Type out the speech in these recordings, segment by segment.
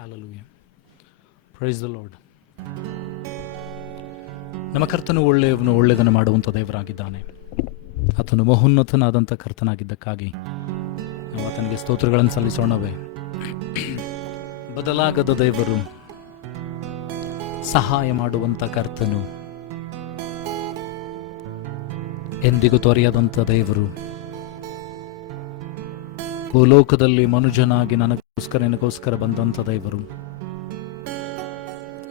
Hallelujah. Praise the Lord. ನಮ್ಮ ಕರ್ತನು ಒಳ್ಳೆಯದನ್ನು ಮಾಡುವಂಥ ದೇವರಾಗಿದ್ದಾನೆ. ಆತನು ಮಹೋನ್ನತನಾದಂಥ ಕರ್ತನಾಗಿದ್ದಕ್ಕಾಗಿ ನಾವು ಆತನಿಗೆ ಸ್ತೋತ್ರಗಳನ್ನು ಸಲ್ಲಿಸೋಣವೇ. ಬದಲಾಗದ ದೇವರು, ಸಹಾಯ ಮಾಡುವಂಥ ಕರ್ತನು, ಎಂದಿಗೂ ತೊರೆಯದಂಥ ದೇವರು, ಭೂಲೋಕದಲ್ಲಿ ಮನುಜನಾಗಿ ನಿನಗೋಸ್ಕರ ಬಂದಂಥ ದೇವರು,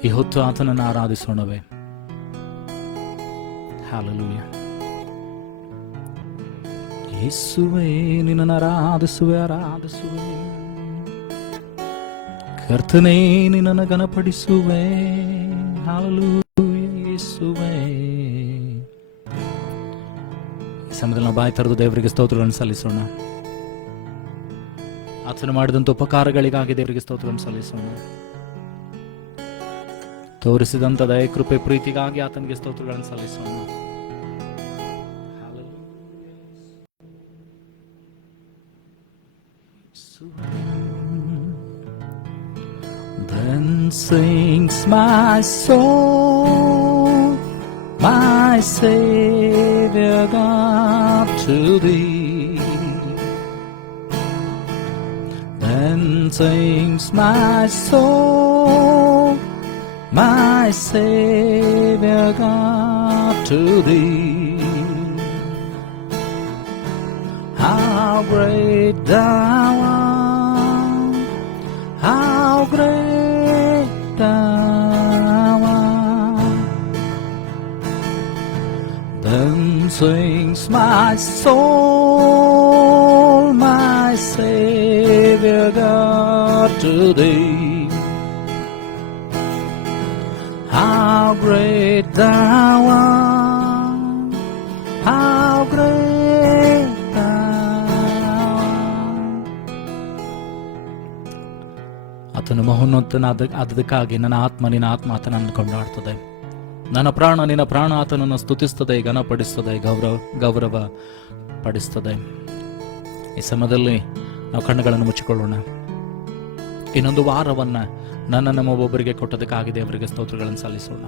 ಈ ಹೊತ್ತು ಆತನನ್ನು ಆರಾಧಿಸೋಣವೇ. ಹಲ್ಲೆಲೂಯಾ. ಯೇಸುವೇ, ನಿನ್ನನ್ನು ಆರಾಧಿಸುವೆ. ಕರ್ತನೇ, ನಿನ್ನನ್ನು ಘನಪಡಿಸುವೆ. ಹಲ್ಲೆಲೂಯಾ. ಯೇಸುವೇ. ಈ ಸಮಯದಲ್ಲಿ ನಾವು ಬಾಯಿ ತೆರೆದು ದೇವರಿಗೆ ಸ್ತೋತ್ರಗಳನ್ನು ಸಲ್ಲಿಸೋಣ. ಆತನು ಮಾಡಿದಂಥ ಉಪಕಾರಗಳಿಗಾಗಿ ದೇವರಿಗೆ ಸ್ತೋತ್ರವನ್ನು ಸಲ್ಲಿಸೋಣ. ತೋರಿಸಿದಂಥ ದಯ, ಕೃಪೆ, ಪ್ರೀತಿಗಾಗಿ ಆತನಿಗೆ ಸ್ತೋತ್ರಗಳನ್ನು ಸಲ್ಲಿಸೋಣ. Then sings my soul, my Savior God, to thee. Then sings my soul, my Savior God, to thee. How great thou art, how great thou art. Then sings my soul, my Savior God, to thee. How great thou art, how great thou art. ಆತನು ಮಹೋನ್ನತನಾದದಕ್ಕಾಗಿ ನನ್ನ ಆತ್ಮ ನಿನ್ನ ಆತ್ಮ ಆತನನ್ನು ಕೊಂಡಾಡ್ತದೆ. ನನ್ನ ಪ್ರಾಣ ನಿನ್ನ ಪ್ರಾಣ ಆತನನ್ನು ಸ್ತುತಿಸ್ತದೆ, ಘನಪಡಿಸ್ತದೆ, ಗೌರವ ಪಡಿಸ್ತದೆ. ಈ ಸಮಯದಲ್ಲಿ ನಾವು ಕಣ್ಣುಗಳನ್ನು ಮುಚ್ಚಿಕೊಳ್ಳೋಣ. ಇನ್ನೊಂದು ವಾರವನ್ನು ನಮ್ಮ ಒಬ್ಬೊಬ್ಬರಿಗೆ ಕೊಟ್ಟದಕ್ಕಾಗಿ ದೇವರಿಗೆ ಸ್ತೋತ್ರಗಳನ್ನು ಸಲ್ಲಿಸೋಣ.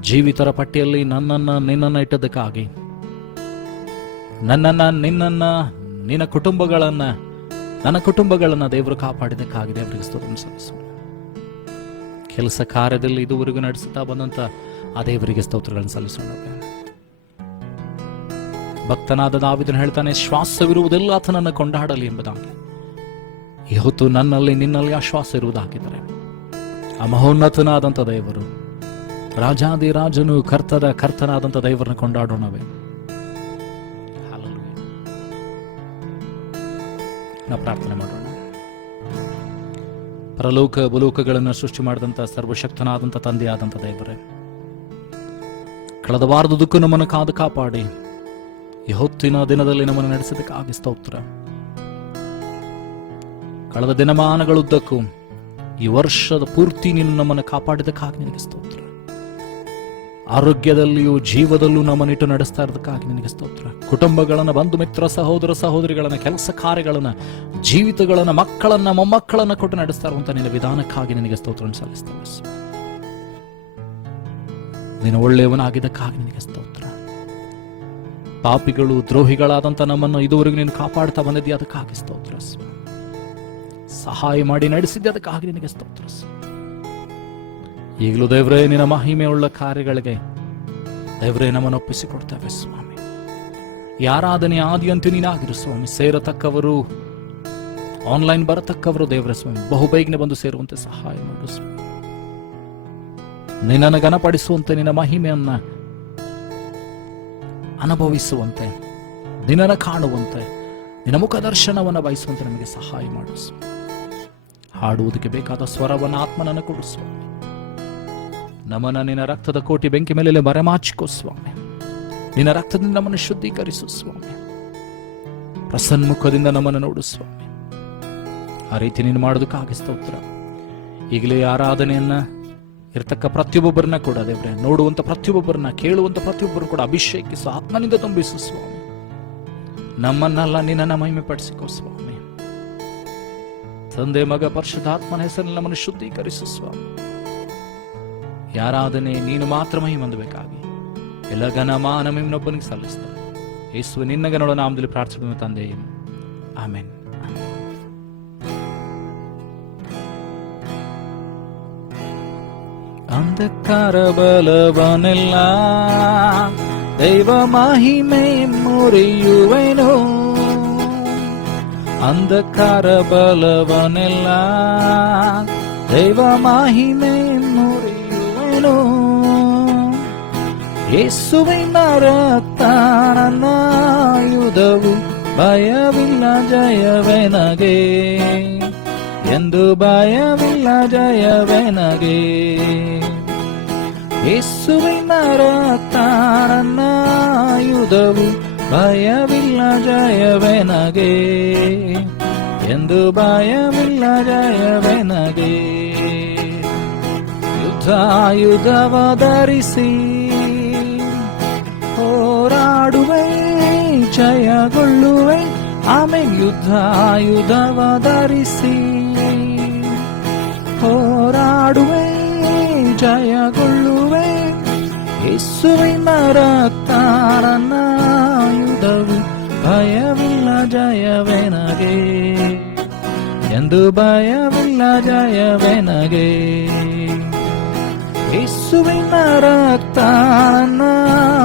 ಜೀವಿತರ ಪಟ್ಟಿಯಲ್ಲಿ ನಿನ್ನನ್ನು ಇಟ್ಟದಕ್ಕಾಗಿ, ನಿನ್ನ ನನ್ನ ಕುಟುಂಬಗಳನ್ನ ದೇವರು ಕಾಪಾಡಿದಕ್ಕಾಗಿ ದೇವರಿಗೆ ಸ್ತೋತ್ರವನ್ನು ಸಲ್ಲಿಸೋಣ. ಕೆಲಸ ಕಾರ್ಯದಲ್ಲಿ ಇದುವರೆಗೂ ನಡೆಸುತ್ತಾ ಬಂದಂತ ಆ ದೇವರಿಗೆ ಸ್ತೋತ್ರಗಳನ್ನು ಸಲ್ಲಿಸೋಣ. ಭಕ್ತನಾದ ದಾವೀದನು ಹೇಳ್ತಾನೆ, ಶ್ವಾಸವಿರುವುದೆಲ್ಲ ಆತನನ್ನು ಕೊಂಡಾಡಲಿ ಎಂಬುದಾಗಿ. ಈ ಹೊತ್ತು ನಿನ್ನಲ್ಲಿ ಆ ಶ್ವಾಸ ಇರುವುದಾಗಿದ್ದರೆ, ಆ ಮಹೋನ್ನತನಾದಂಥ ದೇವರು, ರಾಜಾದಿರಾಜನು ಕರ್ತನಾದಂಥ ದೇವರನ್ನು ಕೊಂಡಾಡೋಣವೇ. ನಾವು ಪ್ರಾರ್ಥನೆ ಮಾಡೋಣ. ಪರಲೋಕ ಭೂಲೋಕಗಳನ್ನು ಸೃಷ್ಟಿ ಮಾಡಿದಂಥ ಸರ್ವಶಕ್ತನಾದಂಥ ತಂದೆಯಾದಂಥ ದೇವರೇ, ಕಳೆದ ವಾರದುದಕ್ಕೂ ನಮ್ಮನ್ನು ಕಾಪಾಡಿ ಈ ಹೊತ್ತಿನ ದಿನದಲ್ಲಿ ನಮ್ಮನ್ನು ನಡೆಸಿದಕ್ಕಾಗಿ ಸ್ತೋತ್ರ. ಕಳೆದ ದಿನಮಾನಗಳುದ್ದಕ್ಕೂ ಈ ವರ್ಷದ ಪೂರ್ತಿ ನೀನು ನಮ್ಮನ್ನು ಕಾಪಾಡಿದಕ್ಕಾಗಿ ನಿನಗೆ ಸ್ತೋತ್ರ. ಆರೋಗ್ಯದಲ್ಲಿಯೂ ಜೀವದಲ್ಲೂ ನಮ್ಮನ್ನಿಟ್ಟು ನಡೆಸ್ತಾ ಇರೋದಕ್ಕಾಗಿ ನಿನಗೆ ಸ್ತೋತ್ರ. ಕುಟುಂಬಗಳನ್ನ, ಬಂಧು ಮಿತ್ರ, ಸಹೋದರ ಸಹೋದರಿಗಳನ್ನ, ಕೆಲಸ ಕಾರ್ಯಗಳನ್ನ, ಜೀವಿತಗಳನ್ನ, ಮಕ್ಕಳನ್ನ, ಮೊಮ್ಮಕ್ಕಳನ್ನ ಕೊಟ್ಟು ನಡೆಸ್ತಾ ಇರುವಂತ ನಿನ್ನ ವಿಧಾನಕ್ಕಾಗಿ ನಿನಗೆ ಸ್ತೋತ್ರವನ್ನು ಸಲ್ಲಿಸ್ತೇವೆ. ನೀನು ಒಳ್ಳೆಯವನಾಗಿದ್ದಕ್ಕಾಗಿ ನಿನಗೆ ಸ್ತೋತ್ರ. ಪಾಪಿಗಳು, ದ್ರೋಹಿಗಳಾದಂಥ ನಮ್ಮನ್ನು ಇದುವರೆಗೂ ನೀನು ಕಾಪಾಡ್ತಾ ಬಂದಿದ್ದೀಯ, ಅದಕ್ಕಾಗಿ ಸ್ತೋತ್ರ. ಸಹಾಯ ಮಾಡಿ ನಡೆಸಿದ್ದೆ, ಅದಕ್ಕಾಗಿ ನಿನಗೆ ಸ್ತೋತ್ರ. ಈಗಲೂ ದೇವರೇ, ನಿನ್ನ ಮಹಿಮೆಯುಳ್ಳ ಕಾರ್ಯಗಳಿಗೆ ದೇವರೇ ನಮ್ಮನ್ನು ಒಪ್ಪಿಸಿಕೊಡ್ತೇವೆ ಸ್ವಾಮಿ. ಈ ಆರಾಧನೆ ಆದಿಯಂತೆ ನೀನಾಗಿರು ಸ್ವಾಮಿ. ಸೇರತಕ್ಕವರು, ಆನ್ಲೈನ್ ಬರತಕ್ಕವರು ದೇವರ ಸ್ವಾಮಿ ಬಹುಬೇಗನೆ ಬಂದು ಸೇರುವಂತೆ ಸಹಾಯ ಮಾಡು ಸ್ವಾಮಿ. ನಿನ್ನನ್ನು ಘನಪಡಿಸುವಂತೆ, ನಿನ್ನ ಮಹಿಮೆಯನ್ನ ಅನುಭವಿಸುವಂತೆ, ನಿನ್ನನ್ನು ಕಾಣುವಂತೆ, ನಿನ್ನ ಮುಖ ದರ್ಶನವನ್ನು ಬಯಸುವಂತೆ ನಮಗೆ ಸಹಾಯ ಮಾಡು ಸ್ವಾಮಿ. ಹಾಡುವುದಕ್ಕೆ ಬೇಕಾದ ಸ್ವರವನ್ನು, ಆತ್ಮನನ್ನು ಕೊಡು ಸ್ವಾಮಿ. ನಮ್ಮನ್ನ ನಿನ್ನ ರಕ್ತದ ಕೋಟಿ ಬೆಂಕಿ ಮೇಲೆ ಮರೆಮಾಚಿಕೋ ಸ್ವಾಮಿ. ನಿನ್ನ ರಕ್ತದಿಂದ ನಮ್ಮನ್ನು ಶುದ್ಧೀಕರಿಸು ಸ್ವಾಮಿ. ಪ್ರಸನ್ಮುಖದಿಂದ ನಮ್ಮನ್ನು ನೋಡು ಸ್ವಾಮಿ. ಆ ರೀತಿ ನೀನು ಮಾಡೋದಕ್ಕಾಗಿ ಸ್ತೋತ್ರ. ಈಗಲೇ ಆರಾಧನೆಯನ್ನ ಇರತಕ್ಕ ಪ್ರತಿಯೊಬ್ಬರನ್ನ ಕೂಡ ದೇವರೇ, ನೋಡುವಂತ ಪ್ರತಿಯೊಬ್ಬರನ್ನ, ಕೇಳುವಂತ ಪ್ರತಿಯೊಬ್ಬರನ್ನ ಕೂಡ ಅಭಿಷೇಕಿಸು, ಆತ್ಮನಿಂದ ತುಂಬಿಸು ಸ್ವಾಮಿ. ನಮ್ಮನ್ನೆಲ್ಲ ನಿನ್ನನ್ನು ಮಹಿಮೆ ಪಡಿಸಿಕೋ ಸ್ವಾಮಿ. ತಂದೆ, ಮಗ, ಪರಿಶುದ್ಧಾತ್ಮನ ಹೆಸರಿನಲ್ಲಿ ನಮ್ಮನ್ನು ಶುದ್ಧೀಕರಿಸು ಸ್ವಾಮಿ. ಯಾರಾಧನೆ ನೀನು ಮಾತ್ರ ಮಹಿಮೆ ಹೊಂದಬೇಕಾಗಿ ಎಲ್ಲ ಘನಮಾನ ನಿನ್ನೊಬ್ಬನಿಗೆ ಸಲ್ಲಿಸ್ತಾರೆ. ಯೇಸು ನಿನ್ನ ಗಣಗಳ ನಾಮದಲ್ಲಿ ಪ್ರಾರ್ಥಿಸುವ ತಂದೆ, ಆಮೆನ್. ಅಂಧಕಾರ ಬಲವನೆಲ್ಲ ದೈವ ಮಹಿಮೆ ಮುರಿಯುವೆನು. ಅಂಧಕಾರ ಬಲವನೆಲ್ಲ ದೈವ ಮಹಿಮೆ ಮುರಿಯುವೆನು. ಯೇಸುವಿನ ರಕ್ತ ನನ್ನ ಆಯುಧವು, ಭಯವಿಲ್ಲ ಜಯವೆನಗೆ, ಎಂದು ಭಯವಿಲ್ಲ ಜಯವೆನಗೆ. ಯೇಸುವಿನ ರಕ್ತ ನನ್ನ ಆಯುಧವು, ಭಯವಿಲ್ಲ ಜಯವೆನಗೆ, ಎಂದು ಭಯವಿಲ್ಲ ಜಯವೆನಗೆ. ಯುದ್ಧಾಯುಧವ ಧರಿಸಿ ಹೋರಾಡುವೆ, ಜಯಗೊಳ್ಳುವೆ. ಆಮೇಲೆ ಯುದ್ಧಾಯುಧವ ಧರಿಸಿ ಹೋರಾಡುವೆ, ಜಯಗೊಳ್ಳುವೆ. ಯೇಸುವಿನ ರಕ್ತ ನನ್ನ ಆಯುಧವು, ಭಯವಿಲ್ಲ ಜಯವೆನಗೆ, ಎಂದು ಭಯವಿಲ್ಲ ಜಯವೆನಗೆ. ಯೇಸುವಿನ ರಕ್ತ ನನ್ನ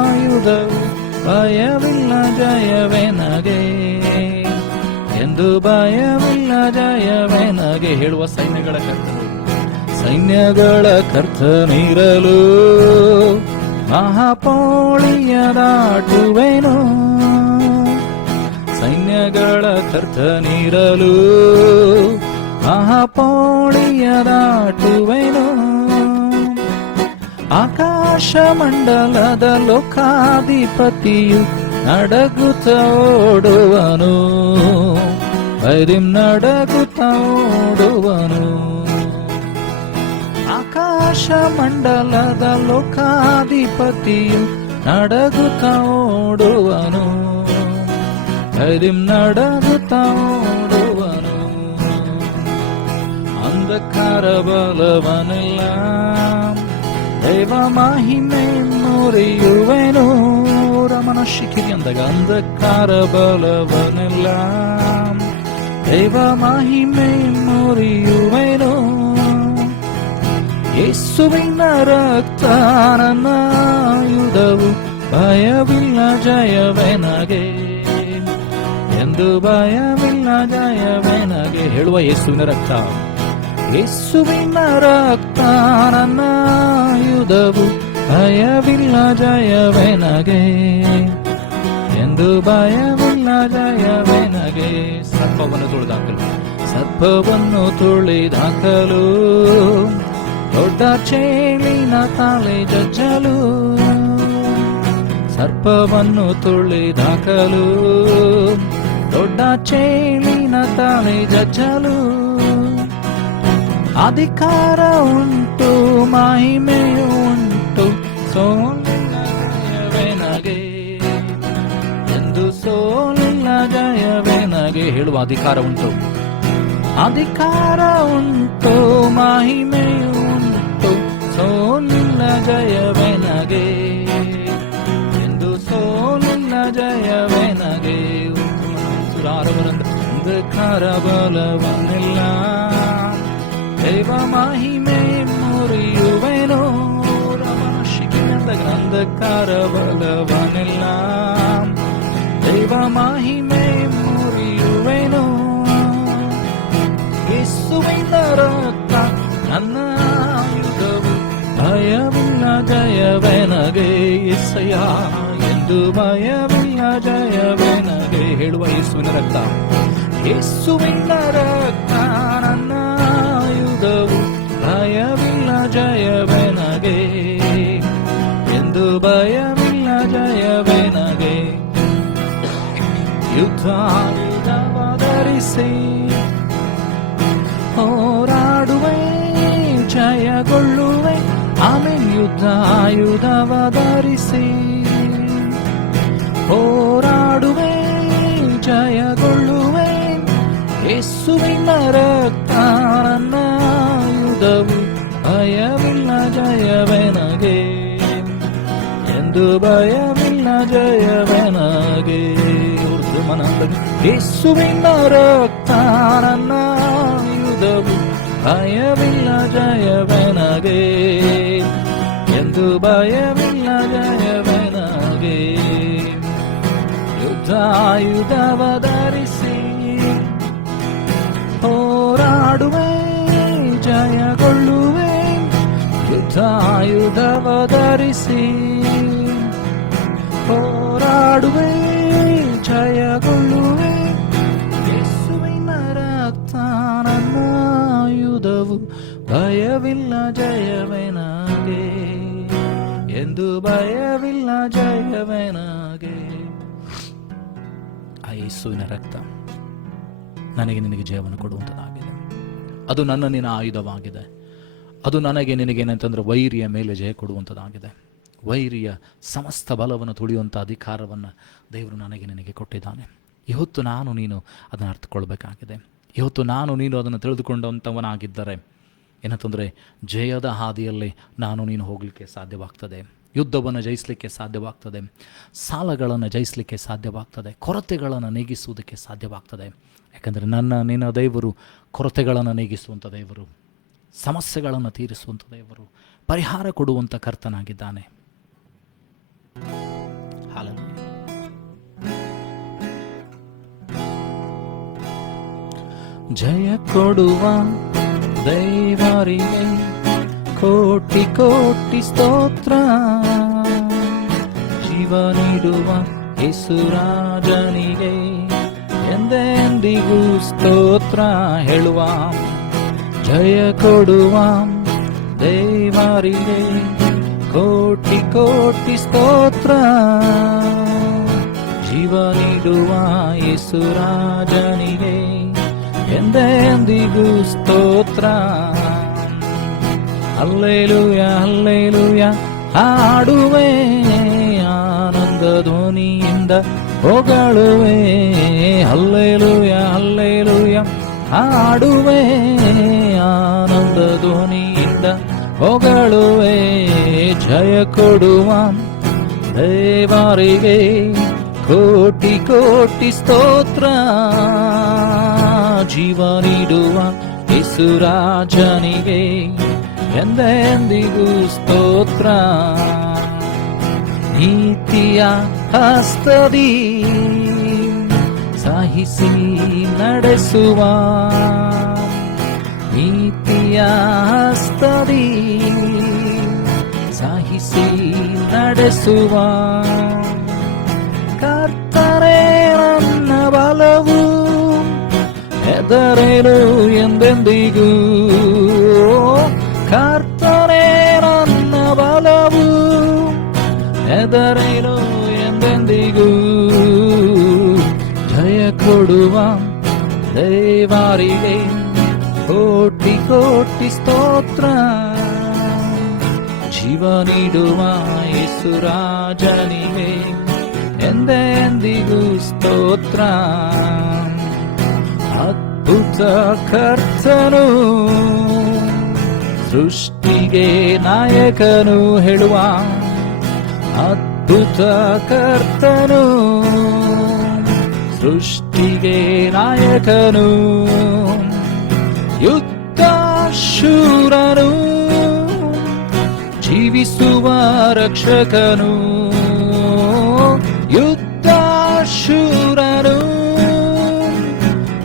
ಆಯುಧವು, ಭಯವಿಲ್ಲ ಜಯವೆನಗೆ, ಎಂದು ಭಯವಿಲ್ಲ ಜಯವೆನಗೆ. ಹೇಳುವ ಸೈನ್ಯಗಳ ಕರ್ತನು, ಸೈನ್ಯಗಳ ಕರ್ತನಿರಲು ಮಹಾಪೋಳಿಯ ದಾಟುವೆನು. ಸೈನ್ಯಗಳ ಕರ್ತನಿರಲು ಮಹಾಪೋಳಿಯ ದಾಟುವೆನು. ಆಕಾಶ ಮಂಡಲದ ಲೋಕಾಧಿಪತಿಯು ನಡಗುತ್ತ ಓಡುವನು, ನಡಗುತ್ತ ಓಡುವನು. ಆಕಾಶ ಮಂಡಲದ ಲೋಕಾಧಿಪತಿಯು ನಡಗುತ್ತ ಓಡುವನು, ನಡಗುತ್ತ ಓಡುವನು. ಅಂಧಕಾರ ಬಲವನೆಲ್ಲ ದೈವ ಮಹಿಮೆ ಮುರಿಯುವೆನು. ರಮಣ ಶಿಖಿರಿ ಅಂದಾಗ ಅಂಧಕಾರ ಬಲವನೆಲ್ಲ ದೈವ ಮಹಿಮೆ ಮುರಿಯುವೆನು. ಯೇಸುವಿನ ರಕ್ತ ನನ್ನ ಆಯುಧವು, ಭಯವಿಲ್ಲ ಜಯವೆನಗೆ, ಎಂದು ಭಯವಿಲ್ಲ ಜಯವೆನಗೆ. ಹೇಳುವ ಯೇಸುವಿನ ರಕ್ತ, ಯೇಸುವಿನ ರಕ್ತ ನನ್ನ ಆಯುಧವು, ಭಯವಿಲ್ಲ ಜಯವೆನಗೆ, ಎಂದು ಭಯವಿಲ್ಲ ಜಯವೆನಗೆ. ಸರ್ಪವನ್ನು ತುಳಿದಾಕಲು, ಸರ್ಪವನ್ನು ತುಳಿದಾಕಲು, ದೊಡ್ಡ ಚೇಳಿನ ತಾಳೆ ಜಜ್ಜಲು. ಸರ್ಪವನ್ನು ತುಳಿದಾಕಲು, ದೊಡ್ಡ ಚೇಳಿನ ತಾಳೆ ಜಜ್ಜಲು. ಅಧಿಕಾರ ಉಂಟು, ಮಹಿಮೆಯು ಉಂಟು, ಸೋಲಿಲ್ಲ ಜಯವೆನಗೆ, ಎಂದು ಸೋಲಿಲ್ಲ ಜಯವೆನಗೆ. ಹೇಳುವ ಅಧಿಕಾರ ಉಂಟು, ಅಧಿಕಾರ ಉಂಟು, ಮಹಿಮೆಯು ಉಂಟು, ಸೋಲಿಲ್ಲ ಜಯವೆನಗೆ, ಎಂದು ಸೋಲಿಲ್ಲ ಜಯವೆನಗೆ. ಅಂಧಕಾರ ಬಲವನೆಲ್ಲ ದೈವ ಮಹಿಮೆ ಮುರಿಯುವೆನು. ಅಂಧಕಾರ ಬಲವನೆಲ್ಲ ದೈವ ಮಹಿಮೆ ಮುರಿಯುವೆನು. ಯೇಸುವಿನ ರಕ್ತ ನನ್ನ ಆಯುಧವು, ಭಯವಿಲ್ಲ ಜಯವೆನಗೆ, ಎಸಯ್ಯ, ಎಂದು ಭಯವಿಲ್ಲ ಜಯವೆನಗೆ. ಹೇಳುವ ಯೇಸುವಿನ ರಕ್ತ, ಯೇಸುವಿನ ರಕ್ತ ನನ್ನ ಆಯುಧವು, ಭಯವಿಲ್ಲ ಜಯವೆನಗೆ, ಎಂದು ಭಯವಿಲ್ಲ ಜಯವೆನಗೆ. ಯುದ್ಧಾಯುಧವ ಧರಿಸಿ ಹೋರಾಡುವೆ, ಜಯಗೊಳ್ಳುವೆ. ಆಮೇಲೆ ಯುದ್ಧಾಯುಧವ ಧರಿಸಿ ಹೋರಾಡುವೆ, ಜಯಗೊಳ್ಳುವೆ. ಯೇಸುವಿನ ರಕ್ತ ನನ್ನ ಆಯುಧವು, ಭಯವಿಲ್ಲ ಜಯವೆನಗೆ, ಎಂದು ಭಯವಿಲ್ಲ ಜಯವೆನಗೆ. ಯೇಸುವಿನ ರಕ್ತ ನನ್ನ ಆಯುಧವು, ಭಯವಿಲ್ಲ ಜಯವೆನಗೆ, ಎಂದು ಭಯವಿಲ್ಲ ಜಯವೆನಗೆ. ಯುದ್ಧಾಯುಧವ ಧರಿಸಿ ಹೋರಾಡುವೆ, ಜಯಗೊಳ್ಳುವೆ. ಯುದ್ಧಾಯುಧವ ಧರಿಸಿ ಹೋರಾಡುವೆ, ಜಯಗೊಳ್ಳುವೆ. ಯೇಸುವಿನ ರಕ್ತ ನನ್ನ ಆಯುಧವು, ಭಯವಿಲ್ಲ ಜಯವೆನಗೆ, ಎಂದು ಭಯವಿಲ್ಲ ಜಯವೆನಗೆ. ಆ ಯೇಸುವಿನ ರಕ್ತ ನನಗೆ ನಿನಗೆ ಜಯವನ್ನು ಕೊಡುವಂಥದ್ದಾಗಿದೆ. ಅದು ನನ್ನ ನಿನ್ನ ಆಯುಧವಾಗಿದೆ. ಅದು ನನಗೆ ನಿನಗೇನಂತಂದ್ರೆ ವೈರಿಯ ಮೇಲೆ ಜಯ ಕೊಡುವಂಥದ್ದಾಗಿದೆ. ವೈರಿಯ ಸಮಸ್ತ ಬಲವನ್ನು ತುಳಿಯುವಂಥ ಅಧಿಕಾರವನ್ನು ದೇವರು ನನಗೆ ನಿನಗೆ ಕೊಟ್ಟಿದ್ದಾನೆ. ಇವತ್ತು ನಾನು ನೀನು ಅದನ್ನು ಅರ್ಥಕೊಳ್ಬೇಕಾಗಿದೆ. ಇವತ್ತು ನಾನು ನೀನು ಅದನ್ನು ತಿಳಿದುಕೊಂಡಂಥವನಾಗಿದ್ದರೆ ಏನಂತಂದರೆ ಜಯದ ಹಾದಿಯಲ್ಲಿ ನಾನು ನೀನು ಹೋಗಲಿಕ್ಕೆ ಸಾಧ್ಯವಾಗ್ತದೆ. ಯುದ್ಧವನ್ನು ಜಯಿಸಲಿಕ್ಕೆ ಸಾಧ್ಯವಾಗ್ತದೆ. ಸಾಲಗಳನ್ನು ಜಯಿಸಲಿಕ್ಕೆ ಸಾಧ್ಯವಾಗ್ತದೆ. ಕೊರತೆಗಳನ್ನು ನೀಗಿಸುವುದಕ್ಕೆ ಸಾಧ್ಯವಾಗ್ತದೆ. ಯಾಕಂದರೆ ನಿನ್ನ ದೇವರು ಕೊರತೆಗಳನ್ನು ನೀಗಿಸುವಂಥ ದೇವರು, ಸಮಸ್ಯೆಗಳನ್ನು ತೀರಿಸುವಂಥ ದೇವರು, ಪರಿಹಾರ ಕೊಡುವಂಥ ಕರ್ತನಾಗಿದ್ದಾನೆ. ಜಯ ಕೊಡುವ ದೇವರಿಗೆ ಕೋಟಿ ಕೋಟಿ ಸ್ತೋತ್ರ. ಜೀವ ನೀಡುವ ಯೇಸುರಾಜನಿಗೆ ಎಂದೆಂದಿಗೂ ಸ್ತೋತ್ರ ಹೇಳುವ. ಜಯ ಕೊಡುವ ದೇವರಿಗೆ ಕೋಟಿ ಕೋಟಿ ಸ್ತೋತ್ರ. ಜೀವ ನೀಡುವ ಯೇಸುರಾಜನಿಗೆ ಎಂದೆಂದಿಗೂ ಸ್ತೋತ್ರ. ಹಲ್ಲೆಲೂಯ ಹಲ್ಲೆಲೂಯ ಹಾಡುವೆ, ಆನಂದ ಧ್ವನಿಯಿಂದ ಹೊಗಳುವೆ. ಹಲ್ಲೆಲೂಯ ಹಲ್ಲೆಲೂಯ ಹಾಡುವೆ, ಆನಂದ ಧ್ವನಿಯಿಂದ ಹೊಗಳುವೆ. ಜಯ ಕೊಡುವ ದೇವರಿಗೆ ಕೋಟಿ ಕೋಟಿ ಸ್ತೋತ್ರ. ಜೀವ ನೀಡುವ ಯೇಸುರಾಜನಿಗೆ ಎಂದೆಂದಿಗೂ ಸ್ತೋತ್ರ. ನೀತಿಯ ಹಸ್ತದಿ ಸಹಿಸಿ ನಡೆಸುವ, ನೀತಿಯ ಹಸ್ತದಿ ಸಹಿಸಿ ನಡೆಸುವ. ಕರ್ತನೇ ನನ್ನ ಬಲವು, ಹೆದರೇನು ಎಂದೆಂದಿಗೂ. ಕರ್ತನೇ ನನ್ನ ಬಲವು, ಹೆದರೇನು ಎಂದೆಂದಿಗೂ. ಜಯ ಕೊಡುವ ದೇವರಿಗೆ ಕೋಟಿ ಕೋಟಿ ಸ್ತೋತ್ರ. ಜೀವ ನೀಡುವ ಯೇಸುರಾಜನಿಗೆ ಎಂದೆಂದಿಗೂ ಸ್ತೋತ್ರ. ಅದ್ಭುತ ಕರ್ತನು, ಸೃಷ್ಟಿಗೆ ನಾಯಕನು ಹೇಳುವ. ಅದ್ಭುತ ಕರ್ತನು, ಸೃಷ್ಟಿಗೆ ನಾಯಕನು. ಯುದ್ಧ ಶೂರನು, ಜೀವಿಸುವ ರಕ್ಷಕನು. ಯುದ್ಧ ಶೂರನು,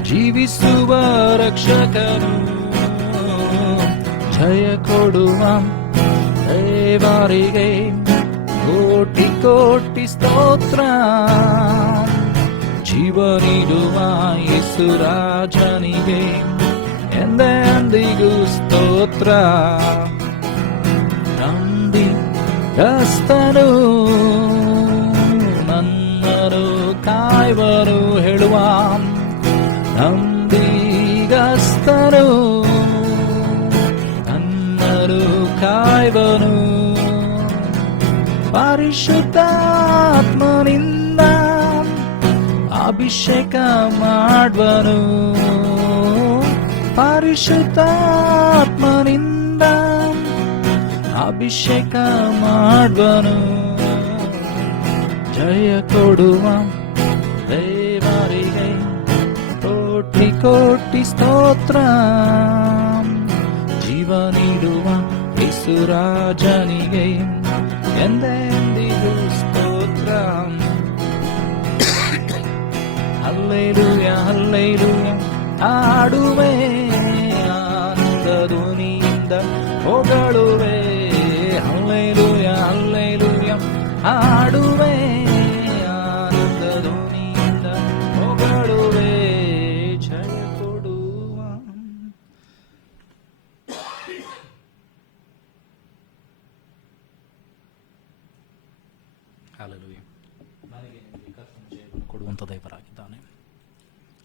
ಜೀವಿಸುವ ರಕ್ಷಕನು. ಜಯ ಕೊಡುವ ದೇವರಿಗೆ ಕೋಟಿ ಕೋಟಿ ಸ್ತೋತ್ರ. ಜೀವ ನೀಡುವ ಯೇಸುರಾಜನಿಗೆ ಎಂದೆಂದಿಗೂ ಸ್ತೋತ್ರ. ನಂಬಿಗಸ್ತನು, ನನ್ನನು ಕಾಯುವನು ಹೇಳುವ. ನಂಬಿಗಸ್ತನು, ನನ್ನನು ಕಾಯುವನು. ಪರಿಶುದ್ಧಾತ್ಮನಿಂದ ಅಭಿಷೇಕ ಮಾಡುವನು ಪರಿಶುದ್ಧಾತ್ಮನಿಂದ ಅಭಿಷೇಕ ಮಾಡುವನು ಜಯ ಕೊಡುವ ದೇವರಿಗೆ ಕೋಟಿ ಕೋಟಿ ಸ್ತೋತ್ರ ಜೀವ ನೀಡುವ ಯೇಸುರಾಜನಿಗೆ ಎಂದೆಂದಿಗೂ ಸ್ತೋತ್ರ ಹಲ್ಲೆಲೂಯ ಹಲ್ಲೆಲೂಯ ಹಾಡುವೆ ಆನಂದ ಧ್ವನಿಯಿಂದ ಹೊಗಳುವೆ ಹಲ್ಲೆಲೂಯ ಹಲ್ಲೆಲೂಯ ಹಾಡುವೆ ಆನಂದ ಧ್ವನಿಯಿಂದ ಹೊಗಳುವೆ ಜಯ ಕೊಡುವ ಹಲ್ಲೆಲೂಯ. ನನಗೆ ನಿಮಗೆ ಕರ್ತನು ಜಯವನ್ನು ಕೊಡುವಂಥ ದೇವರಾಗಿದ್ದಾನೆ.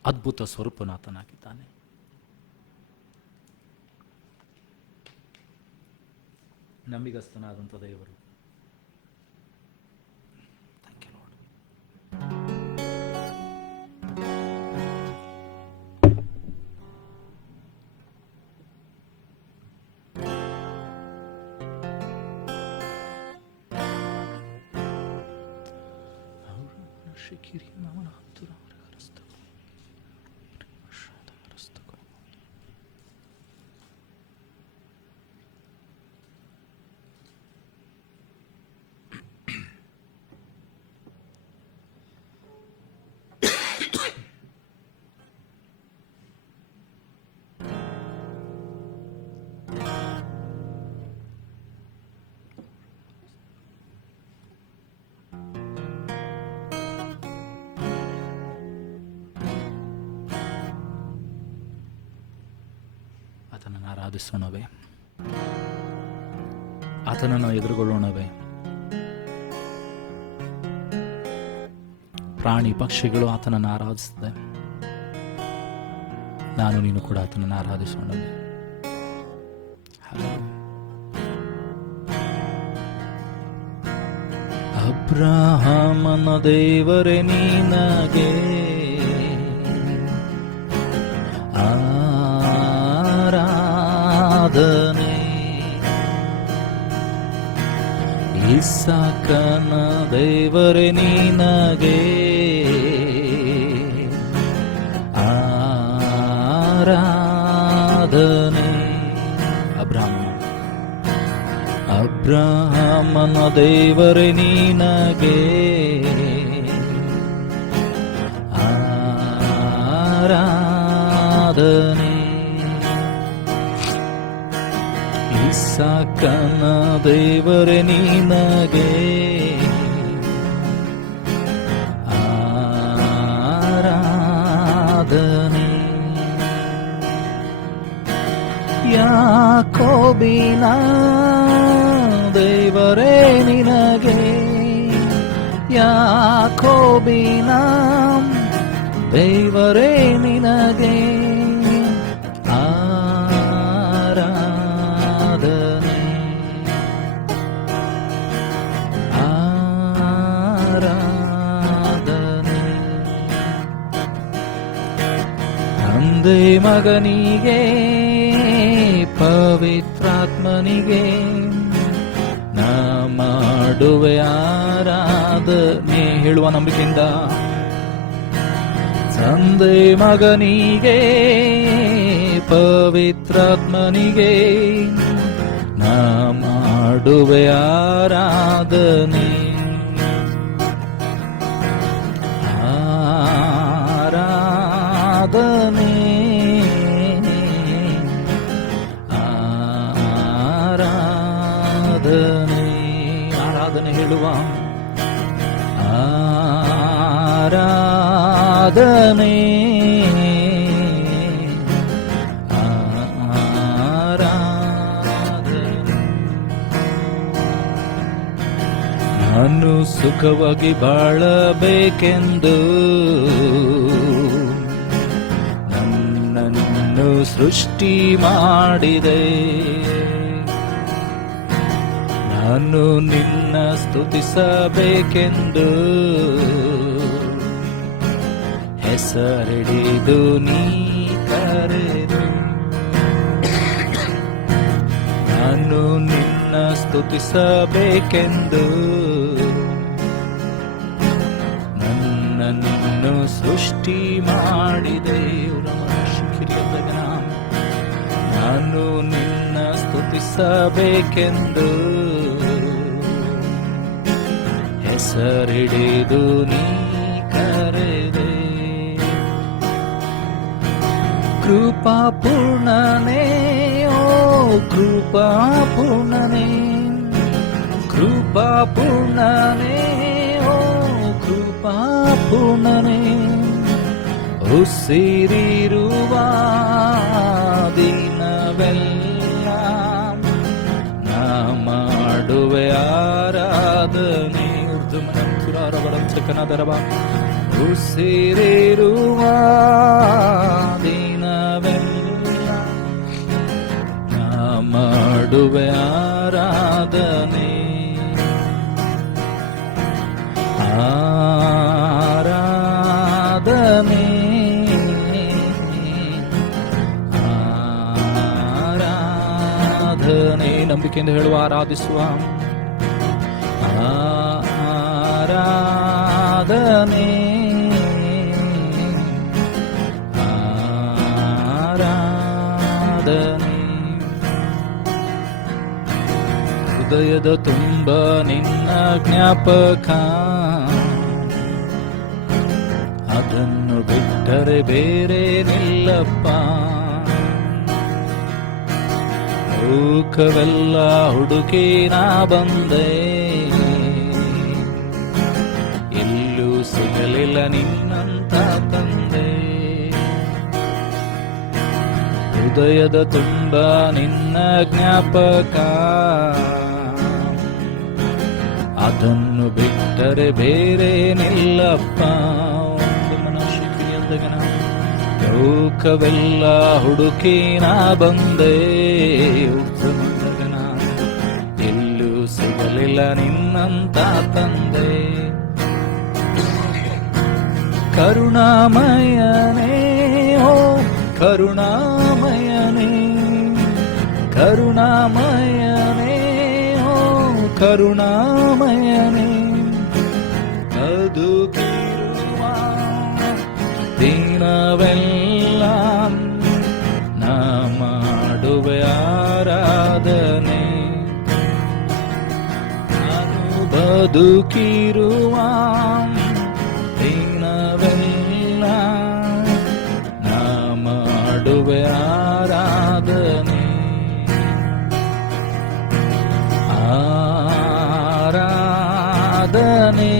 ಅದ್ಭುತ ಸ್ವರೂಪನಾಥನಾಗಿದ್ದಾನೆ. ನಂಬಿಗಸ್ತನಾದಂಥ ದೇವರು. Thank you Lord. ಆತನನ್ನು ಆರಾಧಿಸೋಣವೇ? ಆತನನ್ನು ಎದುರುಗೊಳ್ಳೋಣವೇ? ಪ್ರಾಣಿ ಪಕ್ಷಿಗಳು ಆತನನ್ನು ಆರಾಧಿಸಿದೆ. ನಾನು ನೀನು ಕೂಡ ಆತನನ್ನು ಆರಾಧಿಸೋಣವೇ? ಅಬ್ರಹಾಮನ ದೇವರೇ ನಿನಗೆ ಆರಾಧನೆ, ಇಸಾಕನ ದೇವರೇ ನಿನಗೆ ಆರಾಧನೆ. ಅಬ್ರಹಾಮನ ದೇವರೇ ನಿನಗೆ ಆರಾಧನೆ, ಇಸಾಕನ ದೇವರೇ ನಿನಗೆ ಆರಾಧನೆ. ಯಾಕೋಬಿನ ದೇವರೇ ನಿನಗೆ, ಯಾಕೋಬಿನ ದೇವರೇ ನಿನಗೆ ಆರಾಧನೆ, ಆರಾಧನೆ. ತಂದೆ ಮಗನಿಗೆ ಪವಿತ್ರಾತ್ಮನಿಗೆ ನಾ ಮಾಡುವೆ ಆರಾಧನೆ. ಹೇಳುವ ನಂಬಿಕೆಯಿಂದ ತಂದೆ ಮಗನಿಗೆ ಪವಿತ್ರಾತ್ಮನಿಗೆ ನಾ ಮಾಡುವೆ ಆರಾಧನೆ, ಆರಾಧನೆ, ಆರಾಧನೆ. ಆರಾಧನೆ ಹೇಳುವ ಆರಾಧನೆ, ಆರಾಧನೆ. ನಾನು ಸುಖವಾಗಿ ಬಾಳಬೇಕೆಂದು ನನ್ನನ್ನು ಸೃಷ್ಟಿ ಮಾಡಿದೆ. ನಾನು ನಿನ್ನ ಸ್ತುತಿಸಬೇಕೆಂದು ಹೆಸರಿಡಿದು ನೀ ಕರೆದು ನಾನು ನಿನ್ನ ಸ್ತುತಿಸಬೇಕೆಂದು ನನ್ನನ್ನು ಸೃಷ್ಟಿ ಮಾಡಿದೆ. ನಾನು ನಿನ್ನ ಸ್ತುತಿಸಬೇಕೆಂದು ಹೆಸರಿಡಿದು ನೀ ಕರೆದೆ. ಕೃಪಾಪೂರ್ಣನೇ, ಓ ಕೃಪಾಪೂರ್ಣನೇ, ಕೃಪಾಪೂರ್ಣನೇ, ಓ ಕೃಪಾಪೂರ್ಣನೇ, ಉಸಿರಿರುವ ದಿನವೆಲ್ಲ ನಾ ಮಾಡುವೆ ಆರಾಧನೆ. ಉಸಿರಿರುವ ದಿನವೆಲ್ಲ ನಾ ಮಾಡುವೆ ಆರಾಧನೆ. ಆರಾಧನೆ ಆರಾಧನೆ ನಂಬಿಕೆಯಿಂದ ಹೇಳುವ ಆರಾಧಿಸುವ ಆರಾಧನೆ ಆರಾಧನೆ. ಹೃದಯದ ತುಂಬ ನಿನ್ನ ಜ್ಞಾಪಕ, ಅದನ್ನು ಬಿಟ್ಟರೆ ಬೇರೆ ನಿಲ್ಲಪ್ಪ. ಲೋಕವೆಲ್ಲ ಹುಡುಕಿ ನಾ ಬಂದೆ, ಎಲ್ಲೂ ಸಿಗಲಿಲ್ಲ ನಿನ್ನಂತ ತಂದೆ. ಹೃದಯದ ತುಂಬ ನಿನ್ನ ಜ್ಞಾಪಕ, ಅದನ್ನು ಬಿಟ್ಟರೆ ಬೇರೆ ನಿಲ್ಲಪ್ಪ. ಲೋಕವೆಲ್ಲ ಹುಡುಕಿ ನಾ ಬಂದೆ, ಎಲ್ಲೂ ಸಿಗಲಿಲ್ಲ ನಿನ್ನಂತ ತಂದೆ. ಕರುಣಾಮಯನೇ, ಓ ಕರುಣಾಮಯನೇ, ಕರುಣಾಮಯನೇ, ಓ ಕರುಣಾಮಯನೇ, ಬದುಕಿರುವ ದಿನವೆಲ್ಲ ನಾ ಮಾಡುವೆ ಆರಾಧನೆ. ನಾನು ಬದುಕಿರುವ ದಿನವೆಲ್ಲ ನಾ ಮಾಡುವೆ ಆರಾಧನೆ. ಆರಾಧನೆ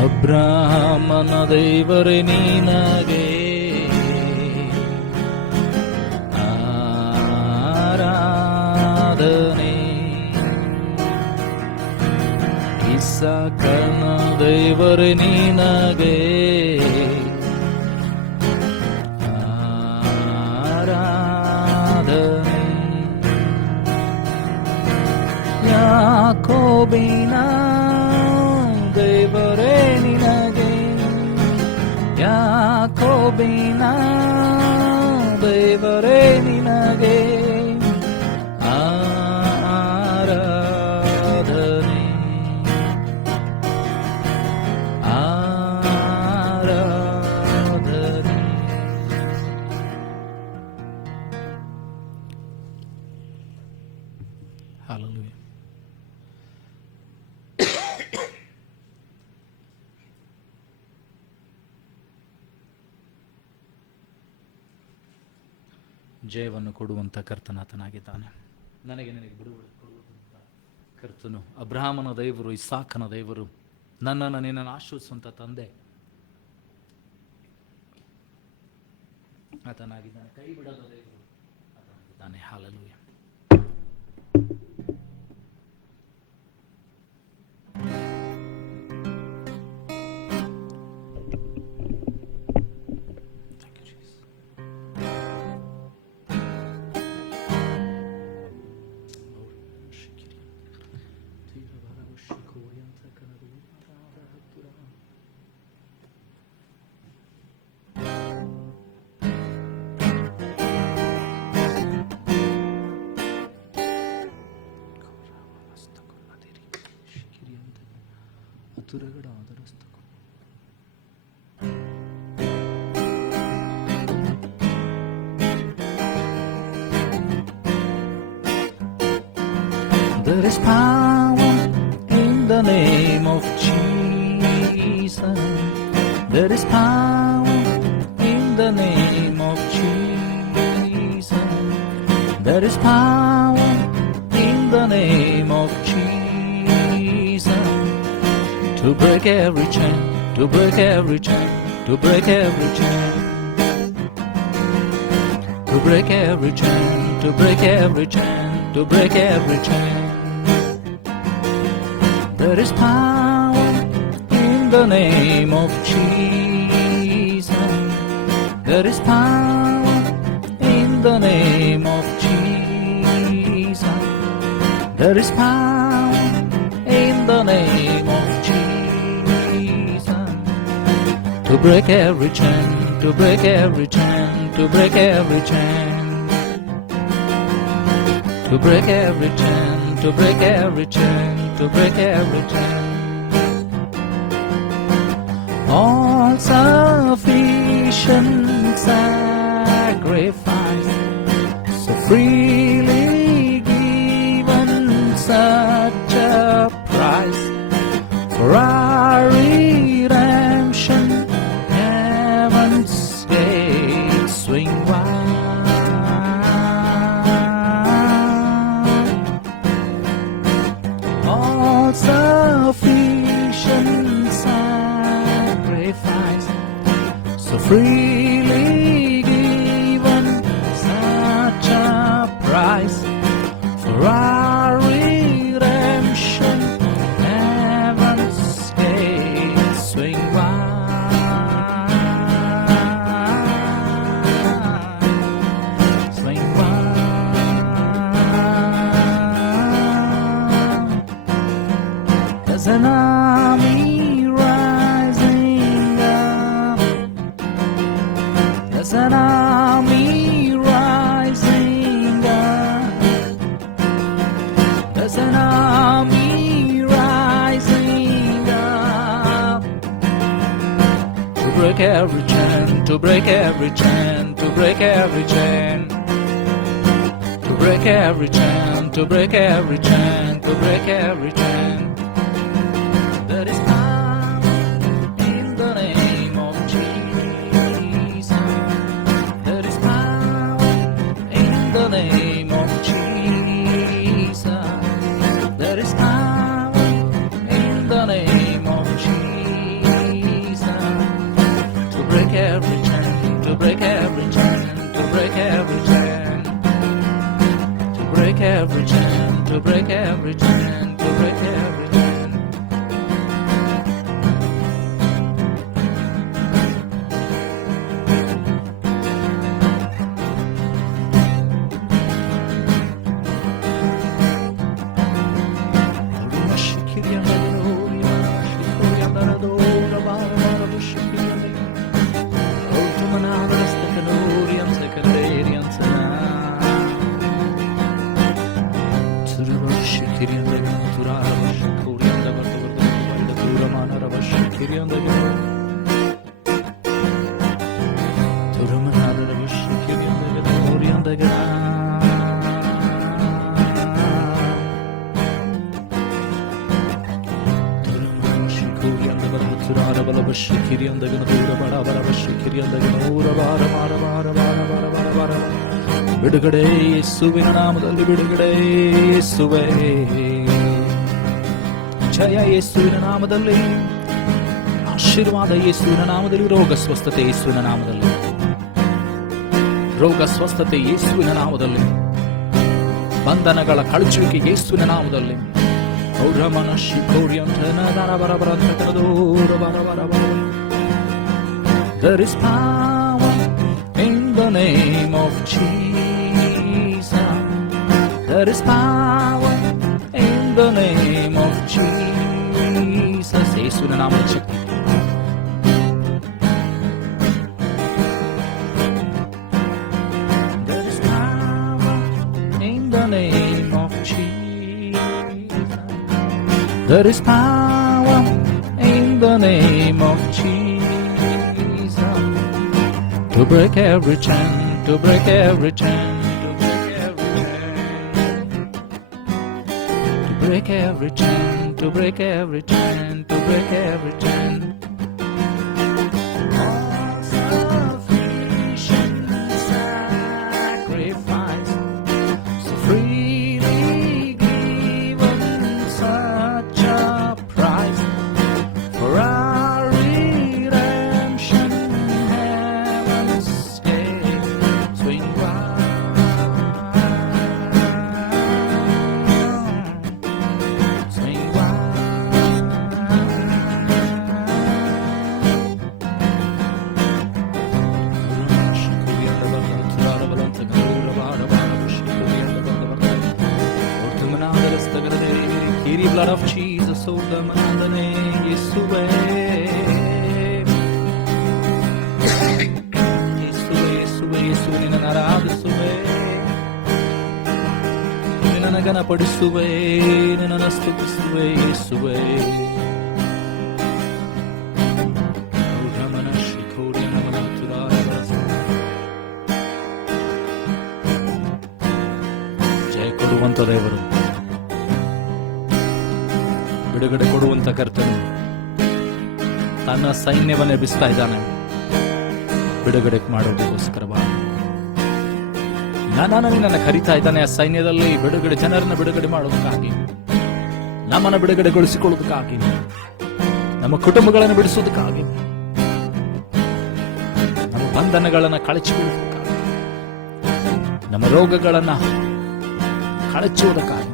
ಅಬ್ರಾಹ್ಮನ ದೇವರೇ ನಿನಗೆ ಆರಾಧನೆ. ಇಸಾಕನ ದೇವರೇ ನಿನಗೆ ಆರಾಧನೆ. ಯಾಕೋಬಿನ ದೇವರೇ ನಿನಗೆ, ಯಾಕೋಬಿನ ದೇವರೇ ನಿನಗೆ ಆರಾಧನೆ. ಆರಾಧನೆ. ಹಲ್ಲೆಲೂಯಾ. ಜಯವನ್ನು ಕೊಡುವಂಥ ಕರ್ತನಾತನಾಗಿದ್ದಾನೆ. ನನಗೆ ನಿನಗೆ ಬಿಡುಗಡೆ ಕೊಡುವಂಥ ಕರ್ತನು ಅಬ್ರಹಾಮನ ದೇವರು, ಇಸಾಕನ ದೇವರು, ನನ್ನನ್ನು ನಿನ್ನನ್ನು ಆಶೀರ್ವಿಸುವಂಥ ತಂದೆ ಆತನಾಗಿದ್ದಾನೆ. ಕೈ ಬಿಡದ ದೇವರು. Hallelujah. There is power in the name of Jesus. There is power in the name of Jesus. There is power in the name of Jesus. To break every chain, to break every chain, to break every chain. To break every chain, to break every chain, to break every chain. There is power in the name of Jesus. There is power in the name of Jesus. There is power in the name of Jesus. To break every chain, to break every chain, to break every chain. To break every chain, to break every chain, to break every chain. All sufficient sacrifice, so freely given, such a price for our redemption. Heaven's gates swing wide. All sufficient sacrifice, so freely given, such a price for our redemption. Heaven's gates swing wide, swing wide. There's an army rising up. There's an army rising up. There's an army rising up. To break every chain, to break every chain, to break every chain. To break every chain, to break every chain, to break every chain. There is power in the name of Jesus. There is power in the name of Jesus. There is power in the name of Jesus. To break every chain, to break every chain, to break every chain. To break every chain, to break every chain, to break every chain. ಬಿಡುಗಡೆ ಯೇಸುವಿನ ನಾಮದಲ್ಲಿ, ಬಿಡುಗಡೆ ಯೇಸುವೇ, ಜಯ ಯೇಸುವಿನ ನಾಮದಲ್ಲಿ, ಆಶೀರ್ವಾದ ಯೇಸುವಿನ ನಾಮದಲ್ಲಿ, ರೋಗ ಸ್ವಸ್ಥತೆ ಯೇಸುವಿನ ನಾಮದಲ್ಲಿ, ರೋಗ ಸ್ವಸ್ಥತೆ ಯೇಸುವಿನ ನಾಮದಲ್ಲಿ, ಬಂಧನಗಳ ಕಳಚುವಿಕೆ ಯೇಸುವಿನ ನಾಮದಲ್ಲಿ. There is power in the name of Jesus. There is power in the name of Jesus. ಯೇಸುವಿನ ನಾಮದ ಶಕ್ತಿ. There is power in the name of Jesus. There is power name of Jesus, to break every chain, to break every chain, to break every chain, to break every chain, to break every chain. All sufficient sacrifice, so freely given, such a price for our redemption. Heaven's gate swing wide, swing wide. Blood of Jesus, oh the mandane Yesue, Yesue, Yesue, Yesue, Ninanarabisue, Ninanaganapadisue, Ninanastupusue, Yesue. ಜಯ ಕೊಡುವಂತ ದೇವರು, ಬಿಡುಗಡೆ ಕೊಡುವಂತ ಕರ್ತನು ತನ್ನ ಸೈನ್ಯವನ್ನೇ ಎಬ್ಬಿಸ್ತಾ ಇದ್ದಾನೆ ಬಿಡುಗಡೆ ಮಾಡೋದಕ್ಕೋಸ್ಕರವಾಗಿ. ನನ್ನ ಕರೀತಾ ಇದ್ದಾನೆ ಆ ಸೈನ್ಯದಲ್ಲಿ ಬಿಡುಗಡೆ, ಜನರನ್ನ ಬಿಡುಗಡೆ ಮಾಡೋದಕ್ಕಾಗಿ, ನಮ್ಮನ್ನು ಬಿಡುಗಡೆಗೊಳಿಸಿಕೊಳ್ಳೋದಕ್ಕಾಗಿ, ನಮ್ಮ ಕುಟುಂಬಗಳನ್ನು ಬಿಡಿಸೋದಕ್ಕಾಗಿ, ನಮ್ಮ ಬಂಧನಗಳನ್ನು ಕಳಚಿಕೊಳ್ಳೋದಕ್ಕಾಗಿ, ನಮ್ಮ ರೋಗಗಳನ್ನು ಕಳಚುವುದಕ್ಕಾಗಿ,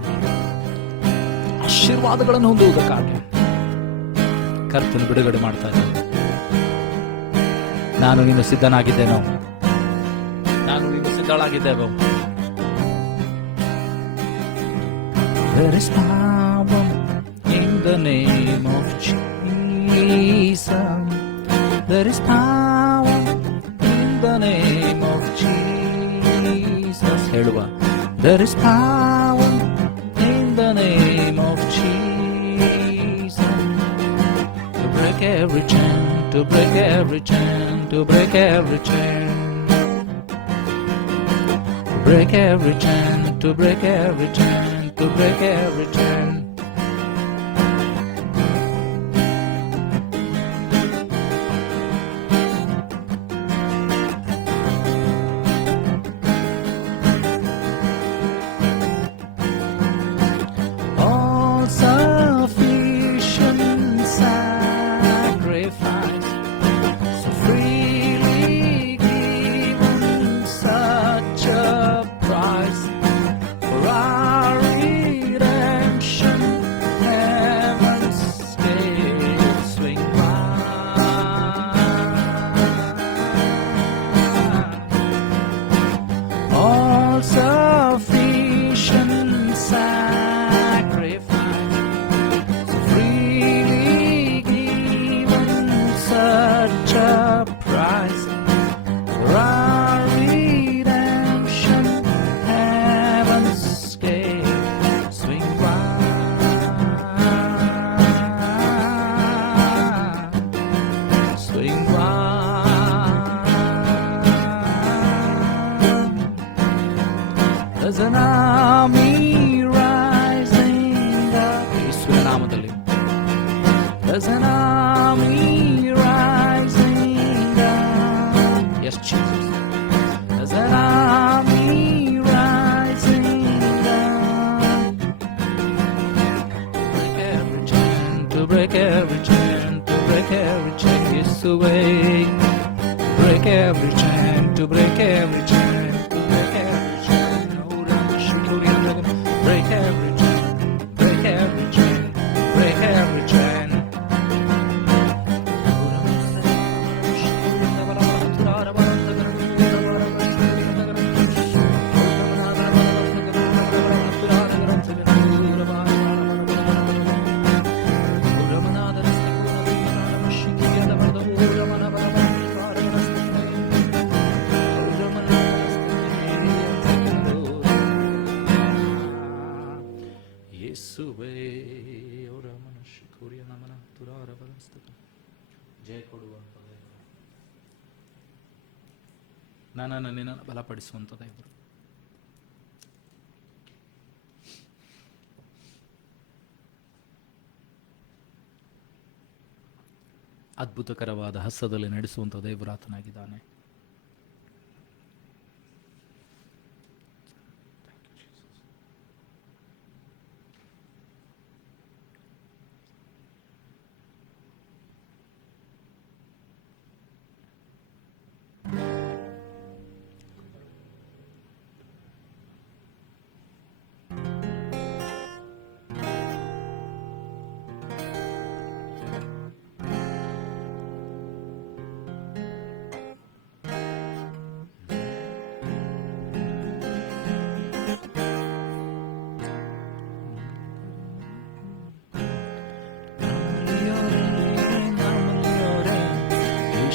ಆಶೀರ್ವಾದಗಳನ್ನು ಹೊಂದುವುದಕ್ಕಾಗಿ ಕರ್ತನು ಬಿಡುಗಡೆ ಮಾಡ್ತಾ ಇದ್ದಾನೆ. ನಾನು ನೀನು ಸಿದ್ಧನಾಗಿದ್ದೇನೋ, ನಾನು ನೀನು ಸಿದ್ಧಳಾಗಿದ್ದೇವೋ. There is power in the name of Jesus. There is power in the name of Jesus. ಹೇಳುವ, There is power in the name of Jesus, to break every chain, to break every chain, to break every chain, to break every chain, to break every chain, to break every chain. There's an army rising up. ಯೇಸುವಿನ ನಾಮದಲ್ಲಿ. There's an army rising up. Yes, Jesus. There's an army rising up. Break every chain, to break every chain, to break every chain. Yesue. Break every chain, to break every chain. Break every chain, break every chain, break every chain. ಯೇಸುವೇ, ಜಯ ಕೊಡುವಂಥ ದೇವರು, ನನ್ನನ್ನು ನಿನ್ನನ್ನು ಬಲಪಡಿಸುವಂಥ ದೇವರು. ಅದ್ಭುತಕರವಾದ ಹಸ್ತದಲ್ಲಿ ನಡೆಸುವಂಥ ದೇವರಾತನಾಗಿದ್ದಾನೆ.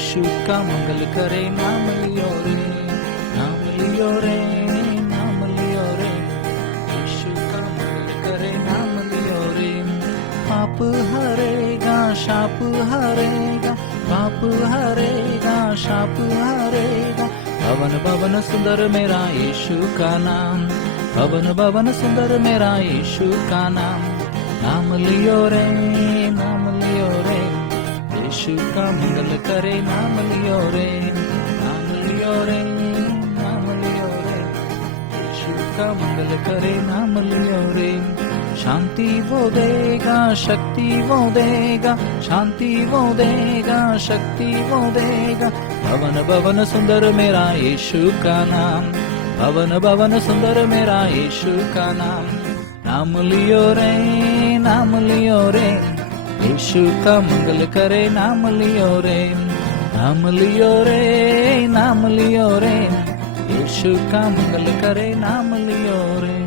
यीशु का मंगल करे, नाम लियो रे, नाम लियो रे, नाम लियो रे, यीशु का मंगल करे, नाम लियो रे. पाप हरेगा, शाप हरेगा, पाप हरेगा, शाप हरेगा. भवन भवन सुंदर मेरा यीशु का नाम, भवन भवन सुंदर मेरा यीशु का नाम. नाम लियो रे, नाम लियो रे, यीशु का मंगल करे, नाम लियो रे, नाम लियो रे, नाम लियो रे, यीशु का मंगल करे, नाम लियो रे. शांति वो देगा, शक्ति वो देगा, शांति वो देगा, शक्ति वो देगा. भवन भवन सुंदर मेरा यीशु का नाम, भवन भवन सुंदर मेरा यीशु का नाम. नाम लियो रे, नाम लियो रे, यीशु का मंगल करे, नाम लियो रे, नाम लियो रे, नाम लियो रे, यीशु का मंगल करे, नाम लियो रे.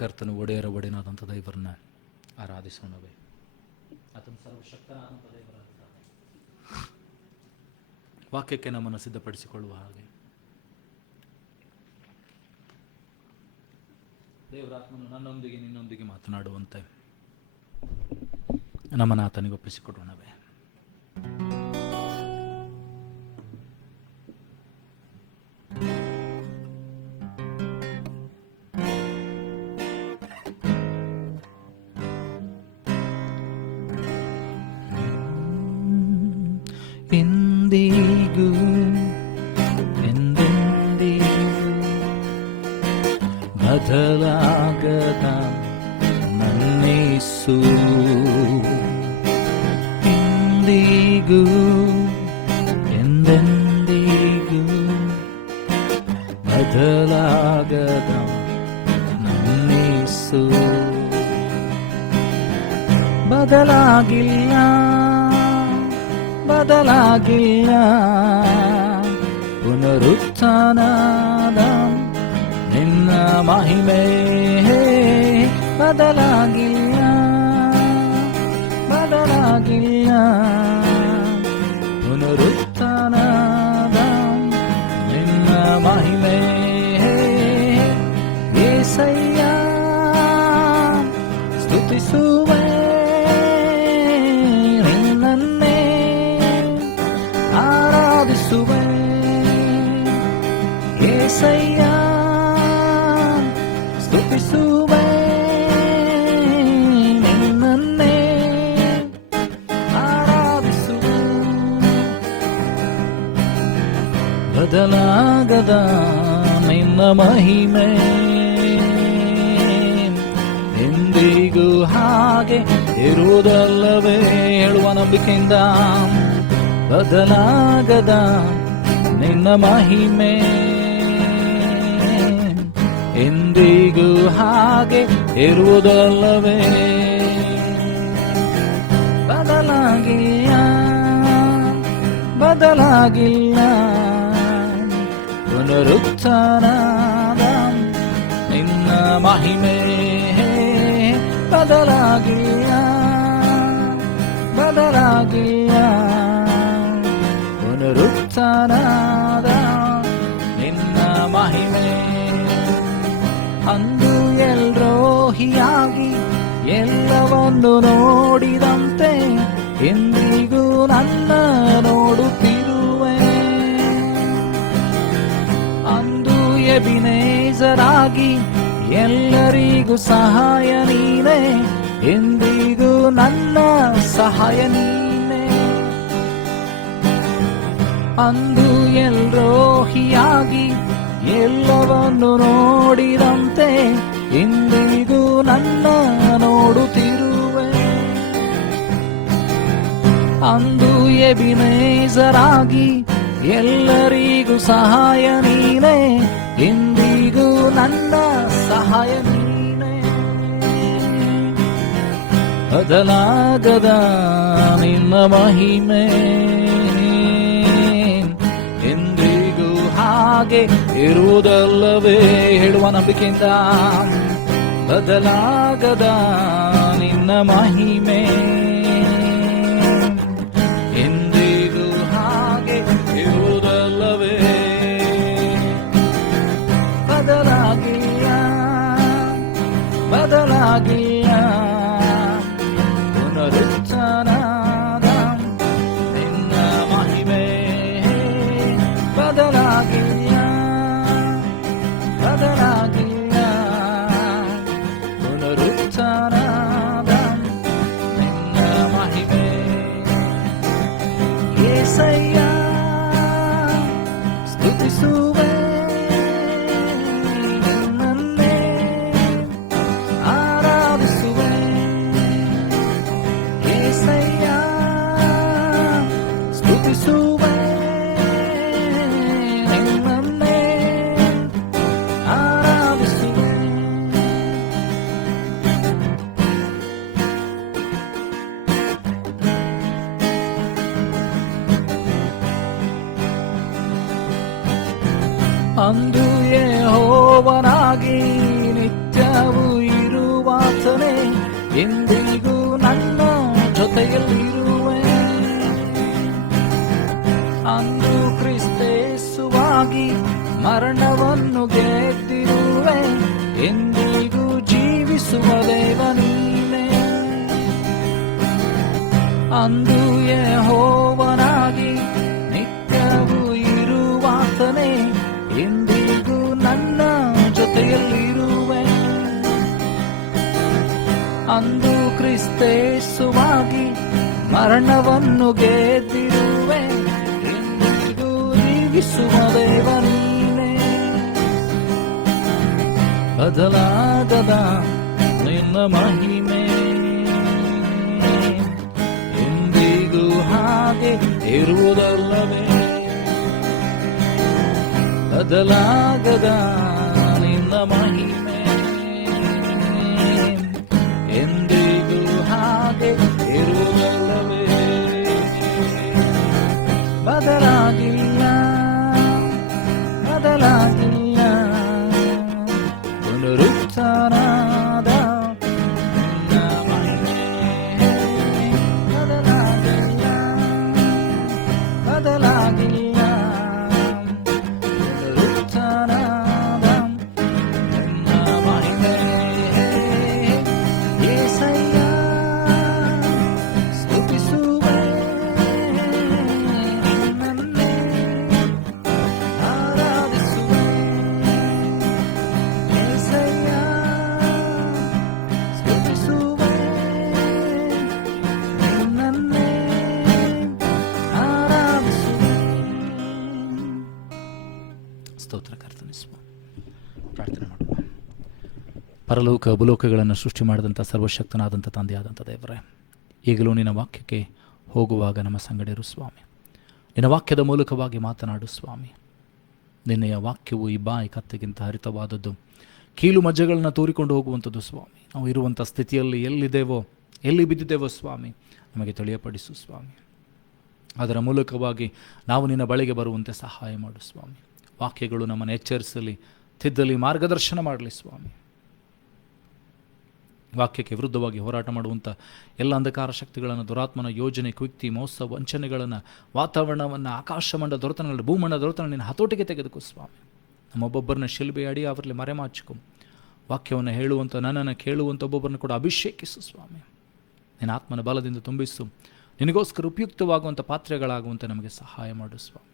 ಕರ್ತನು ಒಡೆಯರ ಒಡೆಯನಾದಂಥ ದೇವರನ್ನ ಆರಾಧಿಸೋಣವೇ. ಆತನ ಸರ್ವಶಕ್ತನಾದಂಥ ದೇವರಾಗಿದ್ದಾನೆ. ವಾಕ್ಯಕ್ಕೆ ನಮ್ಮನ್ನು ಸಿದ್ಧಪಡಿಸಿಕೊಳ್ಳುವ ಹಾಗೆ ದೇವರಾತ್ಮನು ನನ್ನೊಂದಿಗೆ ನಿನ್ನೊಂದಿಗೆ ಮಾತನಾಡುವಂತೆ ನಮ್ಮನ್ನು ಆತನಿಗೆ ಒಪ್ಪಿಸಿಕೊಡೋಣವೇ. ಎಂದಿಗೂ ಎಂದೆಂದಿಗೂ ಬದಲಾಗದ ನನ್ನೇಸು, ಎಂದಿಗೂ ಎಂದೆಂದಿಗೂ ಬದಲಾಗದ ನನ್ನೇಸು. ಬದಲಾಗಿಲ್ಲ ಬದಲಾಗಿಲ್ಲ, ಪುನರುತ್ಥಾನದ ನಿನ್ನ ಮಹಿಮೆ ಬದಲಾಗಿಲ್ಲ ಬದಲಾಗಿಲ್ಲ, ಪುನರುತ್ಥಾನದ ನಿನ್ನ ಮಹಿಮೆ. యేసయ్య స్తుతిಸುವೆ ನಿನ್ನನ್ನೇ ಆರಾಧಿಸುವೆ. యేసయ్య స్తుತಿಸುವೆ ನಿನ್ನನ್ನೇ ಆರಾಧಿಸುವೆ. ಬದಲಾಗದ ನಿನ್ನ ಮಹಿಮೆ ಎಂದಿಗೂ ಹಾಗೆ ಇರುವುದಲ್ಲವೇ ಹೇಳುವ ನಂಬಿಕೆಯಿಂದ. ಬದಲಾಗದ ನಿನ್ನ ಮಹಿಮೆ ಎಂದಿಗೂ ಹಾಗೆ ಇರುವುದಲ್ಲವೇ. ಬದಲಾಗದ ಬದಲಾಗಿಲ್ಲ, ಬದಲಾಗಿಲ್ಲ. ಪುನರುತ್ಥಾನದ ನಿನ್ನ ಮಹಿಮೆ ಬದಲಾಗಿಲ್ಲ, ಬದಲಾಗಿಲ್ಲ. ಪುನರುತ್ಥಾನದ ನಿನ್ನ ಮಹಿಮೆ. ಅಂದು ಎಲ್ರೋಹಿಯಾಗಿ ಎಲ್ಲವನ್ನು ನೋಡಿದಂತೆ ಎಂದಿಗೂ ನನ್ನ ನೋಡುತ್ತಿರುವೆ. ಅಂದು ಎಬಿನೇಜರಾಗಿ ಎಲ್ಲರಿಗೂ ಸಹಾಯ ನೀನೆ, ಎಂದಿಗೂ ನನ್ನ ಸಹಾಯ ನೀನೆ. ಅಂದು ಎಲ್ರೋಹಿಯಾಗಿ ಎಲ್ಲವನ್ನು ನೋಡಿದಂತೆ ಇಂದಿಗೂ ನನ್ನ ನೋಡುತ್ತಿರುವೆ. ಅಂದು ಎಬಿನೇಜರಾಗಿ ಎಲ್ಲರಿಗೂ ಸಹಾಯ ನೀನೆ, ಇಂದಿಗೂ ನನ್ನ ಸಹಾಯ ನೀನೆ. ಬದಲಾಗದ ನಿನ್ನ ಮಹಿಮೆ ಎಂದಿಗೂ ಹಾಗೆ ಇರುವುದಲ್ಲವೇ ಹೇಳುವ ನಂಬಿಕೆಯಿಂದ. ಬದಲಾಗದ ನಿನ್ನ ಮಹಿಮೆ ಎಂದಿಗೂ ಹಾಗೆ ಇರುವುದಲ್ಲವೇ. ಬದಲಾಗಿಲ್ಲ, ಬದಲಾಗಿಲ್ಲ. ಪುನರುತ್ಥಾನದ ನಿನ್ನ ಮಹಿಮೆ ಬದಲಾಗಿಲ್ಲ, ಬದಲಾಗಿಲ್ಲ. ಪುನರುತ್ಥಾನದ ನಿನ್ನ ಮಹಿಮೆ. యేసయ్య స్తుతిಸುವೆ, ನಿನ್ನನ್ನೇ ಆರಾಧಿಸುವೆ. యేసయ్య స్తుతిಸುವೆ, ನಿನ್ನನ್ನೇ ಆರಾಧಿಸುವೆ. ಅಂದು ಯೆಹೋವನಾಗಿ ನಿತ್ಯವೂ ಇರುವಾತನೇ, ಎಂದಿಗೂ ನನ್ನ ಜೊತೆಯಲ್ಲಿರುವೆ. ಅಂದು ಕ್ರಿಸ್ತೇಸುವಾಗಿ ಮರಣವನ್ನು ಗೆದ್ದಿರುವೆ, ಎಂದಿಗೂ ಜೀವಿಸುವ ದೇವ ನೀನೇ. ಅಂದು ಯೆಹೋವನಾಗಿ ನಿತ್ಯವೂ ಇರುವಾತನೇ, ಎಂದಿಗೂ ನನ್ನ ಜೊತೆಯಲ್ಲಿರುವೆ. ಅಂದು ಕ್ರಿಸ್ತೇಸುವಾಗಿ ಮರಣವನ್ನು ಗೆದ್ದಿರುವೆ, ಎಂದಿಗೂ ಜೀವಿಸುವ ದೇವ ನೀನೇ. ಬದಲಾಗದ ನಿನ್ನ ಮಹಿಮೆ ಎಂದಿಗೂ ಹಾಗೆ ಇರುವುದಲ್ಲವೇ. ಬದಲಾಗದ ನಿನ್ನ ಮಹಿಮೆ ಎಂದಿಗೂ ಹಾಗೆ ಇರುವುದಲ್ಲವೇ. ಬದಲಾಗಿಲ್ಲ, ಬದಲಾಗಿಲ್ಲ. ಪುನರುತ್ಥಾನದ ನಿನ್ನ ಮಹಿಮೆ ಬದಲಾಗಿಲ್ಲ, ಬದಲಾಗಿಲ್ಲ. ಸ್ತೋತ್ರ ಕರ್ತನೇ. ಪ್ರಾರ್ಥನೆ ಮಾಡುವ. ಪರಲೋಕ ಭೂಲೋಕಗಳನ್ನು ಸೃಷ್ಟಿ ಮಾಡಿದಂಥ ಸರ್ವಶಕ್ತನಾದಂಥ ತಂದೆಯಾದಂಥ ದೇವರೇ, ಈಗಲೂ ನಿನ್ನ ವಾಕ್ಯಕ್ಕೆ ಹೋಗುವಾಗ ನಮ್ಮ ಸಂಗಡಿರು ಸ್ವಾಮಿ. ನಿನ್ನ ವಾಕ್ಯದ ಮೂಲಕವಾಗಿ ಮಾತನಾಡು ಸ್ವಾಮಿ. ನಿನ್ನೆಯ ವಾಕ್ಯವು ಈ ಬಾಯಿ ಕತ್ತೆಗಿಂತ ಹರಿತವಾದದ್ದು, ಕೀಲು ಮಜ್ಜೆಗಳನ್ನು ತೂರಿಕೊಂಡು ಹೋಗುವಂಥದ್ದು ಸ್ವಾಮಿ. ನಾವು ಇರುವಂಥ ಸ್ಥಿತಿಯಲ್ಲಿ ಎಲ್ಲಿದ್ದೇವೋ ಎಲ್ಲಿ ಬಿದ್ದಿದ್ದೇವೋ ಸ್ವಾಮಿ ನಮಗೆ ತಿಳಿಯಪಡಿಸು ಸ್ವಾಮಿ. ಅದರ ಮೂಲಕವಾಗಿ ನಾವು ನಿನ್ನ ಬಳಿಗೆ ಬರುವಂತೆ ಸಹಾಯ ಮಾಡು ಸ್ವಾಮಿ. ವಾಕ್ಯಗಳು ನಮ್ಮನ್ನು ಎಚ್ಚರಿಸಲಿ, ತಿದ್ದಲಿ, ಮಾರ್ಗದರ್ಶನ ಮಾಡಲಿ ಸ್ವಾಮಿ. ವಾಕ್ಯಕ್ಕೆ ವಿರುದ್ಧವಾಗಿ ಹೋರಾಟ ಮಾಡುವಂಥ ಎಲ್ಲ ಅಂಧಕಾರ ಶಕ್ತಿಗಳನ್ನು, ದುರಾತ್ಮನ ಯೋಜನೆ, ಕುಯುಕ್ತಿ, ಮೋಸ, ವಂಚನೆಗಳನ್ನು, ವಾತಾವರಣವನ್ನು, ಆಕಾಶಮಂಡ ದೊರೆತನಗಳನ್ನು, ಭೂಮಂಡ ದೊರೆತನ ನಿನ್ನ ಹತೋಟಿಗೆ ತೆಗೆದುಕೋ ಸ್ವಾಮಿ. ನಮ್ಮೊಬ್ಬೊಬ್ಬರನ್ನ ಶಿಲ್ಬೆ ಅಡಿ ಅವರಲ್ಲಿ ಮರೆಮಾಚಿಕೊ. ವಾಕ್ಯವನ್ನು ಹೇಳುವಂಥ, ನನ್ನನ್ನು ಕೇಳುವಂಥ ಒಬ್ಬೊಬ್ಬರನ್ನು ಕೂಡ ಅಭಿಷೇಕಿಸು ಸ್ವಾಮಿ. ನಿನ್ನ ಆತ್ಮನ ಬಲದಿಂದ ತುಂಬಿಸು. ನಿನಗೋಸ್ಕರ ಉಪಯುಕ್ತವಾಗುವಂಥ ಪಾತ್ರೆಗಳಾಗುವಂತೆ ನಮಗೆ ಸಹಾಯ ಮಾಡು ಸ್ವಾಮಿ.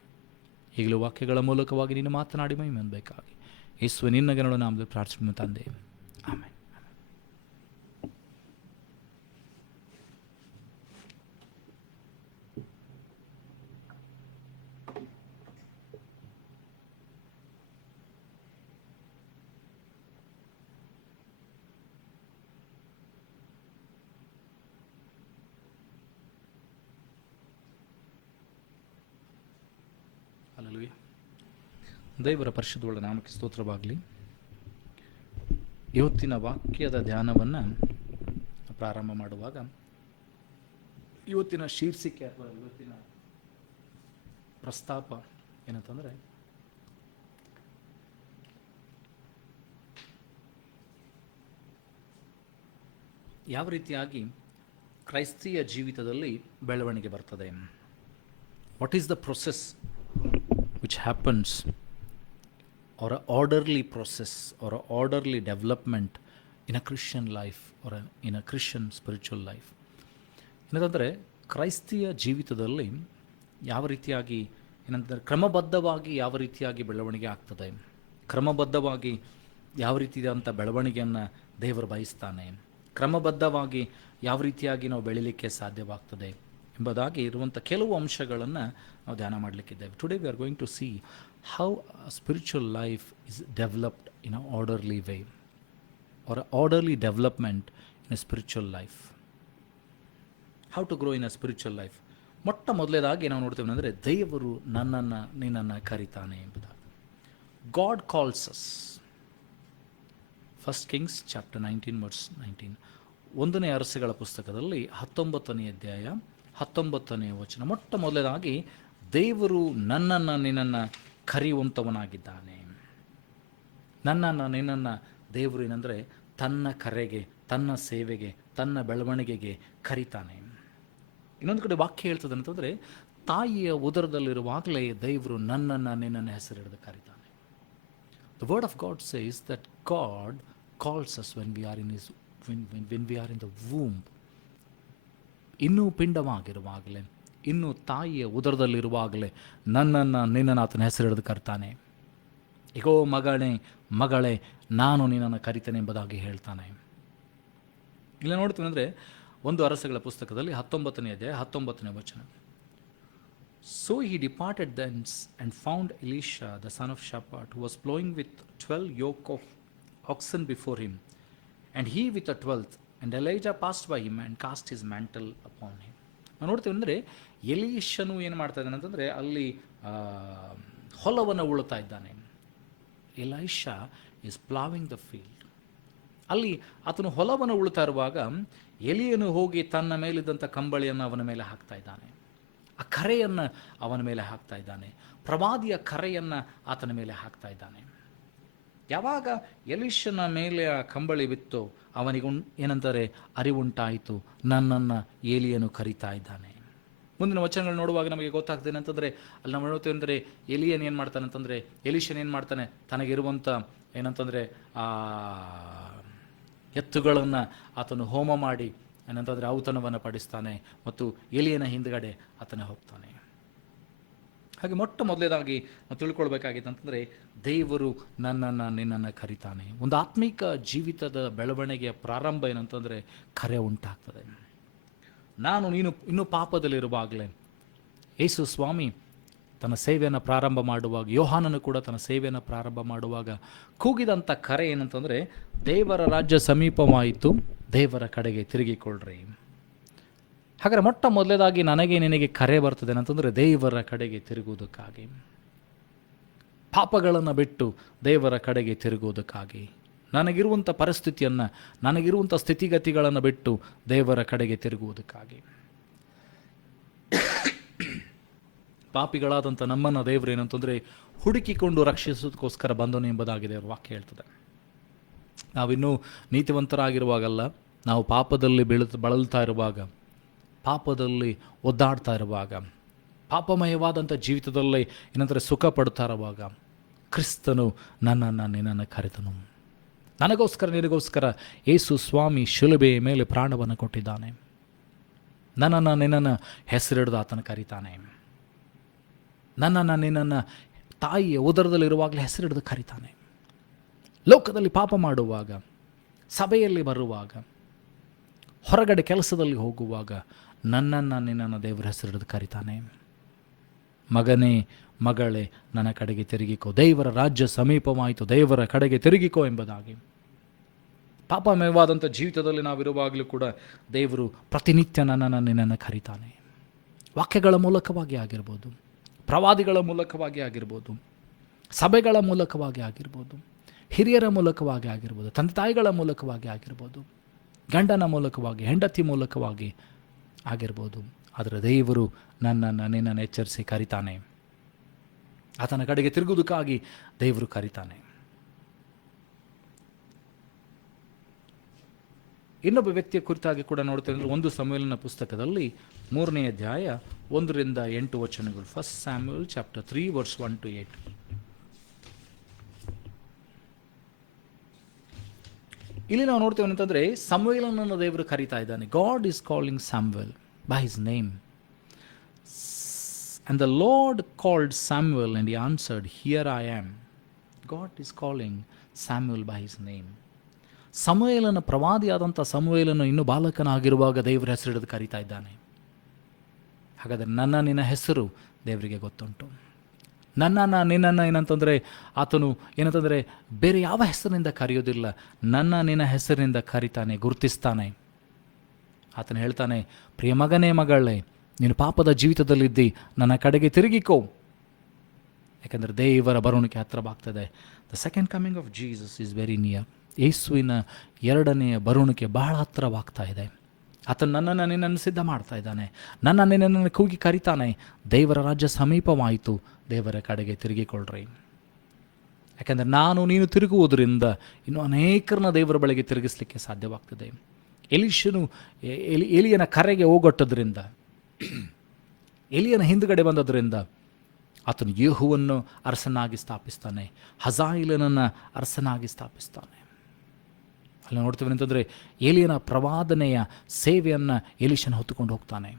ಈಗಲೂ ವಾಕ್ಯಗಳ ಮೂಲಕವಾಗಿ ನೀನು ಮಾತನಾಡಿ ಮಹಿಮೆ ಹೊಂದಬೇಕಾಗಿ ಯೇಸುವೆ ನಿನ್ನ ಘನಗಳು ನಾಮದಲ್ಲಿ ಪ್ರಾರ್ಥಿಸುವ ತಂದೆ, ಆಮೆನ್. ಹಲ್ಲೆಲೂಯಾ. ದೇವರ ಪರಿಶುದ್ಧವುಳ್ಳ ನಾಮಕ್ಕೆ ಸ್ತೋತ್ರವಾಗಲಿ. ಇವತ್ತಿನ ವಾಕ್ಯದ ಧ್ಯಾನವನ್ನು ಪ್ರಾರಂಭ ಮಾಡುವಾಗ ಇವತ್ತಿನ ಶೀರ್ಷಿಕೆ ಅಥವಾ ಇವತ್ತಿನ ಪ್ರಸ್ತಾಪ ಏನಂತಂದರೆ, ಯಾವ ರೀತಿಯಾಗಿ ಕ್ರೈಸ್ತಿಯ ಜೀವಿತದಲ್ಲಿ ಬೆಳವಣಿಗೆ ಬರ್ತದೆ. What is the process which happens, or an orderly process or an orderly development in a Christian life or in a Christian spiritual life. ಏನಂದರೆ ಕ್ರೈಸ್ತಿಯ ಜೀವಿತದಲ್ಲಿ ಯಾವ ರೀತಿಯಾಗಿ ಏನಂದರೆ ಕ್ರಮಬದ್ಧವಾಗಿ ಯಾವ ರೀತಿಯಾಗಿ ಬೆಳವಣಿಗೆ ಆಗ್ತದೆ, ಕ್ರಮಬದ್ಧವಾಗಿ ಯಾವ ರೀತಿಯಾದಂಥ ಬೆಳವಣಿಗೆಯನ್ನು ದೇವರು ಬಯಸ್ತಾನೆ, ಕ್ರಮಬದ್ಧವಾಗಿ ಯಾವ ರೀತಿಯಾಗಿ ನಾವು ಬೆಳೀಲಿಕ್ಕೆ ಸಾಧ್ಯವಾಗ್ತದೆ ಎಂಬುದಾಗಿ ಇರುವಂಥ ಕೆಲವು ಅಂಶಗಳನ್ನು ನಾವು ಧ್ಯಾನ ಮಾಡಲಿಕ್ಕಿದ್ದೇವೆ. Today we are going to see how spiritual life is developed in a orderly way or orderly development in a spiritual life. How to grow in a spiritual life. ಮೊಟ್ಟ ಮೊದಲೇದಾಗಿ ನಾವು ನೋಡ್ತೇವೆ ಅಂದರೆ, ದೇವರು ನನ್ನನ್ನು ನಿನ್ನನ್ನು ಕರೀತಾನೆ ಎಂಬುದಾಗಿ. God calls us. First Kings chapter 19 verse 19. 1ನೇ ಅರಸುಗಳ ಪುಸ್ತಕದಲ್ಲಿ 19ನೇ ಅಧ್ಯಾಯ 19ನೇ ವಚನ. ಮೊಟ್ಟ ಮೊದಲನೇದಾಗಿ ದೇವರು ನನ್ನನ್ನು ನಿನ್ನನ್ನು ಕರೆಯುವಂಥವನಾಗಿದ್ದಾನೆ. ನನ್ನನ್ನು ನಿನ್ನನ್ನು ದೇವರು ಏನಂದರೆ ತನ್ನ ಕರೆಗೆ, ತನ್ನ ಸೇವೆಗೆ, ತನ್ನ ಬೆಳವಣಿಗೆಗೆ ಕರೀತಾನೆ. ಇನ್ನೊಂದು ಕಡೆ ವಾಕ್ಯ ಹೇಳ್ತದೆ ಅಂತಂದರೆ, ತಾಯಿಯ ಉದರದಲ್ಲಿರುವಾಗಲೇ ದೇವರು ನನ್ನನ್ನು ನಿನ್ನನ್ನು ಹೆಸರು ಹಿಡಿದು ಕರೀತಾನೆ. The word of God says that God calls us when we are in his when we are in the womb. ಇನ್ನೂ ಪಿಂಡವಾಗಿರುವಾಗಲೇ, ಇನ್ನೂ ತಾಯಿಯ ಉದರದಲ್ಲಿರುವಾಗಲೇ ನನ್ನನ್ನು ನಿನ್ನನ್ನು ಆತನ ಹೆಸರು ಹಿಡಿದು ಕರ್ತಾನೆ. ಇಗೋ ಮಗನೇ, ಮಗಳೇ, ನಾನು ನಿನ್ನನ್ನು ಕರಿತೇನೆ ಎಂಬುದಾಗಿ ಹೇಳ್ತಾನೆ. ಇಲ್ಲ ನೋಡ್ತೀವಿ ಅಂದರೆ 1 ಅರಸುಗಳ ಪುಸ್ತಕದಲ್ಲಿ 19ನೇ ಅಧ್ಯಾಯ 19ನೇ ವಚನ. So he departed thence and found Elisha the son of Shaphat, who was plowing with 12 yoke of oxen before him, and he with the 12th. And Elijah passed by him and cast his mantle upon him. ನಾವು ನೋಡ್ತೀವಿ ಅಂದರೆ, ಎಲೀಷನು ಏನು ಮಾಡ್ತಾ ಇದ್ದಾನೆ ಅಂತಂದರೆ, ಅಲ್ಲಿ ಹೊಲವನ್ನು ಉಳುತ್ತಾ ಇದ್ದಾನೆ. ಎಲೈಷಾ ಈಸ್ ಪ್ಲಾವಿಂಗ್ ದ ಫೀಲ್ಡ್. ಅಲ್ಲಿ ಆತನು ಹೊಲವನ್ನು ಉಳುತ್ತಾ ಇರುವಾಗ ಎಲಿಯನು ಹೋಗಿ ತನ್ನ ಮೇಲಿದ್ದಂಥ ಕಂಬಳಿಯನ್ನು ಅವನ ಮೇಲೆ ಹಾಕ್ತಾ ಇದ್ದಾನೆ. ಆ ಕರೆಯನ್ನು ಅವನ ಮೇಲೆ ಹಾಕ್ತಾ ಇದ್ದಾನೆ. ಪ್ರವಾದಿಯ ಕರೆಯನ್ನು ಆತನ ಮೇಲೆ ಹಾಕ್ತಾ ಇದ್ದಾನೆ. ಯಾವಾಗ ಎಲೀಷನ ಮೇಲೆ ಆ ಕಂಬಳಿ ಬಿತ್ತು, ಅವನಿಗೆ ಏನಂತಾರೆ ಅರಿವುಂಟಾಯಿತು, ನನ್ನನ್ನು ಏಲಿಯನು ಕರೀತಾ ಇದ್ದಾನೆ. ಮುಂದಿನ ವಚನಗಳು ನೋಡುವಾಗ ನಮಗೆ ಗೊತ್ತಾಗ್ತದೆ ಅಂತಂದರೆ, ಅಲ್ಲಿ ನಾವು ನೋಡ್ತೇವೆ ಅಂದರೆ, ಎಲಿಯನ್ ಏನು ಮಾಡ್ತಾನೆ ಅಂತಂದರೆ, ಎಲೀಷನ್ ಏನು ಮಾಡ್ತಾನೆ, ತನಗಿರುವಂಥ ಏನಂತಂದರೆ ಎತ್ತುಗಳನ್ನು ಆತನು ಹೋಮ ಮಾಡಿ ಏನಂತಂದರೆ ಔತಣವನ್ನು ಪಡಿಸ್ತಾನೆ ಮತ್ತು ಎಲಿಯನ ಹಿಂದುಗಡೆ ಆತನೇ ಹೋಗ್ತಾನೆ. ಹಾಗೆ ಮೊಟ್ಟ ಮೊದಲೇದಾಗಿ ನಾವು ತಿಳ್ಕೊಳ್ಬೇಕಾಗಿತ್ತು ಅಂತಂದರೆ, ದೇವರು ನನ್ನನ್ನು ನಿನ್ನನ್ನು ಕರೀತಾನೆ. ಒಂದು ಆತ್ಮಿಕ ಜೀವಿತದ ಬೆಳವಣಿಗೆಯ ಪ್ರಾರಂಭ ಏನಂತಂದರೆ ಕರೆ ಉಂಟಾಗ್ತದೆ. ನೀನು ಇನ್ನೂ ಪಾಪದಲ್ಲಿರುವಾಗಲೇ ಯೇಸು ಸ್ವಾಮಿ ತನ್ನ ಸೇವೆಯನ್ನು ಪ್ರಾರಂಭ ಮಾಡುವಾಗ, ಯೋಹಾನನು ಕೂಡ ತನ್ನ ಸೇವೆಯನ್ನು ಪ್ರಾರಂಭ ಮಾಡುವಾಗ ಕೂಗಿದಂಥ ಕರೆ ಏನಂತಂದರೆ, ದೇವರ ರಾಜ್ಯ ಸಮೀಪವಾಯಿತು, ದೇವರ ಕಡೆಗೆ ತಿರುಗಿಕೊಳ್ಳ್ರಿ. ಹಾಗಾದರೆ ಮೊಟ್ಟ ಮೊದಲೇದಾಗಿ ನನಗೆ ನಿನಗೆ ಕರೆ ಬರ್ತದೆ ಏನಂತಂದರೆ, ದೇವರ ಕಡೆಗೆ ತಿರುಗುವುದಕ್ಕಾಗಿ, ಪಾಪಗಳನ್ನು ಬಿಟ್ಟು ದೇವರ ಕಡೆಗೆ ತಿರುಗುವುದಕ್ಕಾಗಿ. ನನಗಿರುವಂಥ ಪರಿಸ್ಥಿತಿಯನ್ನು, ನನಗಿರುವಂಥ ಸ್ಥಿತಿಗತಿಗಳನ್ನು ಬಿಟ್ಟು ದೇವರ ಕಡೆಗೆ ತಿರುಗುವುದಕ್ಕಾಗಿ. ಪಾಪಿಗಳಾದಂಥ ನಮ್ಮನ್ನು ದೇವರು ಏನಂತಂದರೆ ಹುಡುಕಿಕೊಂಡು ರಕ್ಷಿಸೋದಕ್ಕೋಸ್ಕರ ಬಂದನು ಎಂಬುದಾಗಿ ದೇವರ ವಾಕ್ಯ ಹೇಳ್ತದೆ. ನಾವಿನ್ನೂ ನೀತಿವಂತರಾಗಿರುವಾಗಲ್ಲ, ನಾವು ಪಾಪದಲ್ಲಿ ಬಳಲ್ತಾ ಇರುವಾಗ, ಪಾಪದಲ್ಲಿ ಒದ್ದಾಡ್ತಾ ಇರುವಾಗ, ಪಾಪಮಯವಾದಂಥ ಜೀವಿತದಲ್ಲಿ ಏನಂದರೆ ಸುಖ ಪಡ್ತಾ ಇರುವಾಗ ಕ್ರಿಸ್ತನು ನಿನ್ನನ್ನು ಕರೆತನು. ನನಗೋಸ್ಕರ ನಿನಗೋಸ್ಕರ ಯೇಸು ಸ್ವಾಮಿ ಶಿಲುಬೆಯ ಮೇಲೆ ಪ್ರಾಣವನ್ನು ಕೊಟ್ಟಿದ್ದಾನೆ. ನಿನ್ನನ್ನು ಹೆಸರಿಡಿದು ಆತನ ಕರೀತಾನೆ. ನಿನ್ನನ್ನು ತಾಯಿಯ ಉದರದಲ್ಲಿರುವಾಗಲೇ ಹೆಸರಿಡಿದು ಕರೀತಾನೆ. ಲೋಕದಲ್ಲಿ ಪಾಪ ಮಾಡುವಾಗ, ಸಭೆಯಲ್ಲಿ ಬರುವಾಗ, ಹೊರಗಡೆ ಕೆಲಸದಲ್ಲಿ ಹೋಗುವಾಗ ನಿನ್ನನ್ನು ದೇವರ ಹೆಸರಿಡಿದು ಕರೀತಾನೆ. ಮಗನೇ, ಮಗಳೇ, ನನ್ನ ಕಡೆಗೆ ತಿರುಗಿಕೋ, ದೇವರ ರಾಜ್ಯ ಸಮೀಪವಾಯಿತು, ದೇವರ ಕಡೆಗೆ ತಿರುಗಿಕೋ ಎಂಬುದಾಗಿ. ಪಾಪಮಯವಾದಂಥ ಜೀವಿತದಲ್ಲಿ ನಾವಿರುವಾಗಲೂ ಕೂಡ ದೇವರು ಪ್ರತಿನಿತ್ಯ ನಿನ್ನನ್ನು ಕರೀತಾನೆ. ವಾಕ್ಯಗಳ ಮೂಲಕವಾಗಿ ಆಗಿರ್ಬೋದು, ಪ್ರವಾದಿಗಳ ಮೂಲಕವಾಗಿ ಆಗಿರ್ಬೋದು, ಸಭೆಗಳ ಮೂಲಕವಾಗಿ ಆಗಿರ್ಬೋದು, ಹಿರಿಯರ ಮೂಲಕವಾಗಿ ಆಗಿರ್ಬೋದು, ತಂದೆ ತಾಯಿಗಳ ಮೂಲಕವಾಗಿ ಆಗಿರ್ಬೋದು, ಗಂಡನ ಮೂಲಕವಾಗಿ, ಹೆಂಡತಿ ಮೂಲಕವಾಗಿ ಆಗಿರ್ಬೋದು. ಆದರೆ ದೇವರು ನಿನ್ನನ್ನು ಎಚ್ಚರಿಸಿ ಕರೀತಾನೆ. ಆತನ ಕಡೆಗೆ ತಿರುಗುವುದಕ್ಕಾಗಿ ದೇವರು ಕರೀತಾನೆ. ಇನ್ನೊಬ್ಬ ವ್ಯಕ್ತಿಯ ಕುರಿತಾಗಿ ಕೂಡ ನೋಡ್ತೇವೆ. 1 ಸಮುವೇಲನ ಪುಸ್ತಕದಲ್ಲಿ 3ನೇ ಅಧ್ಯಾಯ 1-8 ವಚನಗಳು. 1 Samuel chapter 3 verse 1-8. ಇಲ್ಲಿ ನಾವು ನೋಡ್ತೇವೆ ಅಂತಂದರೆ ಸಮುವೇಲನನ್ನು ದೇವರು ಕರೀತಾ ಇದ್ದಾನೆ. God is calling Samuel by his name. And the Lord called Samuel and he answered, Here I am. God is calling Samuel by his name. ಸಮುವೇಲನ, ಪ್ರವಾದಿಯಾದಂಥ ಸಮುವೇಲನು ಇನ್ನೂ ಬಾಲಕನಾಗಿರುವಾಗ ದೇವರ ಹೆಸರಿಡಿದು ಕರೀತಾ ಇದ್ದಾನೆ. ಹಾಗಾದರೆ ನಿನ್ನ ಹೆಸರು ದೇವರಿಗೆ ಗೊತ್ತುಂಟು. ನಿನ್ನನ್ನು ಏನಂತಂದರೆ ಆತನು ಏನಂತಂದರೆ ಬೇರೆ ಯಾವ ಹೆಸರಿನಿಂದ ಕರೆಯೋದಿಲ್ಲ, ನಿನ್ನ ಹೆಸರಿನಿಂದ ಕರೀತಾನೆ, ಗುರುತಿಸ್ತಾನೆ. ಆತನು ಹೇಳ್ತಾನೆ, ಪ್ರಿಯ ಮಗನೇ, ಮಗಳೇ, ನೀನು ಪಾಪದ ಜೀವಿತದಲ್ಲಿದ್ದಿ, ನನ್ನ ಕಡೆಗೆ ತಿರುಗಿಕೋ, ಯಾಕೆಂದರೆ ದೇವರ ಬರುಣಿಕೆ ಹತ್ತಿರವಾಗ್ತದೆ. The second coming of Jesus is very near. ಯೇಸುವಿನ 2ನೇ ಬರುಣಿಕೆ ಬಹಳ ಹತ್ತಿರವಾಗ್ತಾ ಇದೆ. ಆತನು ನಿನ್ನನ್ನು ಸಿದ್ಧ ಮಾಡ್ತಾ ಇದ್ದಾನೆ. ನಿನ್ನನ್ನು ಕೂಗಿ ಕರೀತಾನೆ. ದೇವರ ರಾಜ್ಯ ಸಮೀಪವಾಯಿತು, ದೇವರ ಕಡೆಗೆ ತಿರುಗಿಕೊಳ್ಳ್ರಿ. ಯಾಕೆಂದರೆ ನೀನು ತಿರುಗುವುದರಿಂದ ಇನ್ನೂ ಅನೇಕರನ್ನ ದೇವರ ಬಳಿಗೆ ತಿರುಗಿಸಲಿಕ್ಕೆ ಸಾಧ್ಯವಾಗ್ತದೆ. ಎಲಿಯನ ಕರೆಗೆ ಹೋಗೊಟ್ಟದ್ರಿಂದ, ಎಲಿಯನ ಹಿಂದುಗಡೆ ಬಂದದ್ರಿಂದ ಆತನು ಯೇಹುವನ್ನು ಅರಸನಾಗಿ ಸ್ಥಾಪಿಸ್ತಾನೆ, ಹಜಾಯೇಲನನ್ನು ಅರಸನಾಗಿ ಸ್ಥಾಪಿಸ್ತಾನೆ. ಅಲ್ಲಿ ನೋಡ್ತೀವಿ ಅಂತಂದರೆ ಎಲಿಯನ ಪ್ರವಾದನೆಯ ಸೇವೆಯನ್ನು ಎಲೀಷನ ಹೊತ್ತುಕೊಂಡು ಹೋಗ್ತಾನೆ.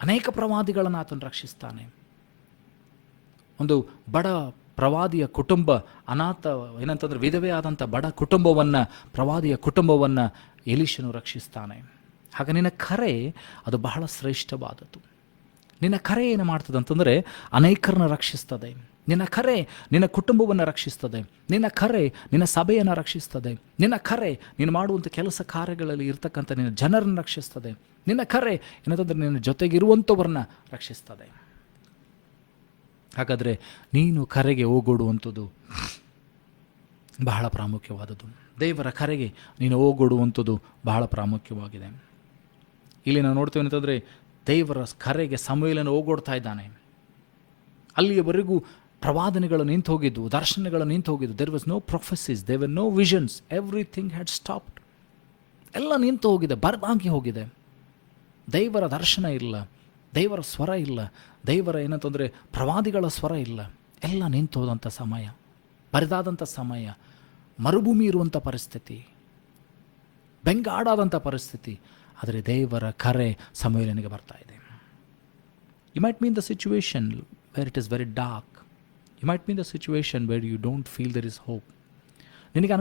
ಅನೇಕ ಪ್ರವಾದಿಗಳನ್ನು ಆತನು ರಕ್ಷಿಸ್ತಾನೆ. ಒಂದು ಬಡ ಪ್ರವಾದಿಯ ಕುಟುಂಬ, ಅನಾಥ ಏನಂತಂದರೆ ವಿಧವೆ ಆದಂಥ ಬಡ ಕುಟುಂಬವನ್ನು, ಪ್ರವಾದಿಯ ಕುಟುಂಬವನ್ನು ಎಲೀಷನು ರಕ್ಷಿಸ್ತಾನೆ. ಹಾಗೆ ನಿನ್ನ ಕರೆ ಅದು ಬಹಳ ಶ್ರೇಷ್ಠವಾದದ್ದು. ನಿನ್ನ ಕರೆ ಏನು ಮಾಡ್ತದೆ ಅಂತಂದರೆ ಅನೇಕರನ್ನ ರಕ್ಷಿಸ್ತದೆ. ನಿನ್ನ ಕರೆ ನಿನ್ನ ಕುಟುಂಬವನ್ನು ರಕ್ಷಿಸ್ತದೆ. ನಿನ್ನ ಕರೆ ನಿನ್ನ ಸಭೆಯನ್ನು ರಕ್ಷಿಸ್ತದೆ. ನಿನ್ನ ಕರೆ ನೀನು ಮಾಡುವಂಥ ಕೆಲಸ ಕಾರ್ಯಗಳಲ್ಲಿ ಇರ್ತಕ್ಕಂಥ ನಿನ್ನ ಜನರನ್ನು ರಕ್ಷಿಸ್ತದೆ. ನಿನ್ನ ಕರೆ ಏನಂತಂದರೆ ನಿನ್ನ ಜೊತೆಗಿರುವಂಥವ್ರನ್ನ ರಕ್ಷಿಸ್ತದೆ. ಹಾಗಾದರೆ ನೀನು ಕರೆಗೆ ಹೋಗೊಡುವಂಥದ್ದು ಬಹಳ ಪ್ರಾಮುಖ್ಯವಾದದ್ದು. ದೇವರ ಕರೆಗೆ ನೀನು ಹೋಗೊಡುವಂಥದ್ದು ಬಹಳ ಪ್ರಾಮುಖ್ಯವಾಗಿದೆ. ಇಲ್ಲಿ ನಾವು ನೋಡ್ತೇವೆ ಅಂತಂದರೆ ದೇವರ ಕರೆಗೆ ಸಮುವೇಲನು ಹೋಗೊಡ್ತಾ ಇದ್ದಾನೆ. ಅಲ್ಲಿಯವರೆಗೂ ಪ್ರವಾದನೆಗಳು ನಿಂತು ಹೋಗಿದ್ದು, ದರ್ಶನಗಳು ನಿಂತು ಹೋಗಿದ್ದು. There was no prophecies, there were no visions, everything had stopped. ಎಲ್ಲ ನಿಂತು ಹೋಗಿದೆ, ಬರದಾಗಿ ಹೋಗಿದೆ. ದೇವರ ದರ್ಶನ ಇಲ್ಲ, ದೇವರ ಸ್ವರ ಇಲ್ಲ, ದೇವರ ಏನಂತಂದರೆ ಪ್ರವಾದಿಗಳ ಸ್ವರ ಇಲ್ಲ. ಎಲ್ಲ ನಿಂತು ಹೋದಂಥ ಸಮಯ, ಬರಿದಾದಂಥ ಸಮಯ, ಮರುಭೂಮಿ ಇರುವಂಥ ಪರಿಸ್ಥಿತಿ, ಬೆಂಗಾಡಾದಂಥ ಪರಿಸ್ಥಿತಿ. ಆದರೆ ದೇವರ ಕರೆ ಸಮುವೇಲನಿಗೆ ಬರ್ತಾ ಇದೆ. You might mean the situation where it is very dark. You might mean the situation where you don't feel there is hope. ನಿನಗೆ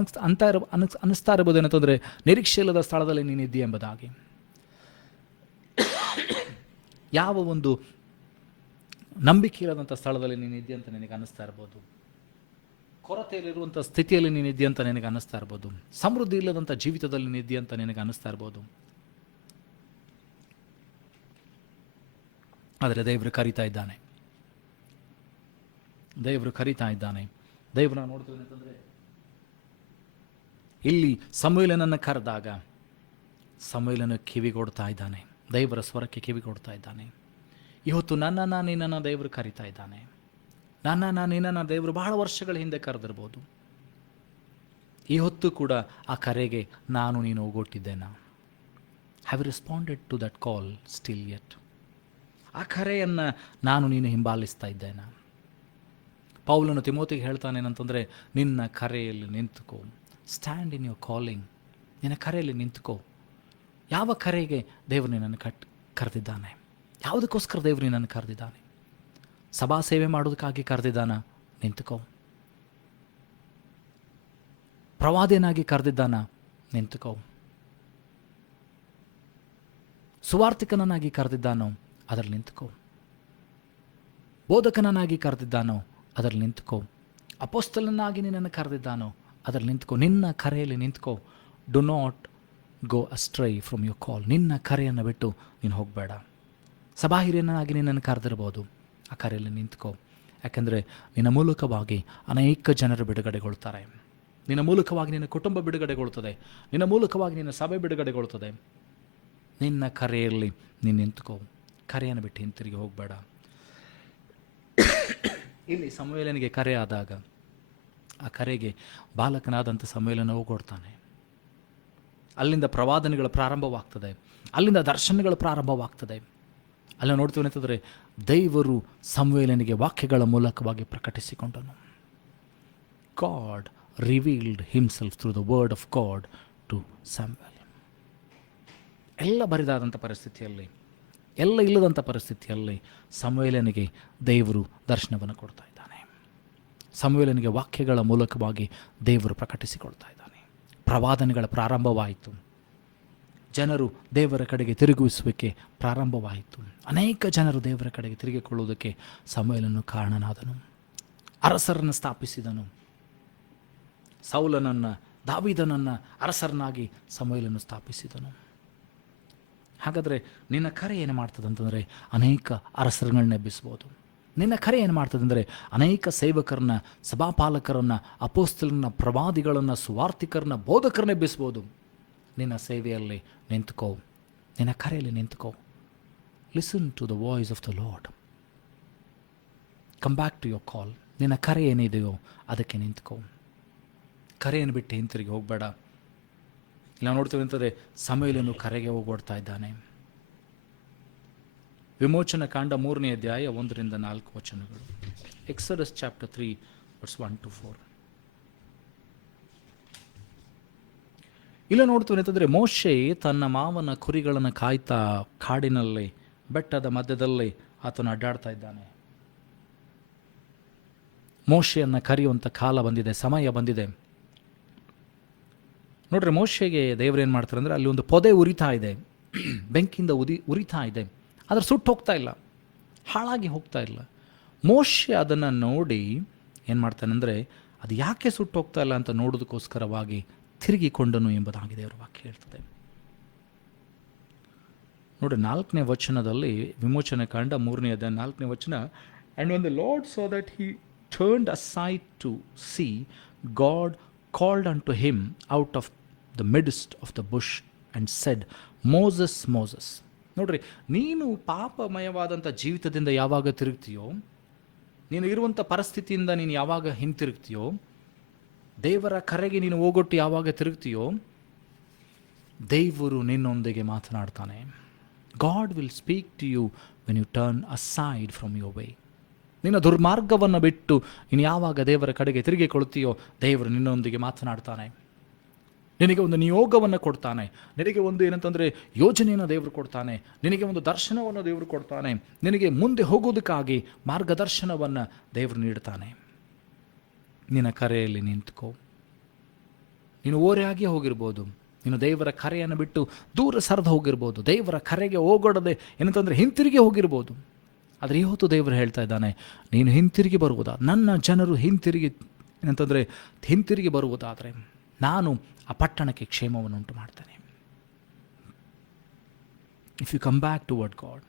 ಅನ್ನಿಸ್ತಾ ಇರ್ಬೋದು ಏನಂತಂದರೆ ನಿರೀಕ್ಷೆ ಇಲ್ಲದ ಸ್ಥಳದಲ್ಲಿ ನೀನಿದ್ದೀಯ ಎಂಬುದಾಗಿ. ಯಾವ ಒಂದು ನಂಬಿಕೆ ಇಲ್ಲದಂಥ ಸ್ಥಳದಲ್ಲಿ ನೀನಿದ್ದೀಯ ಅಂತ ನಿನಗೆ ಅನ್ನಿಸ್ತಾ ಇರ್ಬೋದು. ಕೊರತೆಯಲ್ಲಿರುವಂಥ ಸ್ಥಿತಿಯಲ್ಲಿ ನೀನಿದ್ದೀಯ ಅಂತ ನಿನಗೆ ಅನ್ನಿಸ್ತಾ ಇರ್ಬೋದು. ಸಮೃದ್ಧಿ ಇಲ್ಲದಂಥ ಜೀವಿತದಲ್ಲಿ ನೀನಿದ್ದೀಯ ಅಂತ ನಿನಗೆ ಅನ್ನಿಸ್ತಾ ಇರ್ಬೋದು. ಆದರೆ ದೇವರು ಕರೀತಾ ಇದ್ದಾನೆ. ದೇವರು ಕರೀತಾ ಇದ್ದಾನೆ. ದೇವರನ್ನ ನೋಡ್ತೀವಿ ಅಂತಂದರೆ ಇಲ್ಲಿ ಸಮುವೇಲನನ್ನು ಕರೆದಾಗ ಸಮುವೇಲನು ಕಿವಿಗೊಡ್ತಾ ಇದ್ದಾನೆ, ದೇವರ ಸ್ವರಕ್ಕೆ ಕಿವಿಗೊಡ್ತಾ ಇದ್ದಾನೆ. ಇವತ್ತು ನನ್ನನ್ನು ನಿನ್ನನ್ನು ದೇವರು ಕರಿತಾ ಇದ್ದಾನೆ. ನನ್ನನ್ನು ನಿನ್ನನ್ನು ದೇವರು ಬಹಳ ವರ್ಷಗಳ ಹಿಂದೆ ಕರೆದಿರ್ಬೋದು. ಈ ಹೊತ್ತು ಕೂಡ ಆ ಕರೆಗೆ ನಾನು ನೀನು ಹೋಗೊಟ್ಟಿದ್ದೇನಾ? Have responded to that call still yet? ಆ ಕರೆಯನ್ನು ನಾನು ನೀನು ಹಿಂಬಾಲಿಸ್ತಾ ಇದ್ದೇನಾ? ಪೌಲನು ತಿಮೋತಿಗೆ ಹೇಳ್ತಾನೇನಂತಂದರೆ, ನಿನ್ನ ಕರೆಯಲ್ಲಿ ನಿಂತುಕೋ, ಸ್ಟ್ಯಾಂಡ್ ಇನ್ ಯುವರ್ ಕಾಲಿಂಗ್. ನಿನ್ನ ಕರೆಯಲ್ಲಿ ನಿಂತುಕೋ. ಯಾವ ಕರೆಗೆ ದೇವರು ನಿನ್ನನ್ನು ಕರೆದಿದ್ದಾನೆ? ಯಾವುದಕ್ಕೋಸ್ಕರ ದೇವರು ನಿನ್ನನ್ನು ಕರೆದಿದ್ದಾನೆ? ಸಭಾ ಸೇವೆ ಮಾಡೋದಕ್ಕಾಗಿ ಕರೆದಿದ್ದಾನ? ನಿಂತುಕೋ. ಪ್ರವಾದಿಯನಾಗಿ ಕರೆದಿದ್ದಾನ? ನಿಂತುಕೋ. ಸುವಾರ್ತಿಕನನ್ನಾಗಿ ಕರೆದಿದ್ದಾನೋ? ಅದರಲ್ಲಿ ನಿಂತುಕೋ. ಬೋಧಕನನ್ನಾಗಿ ಕರೆದಿದ್ದಾನೋ? ಅದರಲ್ಲಿ ನಿಂತುಕೋ. ಅಪೋಸ್ತಲನಾಗಿ ನಿನ್ನನ್ನು ಕರೆದಿದ್ದಾನೋ? ಅದರಲ್ಲಿ ನಿಂತುಕೋ. ನಿನ್ನ ಕರೆಯಲ್ಲಿ ನಿಂತುಕೋ. Do not go astray from your call. ನಿನ್ನ ಕರೆಯನ್ನು ಬಿಟ್ಟು ನೀನು ಹೋಗಬೇಡ. ಸಭಾ ಹಿರಿಯನಾಗಿ ನಿನ್ನನ್ನು ಕರೆದಿರ್ಬೋದು, ಆ ಕರೆಯಲ್ಲಿ ನಿಂತುಕೋ. ಯಾಕೆಂದರೆ ನಿನ್ನ ಮೂಲಕವಾಗಿ ಅನೇಕ ಜನರು ಬಿಡುಗಡೆಗೊಳ್ತಾರೆ. ನಿನ್ನ ಮೂಲಕವಾಗಿ ನಿನ್ನ ಕುಟುಂಬ ಬಿಡುಗಡೆಗೊಳ್ತದೆ. ನಿನ್ನ ಮೂಲಕವಾಗಿ ನಿನ್ನ ಸಭೆ ಬಿಡುಗಡೆಗೊಳ್ತದೆ. ನಿನ್ನ ಕರೆಯಲ್ಲಿ ನೀನು ನಿಂತುಕೋ. ಕರೆಯನ್ನು ಬಿಟ್ಟು ಹಿಂತಿರುಗಿ ಹೋಗಬೇಡ. ಇಲ್ಲಿ ಸಮುವೇಲನಿಗೆ ಕರೆ ಆದಾಗ ಆ ಕರೆಗೆ ಬಾಲಕನಾದಂಥ ಸಮುವೇಲನ ಹೋಗೊಡ್ತಾನೆ. ಅಲ್ಲಿಂದ ಪ್ರವಾದನೆಗಳು ಪ್ರಾರಂಭವಾಗ್ತದೆ, ಅಲ್ಲಿಂದ ದರ್ಶನಗಳು ಪ್ರಾರಂಭವಾಗ್ತದೆ. ಅಲ್ಲ ನೋಡ್ತೀವಿ ಅಂತಂದರೆ, ದೇವರು ಸಮುವೇಲನಿಗೆ ವಾಕ್ಯಗಳ ಮೂಲಕವಾಗಿ ಪ್ರಕಟಿಸಿಕೊಂಡನು. God revealed himself through the word of God to Samuel. ಎಲ್ಲ ಬರಿದಾದಂಥ ಪರಿಸ್ಥಿತಿಯಲ್ಲಿ, ಎಲ್ಲ ಇಲ್ಲದಂಥ ಪರಿಸ್ಥಿತಿಯಲ್ಲಿ ಸಮುವೇಲನಿಗೆ ದೇವರು ದರ್ಶನವನ್ನು ಕೊಡ್ತಾ ಇದ್ದಾನೆ. ಸಮುವೇಲನಿಗೆ ವಾಕ್ಯಗಳ ಮೂಲಕವಾಗಿ ದೇವರು ಪ್ರಕಟಿಸಿಕೊಳ್ತಾ ಇದ್ದಾನೆ. ಪ್ರವಾದನೆಗಳ ಪ್ರಾರಂಭವಾಯಿತು. ಜನರು ದೇವರ ಕಡೆಗೆ ತಿರುಗಿಸುವಿಕೆ ಪ್ರಾರಂಭವಾಯಿತು. ಅನೇಕ ಜನರು ದೇವರ ಕಡೆಗೆ ತಿರುಗಿಕೊಳ್ಳುವುದಕ್ಕೆ ಸಮುವೇಲನು ಕಾರಣನಾದನು. ಅರಸರನ್ನು ಸ್ಥಾಪಿಸಿದನು. ಸೌಲನನ್ನು, ದಾವೀದನನ್ನು ಅರಸರನ್ನಾಗಿ ಸಮುವೇಲನು ಸ್ಥಾಪಿಸಿದನು. ಹಾಗಾದರೆ ನಿನ್ನ ಕರೆ ಏನು ಮಾಡ್ತದೆ ಅಂತಂದರೆ, ಅನೇಕ ಅರಸರುಗಳನ್ನ ಎಬ್ಬಿಸ್ಬೋದು. ನಿನ್ನ ಕರೆ ಏನು ಮಾಡ್ತದೆ ಅಂದರೆ, ಅನೇಕ ಸೇವಕರನ್ನ, ಸಭಾಪಾಲಕರನ್ನ, ಅಪೋಸ್ತಲರನ್ನ, ಪ್ರವಾದಿಗಳನ್ನು, ಸುವಾರ್ತಿಕರನ್ನ, ಬೋಧಕರನ್ನ ಎಬ್ಬಿಸ್ಬೋದು. ನಿನ್ನ ಸೇವೆಯಲ್ಲಿ ನಿಂತುಕೋ. ನಿನ್ನ ಕರೆಯಲ್ಲಿ ನಿಂತುಕೋ. Listen to the voice of the Lord. Come back to your call. ನಿನ್ನ ಕರೆ ಏನಿದೆಯೋ ಅದಕ್ಕೆ ನಿಂತುಕೋ. ಕರೆಯನ್ನು ಬಿಟ್ಟು ಹಿಂತಿರುಗಿ ಹೋಗಬೇಡ. ಇಲ್ಲ ನೋಡ್ತೀವಿ ಅಂತಂದರೆ, ಸಮುವೇಲನು ಕರೆಗೆ ಹೋಗ್ತಾ ಇದ್ದಾನೆ. ವಿಮೋಚನ ಕಾಂಡ 3ನೇ ಅಧ್ಯಾಯ 1-4 ವಚನಗಳು. Exodus chapter 3 verse 1-4. ಇಲ್ಲ ನೋಡ್ತೀವಿ ಅಂತಂದರೆ, ಮೋಶೆ ತನ್ನ ಮಾವನ ಕುರಿಗಳನ್ನು ಕಾಯ್ತಾ ಕಾಡಿನಲ್ಲಿ, ಬೆಟ್ಟದ ಮಧ್ಯದಲ್ಲಿ ಆತನು ಅಡ್ಡಾಡ್ತಾ ಇದ್ದಾನೆ. ಮೋಶೆಯನ್ನು ಕರೆಯುವಂಥ ಕಾಲ ಬಂದಿದೆ, ಸಮಯ ಬಂದಿದೆ. ನೋಡ್ರಿ, ಮೋಶೆಗೆ ದೇವರೇನು ಮಾಡ್ತಾರೆ ಅಂದರೆ, ಅಲ್ಲಿ ಒಂದು ಪೊದೆ ಉರಿತಾ ಇದೆ, ಬೆಂಕಿಯಿಂದ ಉರಿತಾ ಇದೆ, ಆದರೆ ಸುಟ್ಟು ಹೋಗ್ತಾ ಇಲ್ಲ, ಹಾಳಾಗಿ ಹೋಗ್ತಾ ಇಲ್ಲ. ಮೋಶೆ ಅದನ್ನು ನೋಡಿ ಏನು ಮಾಡ್ತಾನೆಂದರೆ, ಅದು ಯಾಕೆ ಸುಟ್ಟು ಹೋಗ್ತಾ ಇಲ್ಲ ಅಂತ ನೋಡೋದಕ್ಕೋಸ್ಕರವಾಗಿ ತಿರುಗಿಕೊಂಡನು ಎಂಬುದಾಗಿ ದೇವರ ವಾಕ್ಯ ಹೇಳ್ತದೆ. ನೋಡಿ 4ನೇ ವಚನದಲ್ಲಿ, ವಿಮೋಚನೆ ಕಾಂಡ 3ನೇ ಅಧ್ಯಾಯ 4ನೇ ವಚನ. And when the Lord saw that he turned aside to see, God called unto him out of the midst of the bush and said, Moses, Moses. ನೋಡ್ರಿ, ನೀನು ಪಾಪಮಯವಾದಂಥ ಜೀವಿತದಿಂದ ಯಾವಾಗ ತಿರುಗ್ತೀಯೋ, ನೀನು ಇರುವಂಥ ಪರಿಸ್ಥಿತಿಯಿಂದ ನೀನು ಯಾವಾಗ ಹಿಂತಿರುಗ್ತೀಯೋ, ದೇವರ ಕರೆಗೆ ನೀನು ಹೋಗೊಟ್ಟು ಯಾವಾಗ ತಿರುಗ್ತೀಯೋ, ದೇವರು ನಿನ್ನೊಂದಿಗೆ ಮಾತನಾಡ್ತಾನೆ. God will speak to you when you turn aside from your way. ನಿನ್ನ ದುರ್ಮಾರ್ಗವನ್ನು ಬಿಟ್ಟು ನೀನು ಯಾವಾಗ ದೇವರ ಕಡೆಗೆ ತಿರುಗಿಕೊಳ್ತೀಯೋ, ದೇವರು ನಿನ್ನೊಂದಿಗೆ ಮಾತನಾಡ್ತಾನೆ. ನಿನಗೆ ಒಂದು ನಿಯೋಗವನ್ನು ಕೊಡ್ತಾನೆ. ನಿನಗೆ ಒಂದು ಏನಂತಂದರೆ ಯೋಜನೆಯನ್ನು ದೇವರು ಕೊಡ್ತಾನೆ. ನಿನಗೆ ಒಂದು ದರ್ಶನವನ್ನು ದೇವರು ಕೊಡ್ತಾನೆ. ನಿನಗೆ ಮುಂದೆ ಹೋಗೋದಕ್ಕಾಗಿ ಮಾರ್ಗದರ್ಶನವನ್ನು ದೇವರು ನೀಡ್ತಾನೆ. ನಿನ್ನ ಕರೆಯಲ್ಲಿ ನಿಂತುಕೋ. ನೀನು ಓರೆಯಾಗಿ ಹೋಗಿರ್ಬೋದು, ನೀನು ದೇವರ ಕರೆಯನ್ನು ಬಿಟ್ಟು ದೂರ ಸರಿದು ಹೋಗಿರ್ಬೋದು, ದೇವರ ಕರೆಗೆ ಹೋಗೋಡದೆ ಏನಂತಂದರೆ ಹಿಂತಿರುಗಿ ಹೋಗಿರ್ಬೋದು. ಆದರೆ ಇವತ್ತು ದೇವರು ಹೇಳ್ತಾ ಇದ್ದಾನೆ, ನೀನು ಹಿಂತಿರುಗಿ ಬರುವುದಾ, ನನ್ನ ಜನರು ಹಿಂತಿರುಗಿ ಬರುವುದಾದರೆ ನಾನು ಆ ಪಟ್ಟಣಕ್ಕೆ ಕ್ಷೇಮವನ್ನು ಉಂಟು ಮಾಡ್ತೇನೆ. If you come back to word God,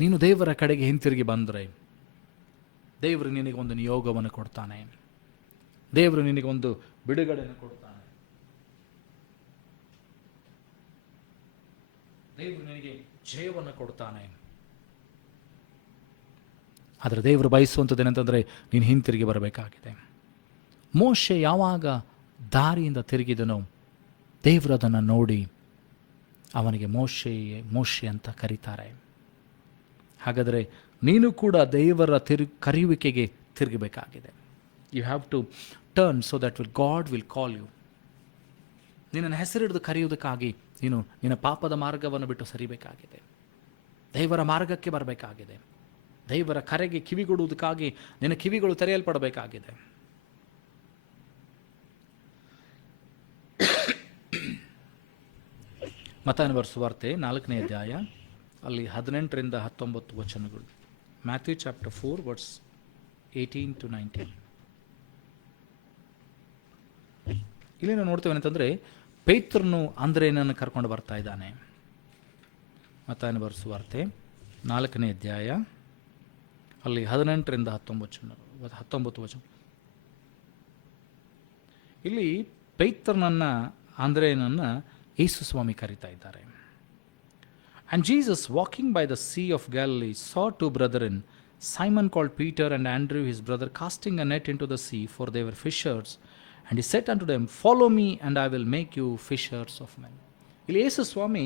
ನೀನು ದೇವರ ಕಡೆಗೆ ಹಿಂತಿರುಗಿ ಬಂದರೆ ದೇವರು ನಿನಗೆ ಒಂದು ನಿಯೋಗವನ್ನು ಕೊಡ್ತಾನೆ. ದೇವರು ನಿನಗೆ ಒಂದು ಬಿಡುಗಡೆಯನ್ನು ಕೊಡ್ತಾನೆ. ದೇವರು ನಿನಗೆ ಜಯವನ್ನು ಕೊಡ್ತಾನೆ. ಆದರೆ ದೇವರು ಬಯಸುವಂಥದ್ದೇನೆಂತಂದರೆ ನೀನು ಹಿಂತಿರುಗಿ ಬರಬೇಕಾಗಿದೆ. ಮೋಶೆ ಯಾವಾಗ ದಾರಿಯಿಂದ ತಿರುಗಿದನೋ ದೇವರು ಅದನ್ನು ನೋಡಿ ಅವನಿಗೆ ಮೋಶೆ ಅಂತ ಕರೀತಾರೆ. ಹಾಗಾದರೆ ನೀನು ಕೂಡ ದೇವರ ಕರೆಯುವಿಕೆಗೆ ತಿರುಗಬೇಕಾಗಿದೆ. You have to turn so that God will call you. ನಿನ್ನನ್ನು ಹೆಸರಿಡಿದು ಕರೆಯುವುದಕ್ಕಾಗಿ ನೀನು ನಿನ್ನ ಪಾಪದ ಮಾರ್ಗವನ್ನು ಬಿಟ್ಟು ಸರಿಬೇಕಾಗಿದೆ. ದೇವರ ಮಾರ್ಗಕ್ಕೆ ಬರಬೇಕಾಗಿದೆ. ದೇವರ ಕರೆಗೆ ಕಿವಿಗೊಡುವುದಕ್ಕಾಗಿ ನಿನ್ನ ಕಿವಿಗಳು ತೆರೆಯಲ್ಪಡಬೇಕಾಗಿದೆ. ಮತ್ತಾಯನ ಸುವಾರ್ತೆ 4ನೇ ಅಧ್ಯಾಯ ಅಲ್ಲಿ 18ರಿಂದ 19 ವಚನಗಳು. Matthew chapter 4 verse 18 to 19. ಇಲ್ಲಿ ನಾವು ನೋಡ್ತೇವೆ ಅಂತಂದರೆ ಪೇತ್ರನು ಅಂದ್ರೇನನ್ನು ಕರ್ಕೊಂಡು ಬರ್ತಾ ಇದ್ದಾನೆ. ಮತ್ತಾಯನ ಸುವಾರ್ತೆ 4ನೇ ಅಧ್ಯಾಯ ಅಲ್ಲಿ 18ರಿಂದ 19 ವಚನ. ಇಲ್ಲಿ ಪೇತ್ರನನ್ನು ಅಂದ್ರೇನನ್ನು ಯೇಸು ಸ್ವಾಮಿ ಕರೀತಾ ಇದ್ದಾರೆ. And Jesus, walking by the Sea of Galilee, saw two brethren, Simon called Peter and Andrew his brother, casting a net into the sea, for they were fishers. And he said unto them, Follow me, and I will make you fishers of men. ಇಲ್ಲಿ ಯೇಸು ಸ್ವಾಮಿ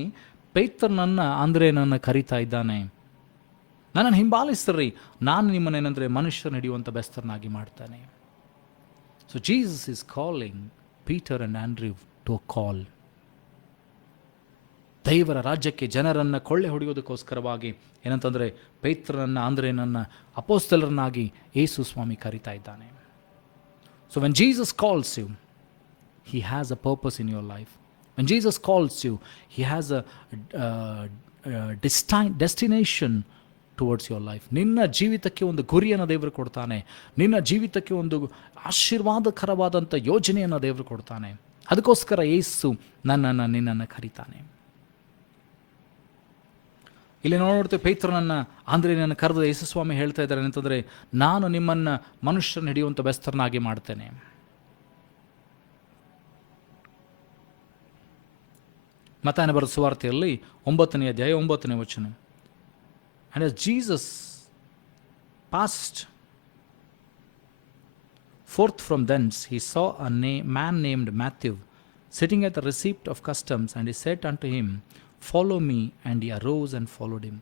ಪೇತ್ರನನ್ನು ಅಂದ್ರೇನನ್ನು ಕರೀತಾ ಇದ್ದಾನೆ. ನನ್ನನ್ನು ಹಿಂಬಾಲಿಸ್ತೀರಿ, ನಾನು ನಿಮ್ಮನ್ನೇನೆಂದರೆ ಮನುಷ್ಯರನ್ನು ಹಿಡಿಯುವಂಥ ಬೆಸ್ತರನ್ನಾಗಿ ಮಾಡ್ತಾನೆ. So Jesus is calling Peter and Andrew to call. ದೇವರ ರಾಜ್ಯಕ್ಕೆ ಜನರನ್ನು ಕೊಳ್ಳೆ ಹೊಡೆಯೋದಕ್ಕೋಸ್ಕರವಾಗಿ ಏನಂತಂದರೆ ಪೇತ್ರನನ್ನು ಅಂದ್ರೇನನ್ನು ಅಪೋಸ್ತಲರನ್ನಾಗಿ ಯೇಸು ಸ್ವಾಮಿ ಕರೀತಾ ಇದ್ದಾನೆ. So when Jesus calls you, he has a purpose in your life. When Jesus calls you, he has a destination towards your life. ನಿನ್ನ ಜೀವಿತಕ್ಕೆ ಒಂದು ಗುರಿಯನ್ನು ದೇವರು ಕೊಡ್ತಾನೆ. ನಿನ್ನ ಜೀವಿತಕ್ಕೆ ಒಂದು ಆಶೀರ್ವಾದಕರವಾದಂಥ ಯೋಜನೆಯನ್ನು ದೇವರು ಕೊಡ್ತಾನೆ. ಅದಕ್ಕೋಸ್ಕರ ಯೇಸು ನಿನ್ನನ್ನು ಕರೀತಾನೆ. ಇಲ್ಲಿ ನೋಡ್ತೇವೆ ಪೇತ್ರನನ್ನು ಅಂದ್ರೇನನ್ನು ಕರೆದು ಯೇಸು ಸ್ವಾಮಿ ಹೇಳ್ತಾ ಇದ್ದಾರೆ ಅಂತಂದರೆ, ನಾನು ನಿಮ್ಮನ್ನು ಮನುಷ್ಯರನ್ನು ಹಿಡಿಯುವಂಥ ಬೆಸ್ತರನ್ನಾಗಿ ಮಾಡ್ತೇನೆ. ಮತ್ತಾಯನ ಬರೆದ ಸುವಾರ್ತೆಯಲ್ಲಿ 9ನೇ ಅಧ್ಯಾಯ 9ನೇ ವಚನ. And as Jesus passed forth from thence, he saw a man named Matthew sitting at the receipt of customs, and he said unto him, Follow me, and he arose and followed him.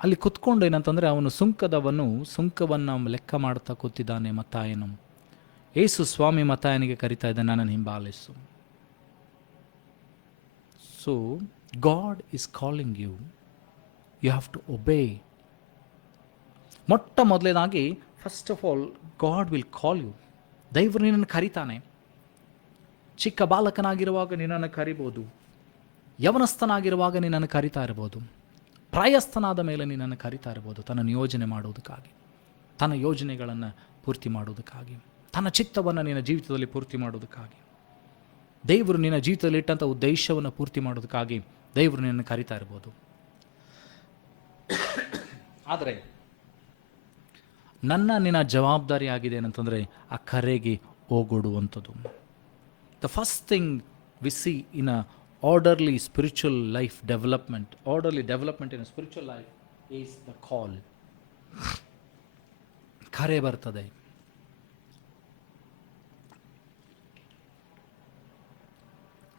ಅಲ್ಲಿ ಕುತ್ಕೊಂಡು ಏನಂತಂದರೆ ಅವನು ಸುಂಕವನ್ನು ಲೆಕ್ಕ ಮಾಡ್ತಾ ಕೂತಿದ್ದಾನೆ ಮತ್ತಾಯನು. ಯೇಸು ಸ್ವಾಮಿ ಮತ್ತಾಯನಿಗೆ ಕರಿತಾ ಇದ್ದಾನೆ, ನನ್ನನ್ನು ಹಿಂಬಾಲಿಸು. So God is calling you, you have to obey. ಮೊಟ್ಟ ಮೊದಲನೇದಾಗಿ first of all God will call you. ದೇವರು ನಿನ್ನನ್ನು ಕರೀತಾನೆ. ಚಿಕ್ಕ ಬಾಲಕನಾಗಿರುವಾಗ ನಿನ್ನನ್ನು ಕರಿಬೋದು, ಯವನಸ್ಥನಾಗಿರುವಾಗ ನಿನ್ನನ್ನು ಕರಿತಾ ಇರ್ಬೋದು, ಪ್ರಾಯಸ್ಥನಾದ ಮೇಲೆ ನಿನ್ನನ್ನು ಕರಿತಾ ಇರ್ಬೋದು. ತನ್ನ ನಿಯೋಜನೆ ಮಾಡುವುದಕ್ಕಾಗಿ, ತನ್ನ ಯೋಜನೆಗಳನ್ನು ಪೂರ್ತಿ ಮಾಡುವುದಕ್ಕಾಗಿ, ತನ್ನ ಚಿತ್ತವನ್ನು ನಿನ್ನ ಜೀವಿತದಲ್ಲಿ ಪೂರ್ತಿ ಮಾಡುವುದಕ್ಕಾಗಿ, ದೇವರು ನಿನ್ನ ಜೀವಿತದಲ್ಲಿ ಇಟ್ಟಂಥ ಉದ್ದೇಶವನ್ನು ಪೂರ್ತಿ ಮಾಡೋದಕ್ಕಾಗಿ ದೇವರು ನಿನ್ನನ್ನು ಕರಿತಾ ಇರ್ಬೋದು. ಆದರೆ ನಿನ್ನ ಜವಾಬ್ದಾರಿ ಆಗಿದೆ ಏನಂತಂದರೆ ಆ ಕರೆಗೆ ಹೋಗೊಡುವಂಥದ್ದು. The first thing we see in a orderly spiritual life development, in a spiritual life is the call. ಕರೆ ಬರ್ತದೆ.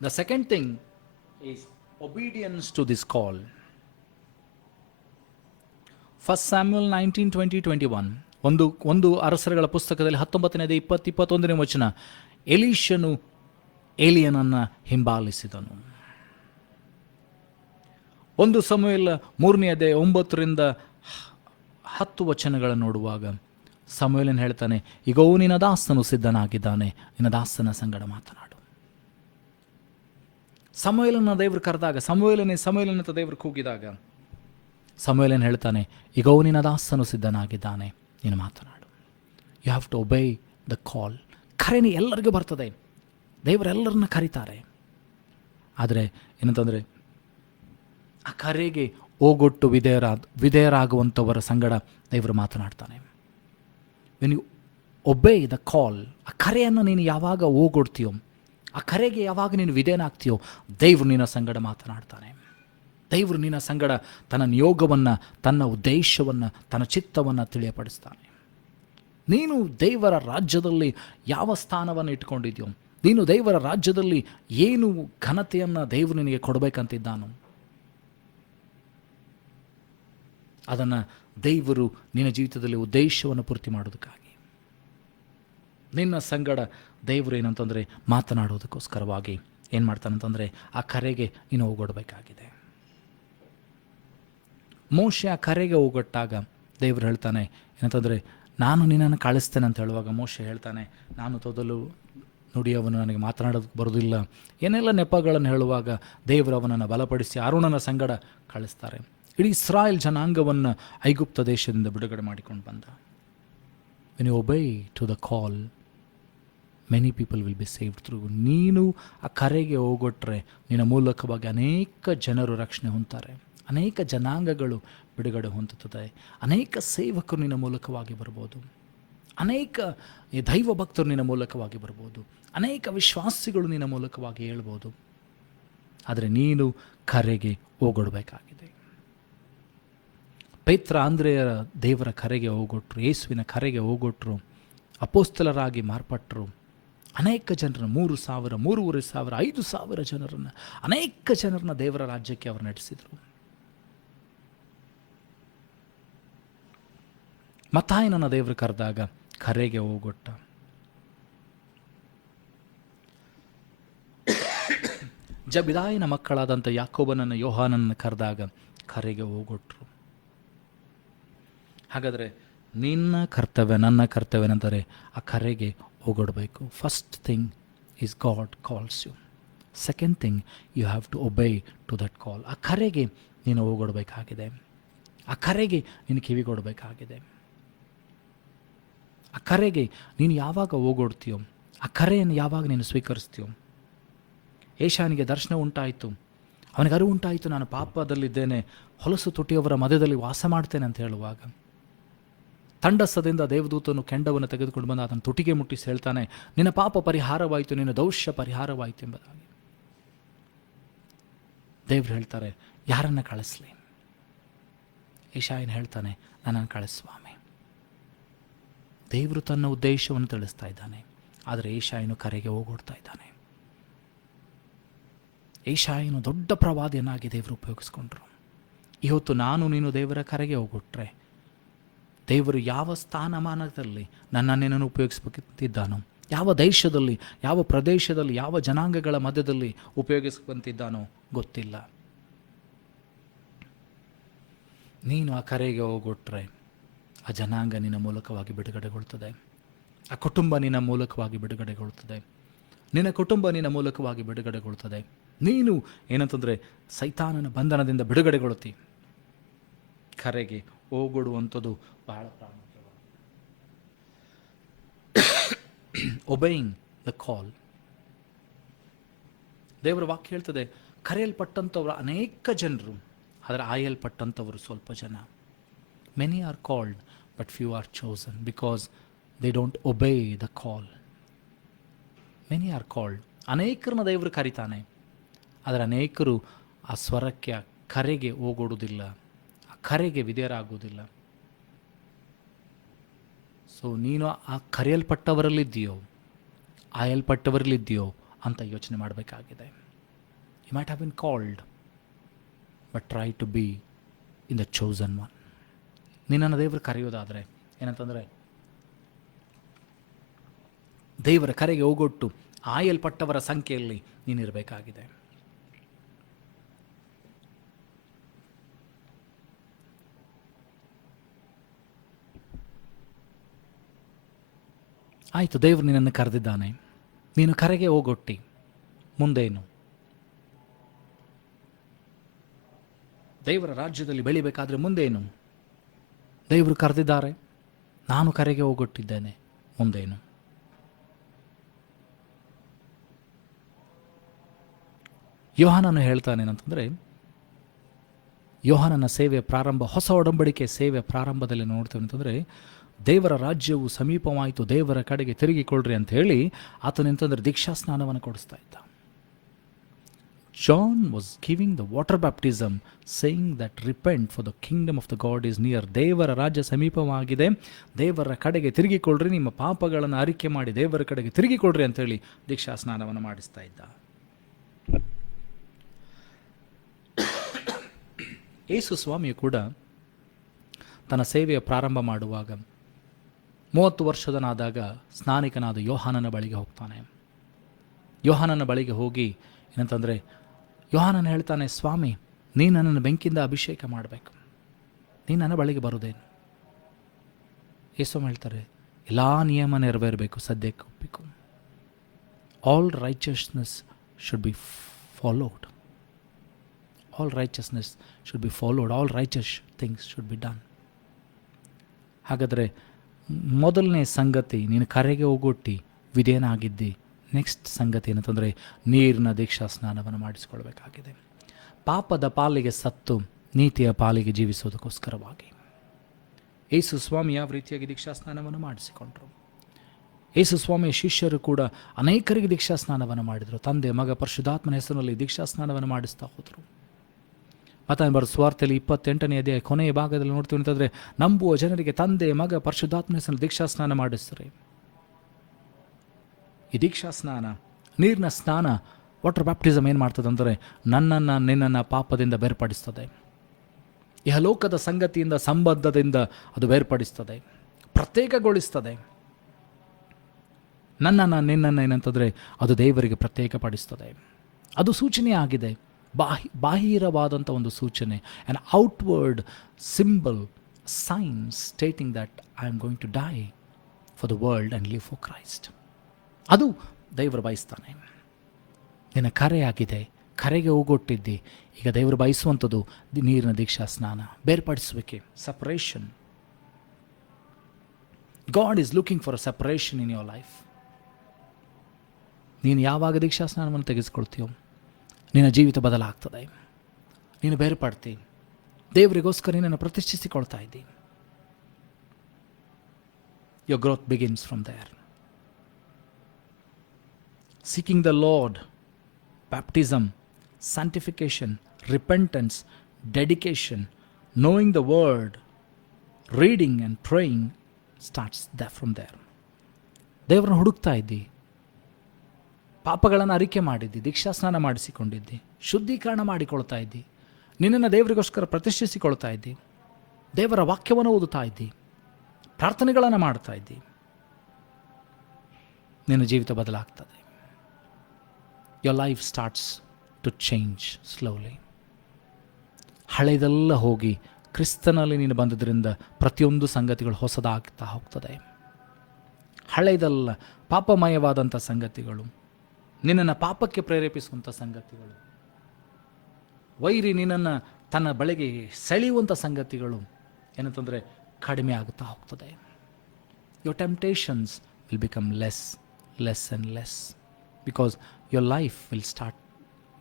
The second thing is obedience to this call. 1 Samuel 19:20-21. ಒಂದು ಅರಸರುಗಳ ಪುಸ್ತಕದಲ್ಲಿ 19ನೇ 20-21ನೇ ವಚನ. ಎಲೀಷನು ಏಲಿಯನನ್ನು ಹಿಂಬಾಲಿಸಿದನು. 1 ಸಮುವೇಲ 3ನೇ ಅಧ್ಯಾಯ 9-10 ವಚನಗಳನ್ನು ನೋಡುವಾಗ ಸಮುವೇಲನು ಹೇಳ್ತಾನೆ, ಈಗೋ ನಿನ್ನ ದಾಸನು ಸಿದ್ಧನಾಗಿದ್ದಾನೆ, ನಿನ್ನ ದಾಸನ ಸಂಗಡ ಮಾತನಾಡು. ಸಮುವೇಲನ ದೇವರು ಕರೆದಾಗ, ಸಮುವೇಲನ ದೇವರು ಕೂಗಿದಾಗ ಸಮುವೇಲನು ಹೇಳ್ತಾನೆ, ಈಗೋ ನಿನ್ನ ದಾಸನು ಸಿದ್ಧನಾಗಿದ್ದಾನೆ, ನೀನು ಮಾತನಾಡು. You have to obey the call. ಕರೆನಿ ಎಲ್ಲರಿಗೂ ಬರ್ತದೆ, ದೇವರೆಲ್ಲರನ್ನ ಕರೀತಾರೆ. ಆದರೆ ಏನಂತಂದರೆ ಆ ಕರೆಗೆ ಓಗೊಟ್ಟು ವಿಧೇಯರಾಗುವಂಥವರ ಸಂಗಡ ದೇವರು ಮಾತನಾಡ್ತಾನೆ. When you obey the call, ಆ ಕರೆಯನ್ನು ನೀನು ಯಾವಾಗ ಓಗೊಡ್ತೀಯೋ ಆ ಕರೆಗೆ ಯಾವಾಗ ನೀನು ವಿಧೇಯನಾಗ್ತೀಯೋ ದೇವರು ನಿನ್ನ ಸಂಗಡ ಮಾತನಾಡ್ತಾನೆ. ದೇವರು ನಿನ್ನ ಸಂಗಡ ತನ್ನ ನಿಯೋಗವನ್ನು, ತನ್ನ ಉದ್ದೇಶವನ್ನು, ತನ್ನ ಚಿತ್ತವನ್ನು ತಿಳಿಯಪಡಿಸ್ತಾನೆ. ನೀನು ದೇವರ ರಾಜ್ಯದಲ್ಲಿ ಯಾವ ಸ್ಥಾನವನ್ನು ಇಟ್ಕೊಂಡಿದ್ಯೋ, ನೀನು ದೇವರ ರಾಜ್ಯದಲ್ಲಿ ಏನು ಘನತೆಯನ್ನು ದೇವರು ನಿನಗೆ ಕೊಡಬೇಕಂತಿದ್ದಾನೋ ಅದನ್ನು ದೇವರು ನಿನ್ನ ಜೀವಿತದಲ್ಲಿ ಉದ್ದೇಶವನ್ನು ಪೂರ್ತಿ ಮಾಡೋದಕ್ಕಾಗಿ, ನಿನ್ನ ಸಂಗಡ ದೇವರು ಏನಂತಂದರೆ ಮಾತನಾಡೋದಕ್ಕೋಸ್ಕರವಾಗಿ ಏನು ಮಾಡ್ತಾನಂತಂದರೆ ಆ ಕರೆಗೆ ನೀನು ಹೋಗೊಡ್ಬೇಕಾಗಿದೆ. ಮೋಶೆ ಆ ಕರೆಗೆ ಹೋಗೊಟ್ಟಾಗ ದೇವರು ಹೇಳ್ತಾನೆ ಏನಂತಂದರೆ, ನಾನು ನಿನ್ನನ್ನು ಕಳಿಸ್ತೇನೆ ಅಂತ ಹೇಳುವಾಗ ಮೋಶೆ ಹೇಳ್ತಾನೆ, ನಾನು ತೊದಲು ನುಡಿಯವನು, ನನಗೆ ಮಾತನಾಡೋದಕ್ಕೆ ಬರೋದಿಲ್ಲ, ಏನೆಲ್ಲ ನೆಪಗಳನ್ನು ಹೇಳುವಾಗ ದೇವರು ಅವನನ್ನು ಬಲಪಡಿಸಿ ಆರೋನನ ಸಂಗಡ ಕಳಿಸ್ತಾರೆ. ಇಡೀ ಇಸ್ರಾಯೇಲ್ ಜನಾಂಗವನ್ನು ಐಗುಪ್ತ ದೇಶದಿಂದ ಬಿಡುಗಡೆ ಮಾಡಿಕೊಂಡು ಬಂದ. When you obey to the call, many people will be saved through. ನೀನು ಆ ಕರೆಗೆ ಹೋಗೊಟ್ರೆ ನಿನ್ನ ಮೂಲಕವಾಗಿ ಅನೇಕ ಜನರು ರಕ್ಷಣೆ ಹೊಂದ್ತಾರೆ, ಅನೇಕ ಜನಾಂಗಗಳು ಬಿಡುಗಡೆ ಹೊಂದುತ್ತದೆ, ಅನೇಕ ಸೇವಕರು ನಿನ್ನ ಮೂಲಕವಾಗಿ ಬರ್ಬೋದು, ಅನೇಕ ದೈವ ಭಕ್ತರು ನಿನ್ನ ಮೂಲಕವಾಗಿ ಬರ್ಬೋದು, ಅನೇಕ ವಿಶ್ವಾಸಿಗಳು ನಿನ್ನ ಮೂಲಕವಾಗಿ ಹೇಳ್ಬೋದು. ಆದರೆ ನೀನು ಕರೆಗೆ ಹೋಗೊಡ್ಬೇಕಾಗಿದೆ. ಪೇತ್ರ ಆಂದ್ರೆಯರ ದೇವರ ಕರೆಗೆ ಹೋಗೊಟ್ರು, ಯೇಸುವಿನ ಕರೆಗೆ ಹೋಗೊಟ್ರು, ಅಪೋಸ್ತಲರಾಗಿ ಮಾರ್ಪಟ್ಟರು. ಅನೇಕ ಜನರನ್ನು 3,000, 3,500, 5,000 ಜನರನ್ನು, ಅನೇಕ ಜನರನ್ನ ದೇವರ ರಾಜ್ಯಕ್ಕೆ ಅವರು ನಡೆಸಿದರು. ಮತ್ತಾಯನನ್ನ ದೇವರು ಕರೆದಾಗ ಕರೆಗೆ ಹೋಗೊಟ್ಟ. ಜಬಿದಾಯನ ಮಕ್ಕಳಾದಂಥ ಯಾಕೋಬನನ್ನು, ಯೋಹಾನನ್ನು ಕರೆದಾಗ ಕರೆಗೆ ಹೋಗೊಟ್ರು. ಹಾಗಾದರೆ ನಿನ್ನ ಕರ್ತವ್ಯ, ನನ್ನ ಕರ್ತವ್ಯ ಏನಂತಾರೆ, ಆ ಕರೆಗೆ ಹೋಗೊಡ್ಬೇಕು. First thing is God calls you. Second thing you have to obey to that call. ಆ ಕರೆಗೆ ನೀನು ಹೋಗೊಡ್ಬೇಕಾಗಿದೆ, ಆ ಕರೆಗೆ ನೀನು ಕಿವಿಗೊಡಬೇಕಾಗಿದೆ. ಆ ಕರೆಗೆ ನೀನು ಯಾವಾಗ ಹೋಗೊಡ್ತೀಯೋ, ಆ ಕರೆಯನ್ನು ಯಾವಾಗ ನೀನು ಸ್ವೀಕರಿಸ್ತೀಯೋ. ಏಷಾನಿಗೆ ದರ್ಶನ ಉಂಟಾಯಿತು, ಅವನಿಗೆ ಅರಿವು ಉಂಟಾಯಿತು, ನಾನು ಪಾಪದಲ್ಲಿದ್ದೇನೆ, ಹೊಲಸು ತುಟಿಯವರ ಮಧ್ಯದಲ್ಲಿ ವಾಸ ಮಾಡ್ತೇನೆ ಅಂತ ಹೇಳುವಾಗ ತಂಡಸದಿಂದ ದೇವದೂತನು ಕೆಂಡವನ್ನು ತೆಗೆದುಕೊಂಡು ಬಂದು ಅದನ್ನು ತುಟಿಗೆ ಮುಟ್ಟಿಸಿ ಹೇಳ್ತಾನೆ, ನಿನ್ನ ಪಾಪ ಪರಿಹಾರವಾಯಿತು, ನಿನ್ನ ದೌಷ್ಯ ಪರಿಹಾರವಾಯಿತು ಎಂಬುದಾಗಿ. ದೇವರು ಹೇಳ್ತಾರೆ, ಯಾರನ್ನು ಕಳಿಸ್ಲಿ? ಏಷಾಯನ ಹೇಳ್ತಾನೆ, ನನ್ನನ್ನು ಕಳಿಸ್ವಾಮಿ. ದೇವರು ತನ್ನ ಉದ್ದೇಶವನ್ನು ತಿಳಿಸ್ತಾ ಇದ್ದಾನೆ, ಆದರೆ ಏಷಾಯನು ಕರೆಗೆ ಹೋಗೊಡ್ತಾ ಇದ್ದಾನೆ. ಏಷಾಯನು ದೊಡ್ಡ ಪ್ರವಾದಿಯನ್ನಾಗಿ ದೇವರು ಉಪಯೋಗಿಸ್ಕೊಂಡ್ರು. ಇವತ್ತು ನಾನು ನೀನು ದೇವರ ಕರೆಗೆ ಹೋಗೊಟ್ರೆ ದೇವರು ಯಾವ ಸ್ಥಾನಮಾನದಲ್ಲಿ ನನ್ನನ್ನೇನನ್ನು ಉಪಯೋಗಿಸ್ಬೇಕಿದ್ದಾನೋ, ಯಾವ ದೇಶದಲ್ಲಿ, ಯಾವ ಪ್ರದೇಶದಲ್ಲಿ, ಯಾವ ಜನಾಂಗಗಳ ಮಧ್ಯದಲ್ಲಿ ಉಪಯೋಗಿಸ್ಕೊಂತಿದ್ದಾನೋ ಗೊತ್ತಿಲ್ಲ. ನೀನು ಆ ಕರೆಗೆ ಹೋಗೊಟ್ರೆ ಆ ಜನಾಂಗ ನಿನ್ನ ಮೂಲಕವಾಗಿ ಬಿಡುಗಡೆಗೊಳ್ತದೆ, ಆ ಕುಟುಂಬ ನಿನ್ನ ಮೂಲಕವಾಗಿ ಬಿಡುಗಡೆಗೊಳ್ತದೆ, ನಿನ್ನ ಕುಟುಂಬ ನಿನ್ನ ಮೂಲಕವಾಗಿ ಬಿಡುಗಡೆಗೊಳ್ತದೆ. ನೀನು ಏನಂತಂದರೆ ಸೈತಾನನ ಬಂಧನದಿಂದ ಬಿಡುಗಡೆಗೊಳ್ತಿ. ಕರೆಗೆ ಹೋಗೊಡುವಂಥದ್ದು ಬಹಳ ಪ್ರಾಮುಖ್ಯವಾದ. Obeying the call. ದೇವರ ವಾಕ್ಯ ಹೇಳ್ತದೆ, ಕರೆಯಲ್ಪಟ್ಟಂಥವರು ಅನೇಕ ಜನರು, ಆದರೆ ಆಯಲ್ಪಟ್ಟಂಥವರು ಸ್ವಲ್ಪ ಜನ. Many are called but few are chosen because they don't obey the call. Many are called, ಅನೇಕರನ್ನ ದೇವರು ಕರೀತಾನೆ, ಆದರೆ ಅನೇಕರು ಆ ಸ್ವರಕ್ಕೆ, ಆ ಕರೆಗೆ ಹೋಗೊಡುವುದಿಲ್ಲ, ಆ ಕರೆಗೆ ವಿಧೇಯರಾಗುವುದಿಲ್ಲ. ಸೊ ನೀನು ಆ ಕರೆಯಲ್ಪಟ್ಟವರಲ್ಲಿದ್ದೀಯೋ, ಆಯಲ್ಪಟ್ಟವರಲ್ಲಿದ್ದೀಯೋ ಅಂತ ಯೋಚನೆ ಮಾಡಬೇಕಾಗಿದೆ. You might have been called but try to be in the chosen one. ನಿನ್ನನ್ನು ದೇವರು ಕರೆಯೋದಾದರೆ ಏನಂತಂದರೆ, ದೇವರ ಕರೆಗೆ ಹೋಗೊಟ್ಟು ಆಯಲ್ಪಟ್ಟವರ ಸಂಖ್ಯೆಯಲ್ಲಿ ನೀನಿರಬೇಕಾಗಿದೆ. ಆಯಿತು, ದೇವರು ನಿನ್ನನ್ನು ಕರೆದಿದ್ದಾನೆ, ನೀನು ಕರೆಗೆ ಹೋಗೊಟ್ಟಿ, ಮುಂದೇನು? ದೇವರ ರಾಜ್ಯದಲ್ಲಿ ಬೆಳಿಬೇಕಾದ್ರೆ ಮುಂದೇನು? ದೇವರು ಕರೆದಿದ್ದಾರೆ, ನಾನು ಕರೆಗೆ ಹೋಗೊಟ್ಟಿದ್ದೇನೆ, ಮುಂದೇನು? ಯೋಹಾನನು ಹೇಳ್ತಾನೇನಂತಂದರೆ, ಯೋಹಾನನ ಸೇವೆಯ ಪ್ರಾರಂಭ, ಹೊಸ ಒಡಂಬಡಿಕೆ ಸೇವೆಯ ಪ್ರಾರಂಭದಲ್ಲಿ ನೋಡ್ತೇವೆ ಅಂತಂದರೆ, ದೇವರ ರಾಜ್ಯವು ಸಮೀಪವಾಯಿತು, ದೇವರ ಕಡೆಗೆ ತಿರುಗಿಕೊಳ್ಳ್ರಿ ಅಂತ ಹೇಳಿ ಆತನೆಂತಂದ್ರೆ ದೀಕ್ಷಾ ಸ್ನಾನವನ್ನು ಕೊಡಿಸ್ತಾ ಇದ್ದ. John was giving the water baptism, saying that repent, for the kingdom of the God is near. ದೇವರ ರಾಜ್ಯ ಸಮೀಪವಾಗಿದೆ, ದೇವರ ಕಡೆಗೆ ತಿರುಗಿಕೊಳ್ಳ್ರಿ, ನಿಮ್ಮ ಪಾಪಗಳನ್ನು ಅರಿಕೆ ಮಾಡಿ ದೇವರ ಕಡೆಗೆ ತಿರುಗಿಕೊಳ್ಳ್ರಿ ಅಂತೇಳಿ ದೀಕ್ಷಾ ಸ್ನಾನವನ್ನು ಮಾಡಿಸ್ತಾ ಇದ್ದ. ಯೇಸು ಸ್ವಾಮಿಯು ಕೂಡ ತನ್ನ ಸೇವೆಯ ಪ್ರಾರಂಭ ಮಾಡುವಾಗ 30 ವರ್ಷದನಾದಾಗ ಸ್ನಾನಿಕನಾದ ಯೋಹಾನನ ಬಳಿಗೆ ಹೋಗ್ತಾನೆ. ಯೋಹಾನನ ಬಳಿಗೆ ಹೋಗಿ ಏನಂತಂದರೆ, ಯೋಹಾನನ ಹೇಳ್ತಾನೆ, ಸ್ವಾಮಿ ನೀನು ನನ್ನನ್ನು ಬೆಂಕಿಯಿಂದ ಅಭಿಷೇಕ ಮಾಡಬೇಕು, ನೀನು ನನ್ನ ಬಳಿಗೆ ಬರುವುದೇನು? ಯೇಸು ಹೇಳ್ತಾರೆ, ಎಲ್ಲ ನಿಯಮ ನೆರವೇರಬೇಕು, ಸದ್ಯಕ್ಕೆ ಒಪ್ಪಿಕೊ. All righteousness should be followed, all righteousness should be followed, all righteous things should be done. ಹಾಗಾದರೆ ಮೊದಲನೇ ಸಂಗತಿ, ನೀನು ಕರೆಗೆ ಹೋಗೊಟ್ಟಿ ವಿಧೇಯನಾಗಿದ್ದಿ. ನೆಕ್ಸ್ಟ್ ಸಂಗತಿ ಏನಂತಂದರೆ ನೀರಿನ ದೀಕ್ಷಾ ಸ್ನಾನವನ್ನು ಮಾಡಿಸಿಕೊಳ್ಬೇಕಾಗಿದೆ. ಪಾಪದ ಪಾಲಿಗೆ ಸತ್ತು ನೀತಿಯ ಪಾಲಿಗೆ ಜೀವಿಸೋದಕ್ಕೋಸ್ಕರವಾಗಿ ಯೇಸು ಸ್ವಾಮಿ ಯಾವ ರೀತಿಯಾಗಿ ದೀಕ್ಷಾ ಸ್ನಾನವನ್ನು ಮಾಡಿಸಿಕೊಂಡ್ರು. ಯೇಸು ಸ್ವಾಮಿಯ ಶಿಷ್ಯರು ಕೂಡ ಅನೇಕರಿಗೆ ದೀಕ್ಷಾ ಸ್ನಾನವನ್ನು ಮಾಡಿದರು. ತಂದೆ, ಮಗ, ಪರಿಶುದ್ಧಾತ್ಮನ ಹೆಸರಿನಲ್ಲಿ ದೀಕ್ಷಾ ಸ್ನಾನವನ್ನು ಮಾಡಿಸ್ತಾ ಹೋದರು. ಮತ್ತಾಯ ಬರೋ ಸ್ವಾರ್ಥದಲ್ಲಿ 28ನೇ ಅಧ್ಯಾಯ ಕೊನೆಯ ಭಾಗದಲ್ಲಿ ನೋಡ್ತೀವಿ ಅಂತಂದರೆ, ನಂಬುವ ಜನರಿಗೆ ತಂದೆ, ಮಗ, ಪರಿಶುದ್ಧಾತ್ಮನ ಹೆಸರಿನಲ್ಲಿ ದೀಕ್ಷಾ ಸ್ನಾನ ಮಾಡಿಸ್ತಾರೆ. ಈ ದೀಕ್ಷಾ ಸ್ನಾನ, ನೀರಿನ ಸ್ನಾನ, ವಾಟರ್ ಬ್ಯಾಪ್ಟಿಸಮ್ ಏನು ಮಾಡ್ತದೆ ಅಂದರೆ ನನ್ನನ್ನು ನಿನ್ನನ್ನು ಪಾಪದಿಂದ ಬೇರ್ಪಡಿಸ್ತದೆ. ಇಹಲೋಕದ ಸಂಗತಿಯಿಂದ, ಸಂಬಂಧದಿಂದ ಅದು ಬೇರ್ಪಡಿಸ್ತದೆ, ಪ್ರತ್ಯೇಕಗೊಳಿಸ್ತದೆ. ನನ್ನನ್ನು ನಿನ್ನನ್ನು ಏನಂತಂದರೆ ಅದು ದೇವರಿಗೆ ಪ್ರತ್ಯೇಕಪಡಿಸ್ತದೆ. ಅದು ಸೂಚನೆ ಆಗಿದೆ, ಬಾಹಿರವಾದಂಥ ಒಂದು ಸೂಚನೆ, an outward symbol, sign stating that I am going to die for the world and live for Christ. ಅದು ದೇವರು ಬಯಸ್ತಾನೆ. ನಿನ್ನ ಕರೆಯಾಗಿದೆ, ಕರೆಗೆ ಹೋಗೊಟ್ಟಿದ್ದಿ. ಈಗ ದೇವರು ಬಯಸುವಂಥದ್ದು ನೀರಿನ ದೀಕ್ಷಾ ಸ್ನಾನ, ಬೇರ್ಪಡಿಸುವಿಕೆ, separation. God is looking for a separation in your life. ನೀನು ಯಾವಾಗ ದೀಕ್ಷಾ ಸ್ನಾನವನ್ನು ತೆಗೆದುಕೊಳ್ತೀಯೋ ನಿನ್ನ ಜೀವಿತ ಬದಲಾಗ್ತದೆ. ನೀನು ಬೇರ್ಪಡ್ತಿ, ದೇವರಿಗೋಸ್ಕರ ನಿನ್ನನ್ನು ಪ್ರತಿಷ್ಠಿಸಿಕೊಳ್ತಾ ಇದ್ದಿ. Your growth begins from there. Seeking the Lord, baptism, sanctification, repentance, dedication, knowing the word, reading and praying starts there from there. ದೇವರನ್ನು ಹುಡುಕ್ತಾ ಇದ್ದಿ, ಪಾಪಗಳನ್ನು ಅರಿಕೆ ಮಾಡಿದ್ದಿ, ದೀಕ್ಷಾ ಸ್ನಾನ ಮಾಡಿಸಿಕೊಂಡಿದ್ದಿ, ಶುದ್ಧೀಕರಣ ಮಾಡಿಕೊಳ್ತಾ ಇದ್ದಿ, ನಿನ್ನನ್ನು ದೇವರಿಗೋಸ್ಕರ ಪ್ರತಿಷ್ಠಿಸಿಕೊಳ್ತಾ ಇದ್ದಿ, ದೇವರ ವಾಕ್ಯವನ್ನು ಓದುತ್ತಾ ಇದ್ದಿ, ಪ್ರಾರ್ಥನೆಗಳನ್ನು ಮಾಡ್ತಾ ಇದ್ದಿ. ನಿನ್ನ ಜೀವಿತ ಬದಲಾಗ್ತದೆ. Your life starts to change slowly. ಹಳೆದೆಲ್ಲ ಹೋಗಿ ಕ್ರಿಸ್ತನಲ್ಲಿ ನೀನು ಬಂದದ್ರಿಂದ ಪ್ರತಿಯೊಂದು ಸಂಗತಿಗಳು ಹೊಸದಾಗ್ತಾ ಹೋಗ್ತದೆ. ಹಳೆದೆಲ್ಲ ಪಾಪಮಯವಾದಂಥ ಸಂಗತಿಗಳು, ನಿನ್ನನ್ನು ಪಾಪಕ್ಕೆ ಪ್ರೇರೇಪಿಸುವಂಥ ಸಂಗತಿಗಳು, ವೈರಿ ನಿನ್ನನ್ನು ತನ್ನ ಬಳಿಗೆ ಸೆಳೆಯುವಂಥ ಸಂಗತಿಗಳು ಏನಂತಂದರೆ ಕಡಿಮೆ ಆಗುತ್ತಾ ಹೋಗ್ತದೆ. Your temptations will become less and less. Because your life will start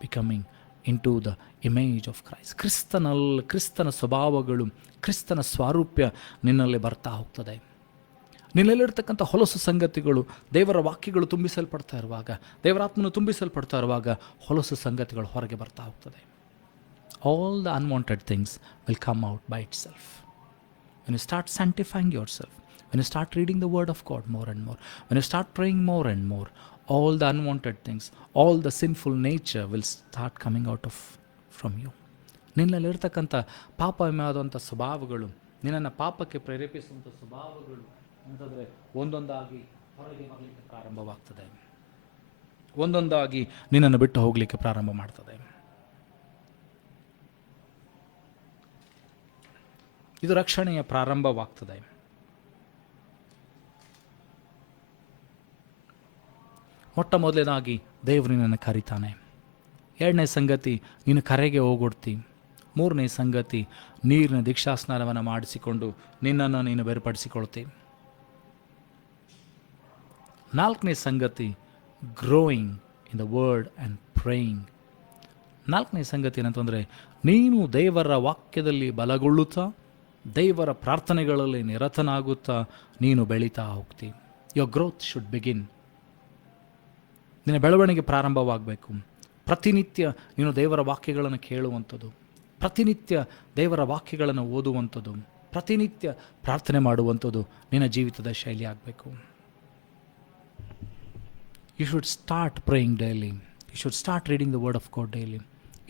becoming into the image of Christ. ಕ್ರಿಸ್ತನ ಸ್ವಭಾವಗಳು, ಕ್ರಿಸ್ತನ ಸ್ವಾರೂಪ್ಯ ನಿನ್ನಲ್ಲಿ ಬರ್ತಾ ಹೋಗ್ತದೆ. ನಿನ್ನಲ್ಲಿರ್ತಕ್ಕಂಥ ಹೊಲಸು ಸಂಗತಿಗಳು, ದೇವರ ವಾಕ್ಯಗಳು ತುಂಬಿಸಲ್ಪಡ್ತಾ ಇರುವಾಗ, ದೇವರಾತ್ಮನು ತುಂಬಿಸಲ್ಪಡ್ತಾ ಇರುವಾಗ ಹೊಲಸು ಸಂಗತಿಗಳು ಹೊರಗೆ ಬರ್ತಾ ಹೋಗ್ತದೆ. All the unwanted things will come out by itself. When you start sanctifying yourself, when you start reading the word of God more and more, when you start praying more and more, all the unwanted things, all the sinful nature will start coming out from you. ನಿನ್ನಲ್ಲಿರ್ತಕ್ಕಂಥ ಪಾಪಮಯವಾದಂಥ ಸ್ವಭಾವಗಳು, ನಿನ್ನನ್ನು ಪಾಪಕ್ಕೆ ಪ್ರೇರೇಪಿಸುವಂಥ ಸ್ವಭಾವಗಳು ಅಂತಂದರೆ ಒಂದೊಂದಾಗಿ ಹೊರಗೆ ಬರಲಿಕ್ಕೆ ಪ್ರಾರಂಭವಾಗ್ತದೆ, ಒಂದೊಂದಾಗಿ ನಿನ್ನನ್ನು ಬಿಟ್ಟು ಹೋಗಲಿಕ್ಕೆ ಪ್ರಾರಂಭ ಮಾಡ್ತದೆ. ಇದು ರಕ್ಷಣೆಯ ಪ್ರಾರಂಭವಾಗ್ತದೆ. ಮೊಟ್ಟ ಮೊದಲನೇದಾಗಿ ದೇವರು ನಿನ್ನನ್ನು ಕರೀತಾನೆ. ಎರಡನೇ ಸಂಗತಿ, ನೀನು ಕರೆಗೆ ಹೋಗೊಡ್ತಿ. ಮೂರನೇ ಸಂಗತಿ, ನೀರಿನ ದೀಕ್ಷಾಸ್ನಾನವನ್ನು ಮಾಡಿಸಿಕೊಂಡು ನಿನ್ನನ್ನು ನೀನು ಬೇರ್ಪಡಿಸಿಕೊಳ್ತಿ. ನಾಲ್ಕನೇ ಸಂಗತಿ, growing in the word and praying. ನಾಲ್ಕನೇ ಸಂಗತಿ ಏನಂತಂದರೆ, ನೀನು ದೇವರ ವಾಕ್ಯದಲ್ಲಿ ಬಲಗೊಳ್ಳುತ್ತಾ, ದೇವರ ಪ್ರಾರ್ಥನೆಗಳಲ್ಲಿ ನಿರತನಾಗುತ್ತಾ ನೀನು ಬೆಳೀತಾ ಹೋಗ್ತಿ. Your growth should begin. ನಿನ್ನ ಬೆಳವಣಿಗೆ ಪ್ರಾರಂಭವಾಗಬೇಕು. ಪ್ರತಿನಿತ್ಯ ನೀನು ದೇವರ ವಾಕ್ಯಗಳನ್ನು ಕೇಳುವಂಥದ್ದು, ಪ್ರತಿನಿತ್ಯ ದೇವರ ವಾಕ್ಯಗಳನ್ನು ಓದುವಂಥದ್ದು, ಪ್ರತಿನಿತ್ಯ ಪ್ರಾರ್ಥನೆ ಮಾಡುವಂಥದ್ದು ನಿನ್ನ ಜೀವಿತದ ಶೈಲಿ ಆಗಬೇಕು. You should start praying daily. You should start reading the word of God daily.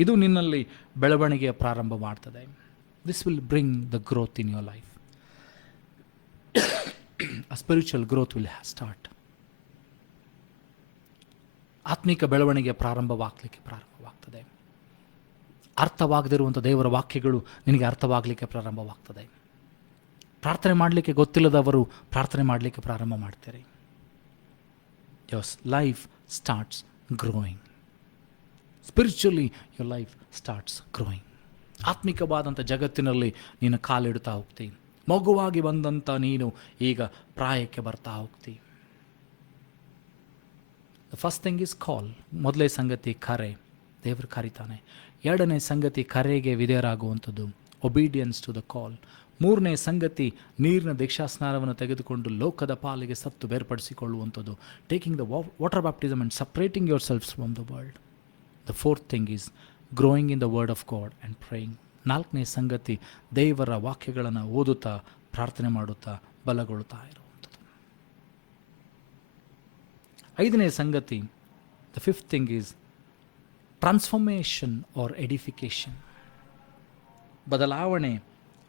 ಇದು ನಿನ್ನಲ್ಲಿ ಬೆಳವಣಿಗೆಯ ಪ್ರಾರಂಭ ಮಾಡ್ತದೆ. This will bring the growth in your life. A spiritual growth will start. ಆತ್ಮಿಕ ಬೆಳವಣಿಗೆ ಪ್ರಾರಂಭವಾಗ್ತದೆ. ಅರ್ಥವಾಗದಿರುವಂಥ ದೇವರ ವಾಕ್ಯಗಳು ನಿನಗೆ ಅರ್ಥವಾಗಲಿಕ್ಕೆ ಪ್ರಾರಂಭವಾಗ್ತದೆ. ಪ್ರಾರ್ಥನೆ ಮಾಡಲಿಕ್ಕೆ ಗೊತ್ತಿಲ್ಲದವರು ಪ್ರಾರ್ಥನೆ ಮಾಡಲಿಕ್ಕೆ ಪ್ರಾರಂಭ ಮಾಡ್ತಾರೆ. Your life starts growing. Spiritually your life starts growing. ಆತ್ಮಿಕವಾದಂಥ ಜಗತ್ತಿನಲ್ಲಿ ನೀನು ಕಾಲಿಡ್ತಾ ಹೋಗ್ತಿ. ಮಗುವಾಗಿ ಬಂದಂಥ ನೀನು ಈಗ ಪ್ರಾಯಕ್ಕೆ ಬರ್ತಾ ಹೋಗ್ತಿ. The first thing is call. ಮೊದಲನೇ ಸಂಗತಿ ಕರೆ, ದೇವರು ಕರೀತಾನೆ. ಎರಡನೇ ಸಂಗತಿ ಕರೆಗೆ ವಿಧೇಯರಾಗುವಂಥದ್ದು, ಒಬೀಡಿಯನ್ಸ್ ಟು ದ ಕಾಲ್. ಮೂರನೇ ಸಂಗತಿ ನೀರಿನ ದೀಕ್ಷಾಸ್ನಾನವನ್ನು ತೆಗೆದುಕೊಂಡು ಲೋಕದ ಪಾಲಿಗೆ ಸತ್ತು ಬೇರ್ಪಡಿಸಿಕೊಳ್ಳುವಂಥದ್ದು, taking the water baptism and separating your selfs from the world. The fourth thing is growing in the word of God and praying. ನಾಲ್ಕನೇ ಸಂಗತಿ ದೇವರ ವಾಕ್ಯಗಳನ್ನು ಓದುತ್ತಾ ಪ್ರಾರ್ಥನೆ ಮಾಡುತ್ತಾ ಬಲಗೊಳ್ಳುತ್ತಾ ಇರುವಂಥದ್ದು. ಐದನೇ ಸಂಗತಿ, the fifth thing is transformation or edification. ಬದಲಾವಣೆ,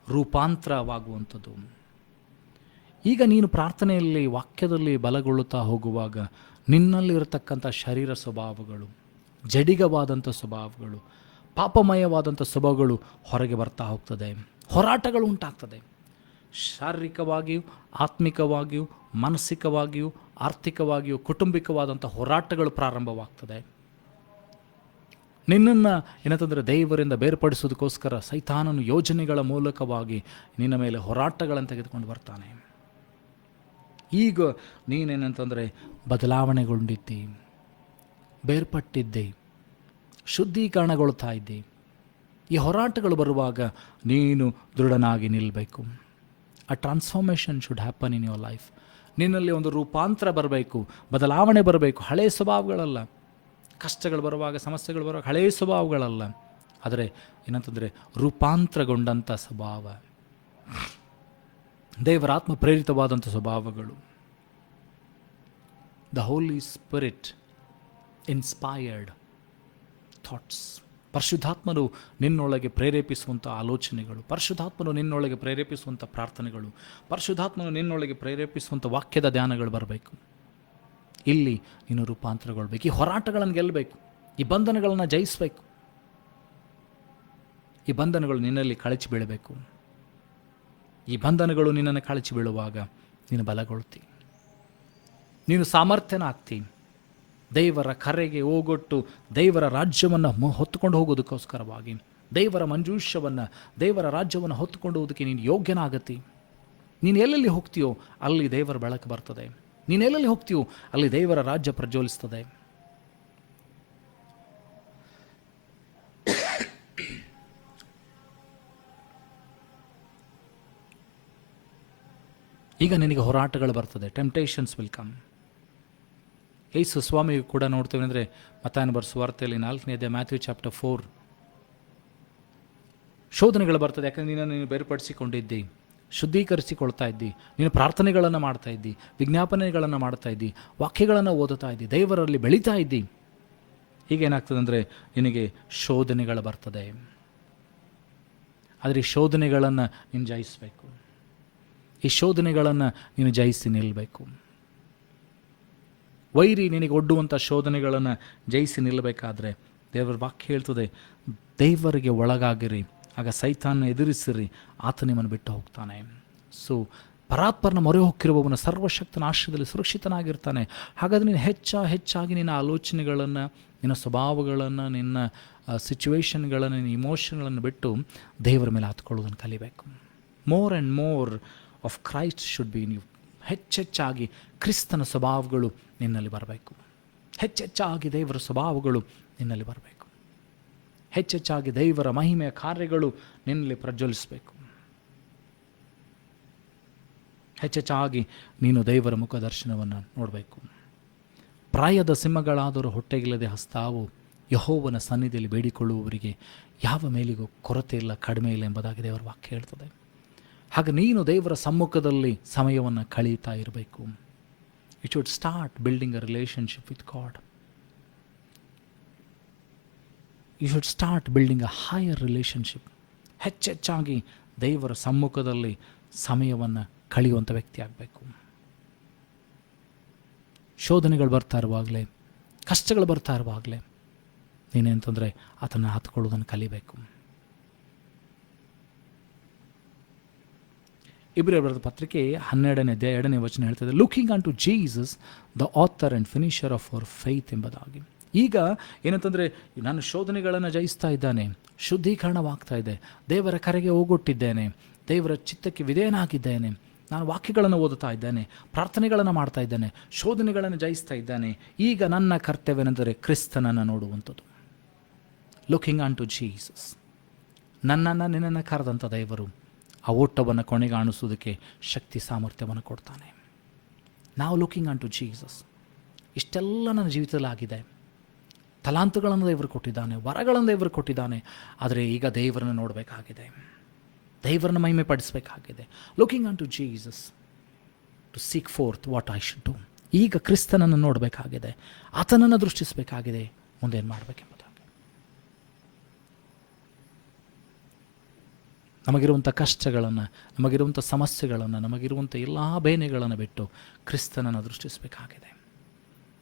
ರೂಪಾಂತರವಾಗುವಂಥದ್ದು. ಈಗ ನೀನು ಪ್ರಾರ್ಥನೆಯಲ್ಲಿ ವಾಕ್ಯದಲ್ಲಿ ಬಲಗೊಳ್ಳುತ್ತಾ ಹೋಗುವಾಗ ನಿನ್ನಲ್ಲಿರತಕ್ಕಂಥ ಶರೀರ ಸ್ವಭಾವಗಳು, ಜಡಿಗವಾದಂಥ ಸ್ವಭಾವಗಳು, ಪಾಪಮಯವಾದಂಥ ಸ್ವಭಾವಗಳು ಹೊರಗೆ ಬರ್ತಾ ಹೋಗ್ತದೆ. ಹೋರಾಟಗಳು ಉಂಟಾಗ್ತದೆ. ಶಾರೀರಿಕವಾಗಿಯೂ, ಆತ್ಮಿಕವಾಗಿಯೂ, ಮಾನಸಿಕವಾಗಿಯೂ, ಆರ್ಥಿಕವಾಗಿಯೂ, ಕುಟುಂಬಿಕವಾದಂಥ ಹೋರಾಟಗಳು ಪ್ರಾರಂಭವಾಗ್ತದೆ. ನಿನ್ನನ್ನು ಏನಂತಂದರೆ ದೇವರಿಂದ ಬೇರ್ಪಡಿಸೋದಕ್ಕೋಸ್ಕರ ಸೈತಾನನು ಯೋಜನೆಗಳ ಮೂಲಕವಾಗಿ ನಿನ್ನ ಮೇಲೆ ಹೋರಾಟಗಳನ್ನು ತೆಗೆದುಕೊಂಡು ಬರ್ತಾನೆ. ಈಗ ನೀನೇನಂತಂದರೆ ಬದಲಾವಣೆಗೊಂಡಿದ್ದಿ, ಬೇರ್ಪಟ್ಟಿದ್ದೆ, ಶುದ್ಧೀಕರಣಗೊಳ್ತಾ ಇದ್ದಿ. ಈ ಹೋರಾಟಗಳು ಬರುವಾಗ ನೀನು ದೃಢನಾಗಿ ನಿಲ್ಲಬೇಕು. ಆ transformation should happen in your life. ನಿನ್ನಲ್ಲಿ ಒಂದು ರೂಪಾಂತರ ಬರಬೇಕು, ಬದಲಾವಣೆ ಬರಬೇಕು. ಹಳೆಯ ಸ್ವಭಾವಗಳಲ್ಲ, ಕಷ್ಟಗಳು ಬರುವಾಗ, ಸಮಸ್ಯೆಗಳು ಬರುವಾಗ ಹಳೆಯ ಸ್ವಭಾವಗಳಲ್ಲ, ಆದರೆ ಏನಂತಂದರೆ ರೂಪಾಂತರಗೊಂಡಂಥ ಸ್ವಭಾವ, ದೇವರಾತ್ಮ ಪ್ರೇರಿತವಾದಂಥ ಸ್ವಭಾವಗಳು. The Holy Spirit inspired thoughts. ಪರಿಶುದ್ಧಾತ್ಮನು ನಿನ್ನೊಳಗೆ ಪ್ರೇರೇಪಿಸುವಂಥ ಆಲೋಚನೆಗಳು, ಪರಿಶುದ್ಧಾತ್ಮನು ನಿನ್ನೊಳಗೆ ಪ್ರೇರೇಪಿಸುವಂಥ ಪ್ರಾರ್ಥನೆಗಳು, ಪರಿಶುದ್ಧಾತ್ಮನು ನಿನ್ನೊಳಗೆ ಪ್ರೇರೇಪಿಸುವಂಥ ವಾಕ್ಯದ ಧ್ಯಾನಗಳು ಬರಬೇಕು. ಇಲ್ಲಿ ನೀನು ರೂಪಾಂತರಗೊಳ್ಬೇಕು. ಈ ಹೋರಾಟಗಳನ್ನು ಗೆಲ್ಲಬೇಕು, ಈ ಬಂಧನಗಳನ್ನು ಜಯಿಸಬೇಕು. ಈ ಬಂಧನಗಳು ನಿನ್ನಲ್ಲಿ ಕಳಚಿ ಬೀಳಬೇಕು. ಈ ಬಂಧನಗಳು ನಿನ್ನನ್ನು ಕಳಚಿ ಬೀಳುವಾಗ ನೀನು ಬಲಗೊಳ್ತಿ, ನೀನು ಸಾಮರ್ಥ್ಯನ ಆಗ್ತಿ. ದೇವರ ಕರೆಗೆ ಹೋಗೊಟ್ಟು ದೇವರ ರಾಜ್ಯವನ್ನು ಹೊತ್ತುಕೊಂಡು ಹೋಗೋದಕ್ಕೋಸ್ಕರವಾಗಿ, ದೇವರ ಮಂಜೂಷವನ್ನು, ದೇವರ ರಾಜ್ಯವನ್ನು ಹೊತ್ತುಕೊಂಡು ಹೋಗೋದಕ್ಕೆ ನೀನು ಯೋಗ್ಯನಾಗತ್ತಿ. ನೀನು ಎಲ್ಲೆಲ್ಲಿ ಹೋಗ್ತೀಯೋ ಅಲ್ಲಿ ದೇವರ ಬೆಳಕು ಬರ್ತದೆ. ನೀನು ಎಲ್ಲೆಲ್ಲಿ ಹೋಗ್ತೀಯೋ ಅಲ್ಲಿ ದೇವರ ರಾಜ್ಯ ಪ್ರಜ್ವಲಿಸ್ತದೆ. ಈಗ ನಿನಗೆ ಹೋರಾಟಗಳು ಬರ್ತದೆ. Temptations will come. ಯೇಸು ಸ್ವಾಮಿಗೂ ಕೂಡ ನೋಡ್ತೀವಿ ಅಂದರೆ ಮತ್ತಾಯನ ಬರೆದ ಸುವಾರ್ತೆಯಲ್ಲಿ 4ನೇ ಅಧ್ಯಾಯ, ಮ್ಯಾಥ್ಯೂ ಚಾಪ್ಟರ್ 4, ಶೋಧನೆಗಳು ಬರ್ತದೆ. ಯಾಕಂದರೆ ನೀನು ಬೇರ್ಪಡಿಸಿಕೊಂಡಿದ್ದಿ, ಶುದ್ಧೀಕರಿಸಿಕೊಳ್ತಾ ಇದ್ದಿ, ನೀನು ಪ್ರಾರ್ಥನೆಗಳನ್ನು ಮಾಡ್ತಾ ಇದ್ದಿ, ವಿಜ್ಞಾಪನೆಗಳನ್ನು ಮಾಡ್ತಾ ಇದ್ದಿ, ವಾಕ್ಯಗಳನ್ನು ಓದುತ್ತಾ ಇದ್ದಿ, ದೇವರಲ್ಲಿ ಬೆಳೀತಾ ಇದ್ದಿ. ಹೀಗೇನಾಗ್ತದೆ ಅಂದರೆ ನಿನಗೆ ಶೋಧನೆಗಳು ಬರ್ತದೆ. ಆದರೆ ಈ ಶೋಧನೆಗಳನ್ನು ನೀನು ಜಯಿಸಬೇಕು. ಈ ಶೋಧನೆಗಳನ್ನು ನೀನು ಜಯಿಸಿ ನಿಲ್ಲಬೇಕು. ವೈರಿ ನಿನಗೆ ಒಡ್ಡುವಂಥ ಶೋಧನೆಗಳನ್ನು ಜಯಿಸಿ ನಿಲ್ಲಬೇಕಾದ್ರೆ ದೇವರ ವಾಕ್ಯ ಹೇಳ್ತದೆ, ದೇವರಿಗೆ ಒಳಗಾಗಿರಿ, ಆಗ ಸೈತಾನ ಎದುರಿಸಿರಿ, ಆತ ನಿಮ್ಮನ್ನು ಬಿಟ್ಟು ಹೋಗ್ತಾನೆ. ಸೊ ಪರಾತ್ಪರನ ಮೊರೆ ಹೊಕ್ಕಿರುವವನು ಸರ್ವಶಕ್ತನ ಆಶ್ರಯದಲ್ಲಿ ಸುರಕ್ಷಿತನಾಗಿರ್ತಾನೆ. ಹಾಗಾದರೆ ನೀನು ಹೆಚ್ಚಾಗಿ ನಿನ್ನ ಆಲೋಚನೆಗಳನ್ನು, ನಿನ್ನ ಸ್ವಭಾವಗಳನ್ನು, ನಿನ್ನ ಸಿಚುವೇಶನ್ಗಳನ್ನು, ನಿನ್ನ ಇಮೋಷನ್ಗಳನ್ನು ಬಿಟ್ಟು ದೇವರ ಮೇಲೆ ಹತ್ಕೊಳ್ಳೋದನ್ನು ಕಲಿಬೇಕು. More and more of Christ should be in you. ಹೆಚ್ಚೆಚ್ಚಾಗಿ ಕ್ರಿಸ್ತನ ಸ್ವಭಾವಗಳು ನಿನ್ನಲ್ಲಿ ಬರಬೇಕು. ಹೆಚ್ಚೆಚ್ಚಾಗಿ ದೇವರ ಸ್ವಭಾವಗಳು ನಿನ್ನಲ್ಲಿ ಬರಬೇಕು. ಹೆಚ್ಚೆಚ್ಚಾಗಿ ದೇವರ ಮಹಿಮೆಯ ಕಾರ್ಯಗಳು ನಿನ್ನಲ್ಲಿ ಪ್ರಜ್ವಲಿಸಬೇಕು. ಹೆಚ್ಚೆಚ್ಚಾಗಿ ನೀನು ದೇವರ ಮುಖದರ್ಶನವನ್ನು ನೋಡಬೇಕು. ಪ್ರಾಯದ ಸಿಂಹಗಳಾದರೂ ಹೊಟ್ಟೆಗಿಲ್ಲದೆ ಹಸ್ತಾವು ಯೆಹೋವನ ಸನ್ನಿಧಿಯಲ್ಲಿ ಬೇಡಿಕೊಳ್ಳುವವರಿಗೆ ಯಾವ ಮೇಲಿಗೂ ಕೊರತೆ ಇಲ್ಲ, ಕಡಿಮೆ ಇಲ್ಲ ಎಂಬುದಾಗಿ ದೇವರ ವಾಕ್ಯ ಹೇಳ್ತದೆ. ಹಾಗೆ ನೀನು ದೇವರ ಸಮ್ಮುಖದಲ್ಲಿ ಸಮಯವನ್ನು ಕಳೀತಾ ಇರಬೇಕು. You should start building a relationship with God. You should start building a higher relationship. ಹೆಚ್ಚೆಚ್ಚಾಗಿ ದೇವರ ಸಮ್ಮುಖದಲ್ಲಿ ಸಮಯವನ್ನು ಕಳೆಯುವಂಥ ವ್ಯಕ್ತಿ ಆಗಬೇಕು. ಶೋಧನೆಗಳು ಬರ್ತಾ ಇರುವಾಗಲೇ, ಕಷ್ಟಗಳು ಬರ್ತಾ ಇರುವಾಗಲೇ ನೀನೇಂತಂದರೆ ಆತನ ಹತ್ಕೊಳ್ಳೋದನ್ನು ಕಲಿಬೇಕು. ಇಬ್ರಿಯರ ಬರೆದ ಪತ್ರಿಕೆ 12ನೇ ಅಧ್ಯಾಯ 2ನೇ ವಚನ ಹೇಳ್ತದೆ, looking on to Jesus the author and finisher of our faith ಎಂಬುದಾಗಿ. ಈಗ ಏನಂತಂದರೆ ನಾನು ಶೋಧನೆಗಳನ್ನು ಜಯಿಸ್ತಾ ಇದ್ದಾನೆ, ಶುದ್ಧೀಕರಣವಾಗ್ತಾ ಇದೆ, ದೇವರ ಕರೆಗೆ ಹೋಗೊಟ್ಟಿದ್ದೇನೆ, ದೇವರ ಚಿತ್ತಕ್ಕೆ ವಿಧೇಯನಾಗಿದ್ದೇನೆ, ನಾನು ವಾಕ್ಯಗಳನ್ನು ಓದುತ್ತಾ ಇದ್ದೇನೆ, ಪ್ರಾರ್ಥನೆಗಳನ್ನು ಮಾಡ್ತಾ ಇದ್ದೇನೆ, ಶೋಧನೆಗಳನ್ನು ಜಯಿಸ್ತಾ ಇದ್ದಾನೆ. ಈಗ ನನ್ನ ಕರ್ತವ್ಯವೆಂದರೆ ಕ್ರಿಸ್ತನನ್ನು ನೋಡುವಂಥದ್ದು. Looking on to Jesus. ನನ್ನನ್ನು ನಿನ್ನನ್ನು ಕರೆದಂಥ ದೇವರು ಆ ಓಟವನ್ನು ಕೊನೆಗಾಣಿಸೋದಕ್ಕೆ ಶಕ್ತಿ ಸಾಮರ್ಥ್ಯವನ್ನು ಕೊಡ್ತಾನೆ. ನಾವು ಲುಕಿಂಗ್ ಆನ್ ಟು ಜೀಸಸ್. ಇಷ್ಟೆಲ್ಲ ನನ್ನ ಜೀವಿತದಲ್ಲಿ ಆಗಿದೆ. ತಲಾಂತುಗಳನ್ನು ದೇವರು ಕೊಟ್ಟಿದ್ದಾನೆ, ವರಗಳನ್ನು ದೇವರು ಕೊಟ್ಟಿದ್ದಾನೆ. ಆದರೆ ಈಗ ದೇವರನ್ನು ನೋಡಬೇಕಾಗಿದೆ, ದೇವರನ್ನು ಮಹಿಮೆ ಪಡಿಸಬೇಕಾಗಿದೆ. Looking on to Jesus to seek forth what I should do. ಈಗ ಕ್ರಿಸ್ತನನ್ನು ನೋಡಬೇಕಾಗಿದೆ, ಆತನನ್ನು ದೃಷ್ಟಿಸಬೇಕಾಗಿದೆ, ಮುಂದೇನು ಮಾಡಬೇಕೆಂಬುದಾಗಿ. ನಮಗಿರುವಂಥ ಕಷ್ಟಗಳನ್ನು, ನಮಗಿರುವಂಥ ಸಮಸ್ಯೆಗಳನ್ನು, ನಮಗಿರುವಂಥ ಎಲ್ಲ ಬೇನೆಗಳನ್ನು ಬಿಟ್ಟು ಕ್ರಿಸ್ತನನ್ನು ದೃಷ್ಟಿಸಬೇಕಾಗಿದೆ.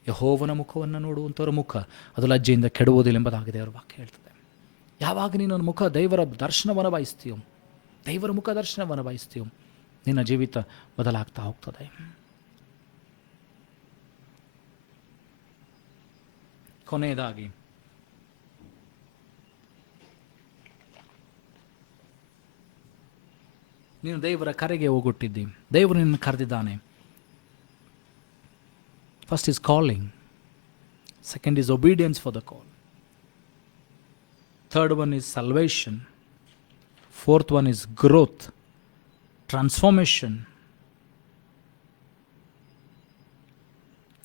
ಯೆಹೋವನ ಮುಖವನ್ನು ನೋಡುವಂಥವ್ರ ಮುಖ ಅದು ಲಜ್ಜೆಯಿಂದ ಕೆಡುವುದಿಲ್ಲ ಎಂಬುದಾಗಿದೆ ಅವರ ವಾಕ್ಯ ಹೇಳ್ತದೆ. ಯಾವಾಗ ನೀನು ಮುಖ ದೇವರ ದರ್ಶನವನ್ನು ಬಯಸ್ತೀಯೋ, ದೇವರ ಮುಖ ದರ್ಶನವನ್ನು ಬಯಸ್ತೀಯೋ, ನಿನ್ನ ಜೀವಿತ ಬದಲಾಗ್ತಾ ಹೋಗ್ತದೆ. ಕೊನೆಯದಾಗಿ ನೀನು ದೇವರ ಕರೆಗೆ ಹೋಗೊಟ್ಟಿದ್ದಿ, ದೇವರು ನಿನ್ನನ್ನು ಕರೆದಿದ್ದಾನೆ. First is calling, second is obedience for the call, third one is salvation, fourth one is growth, transformation,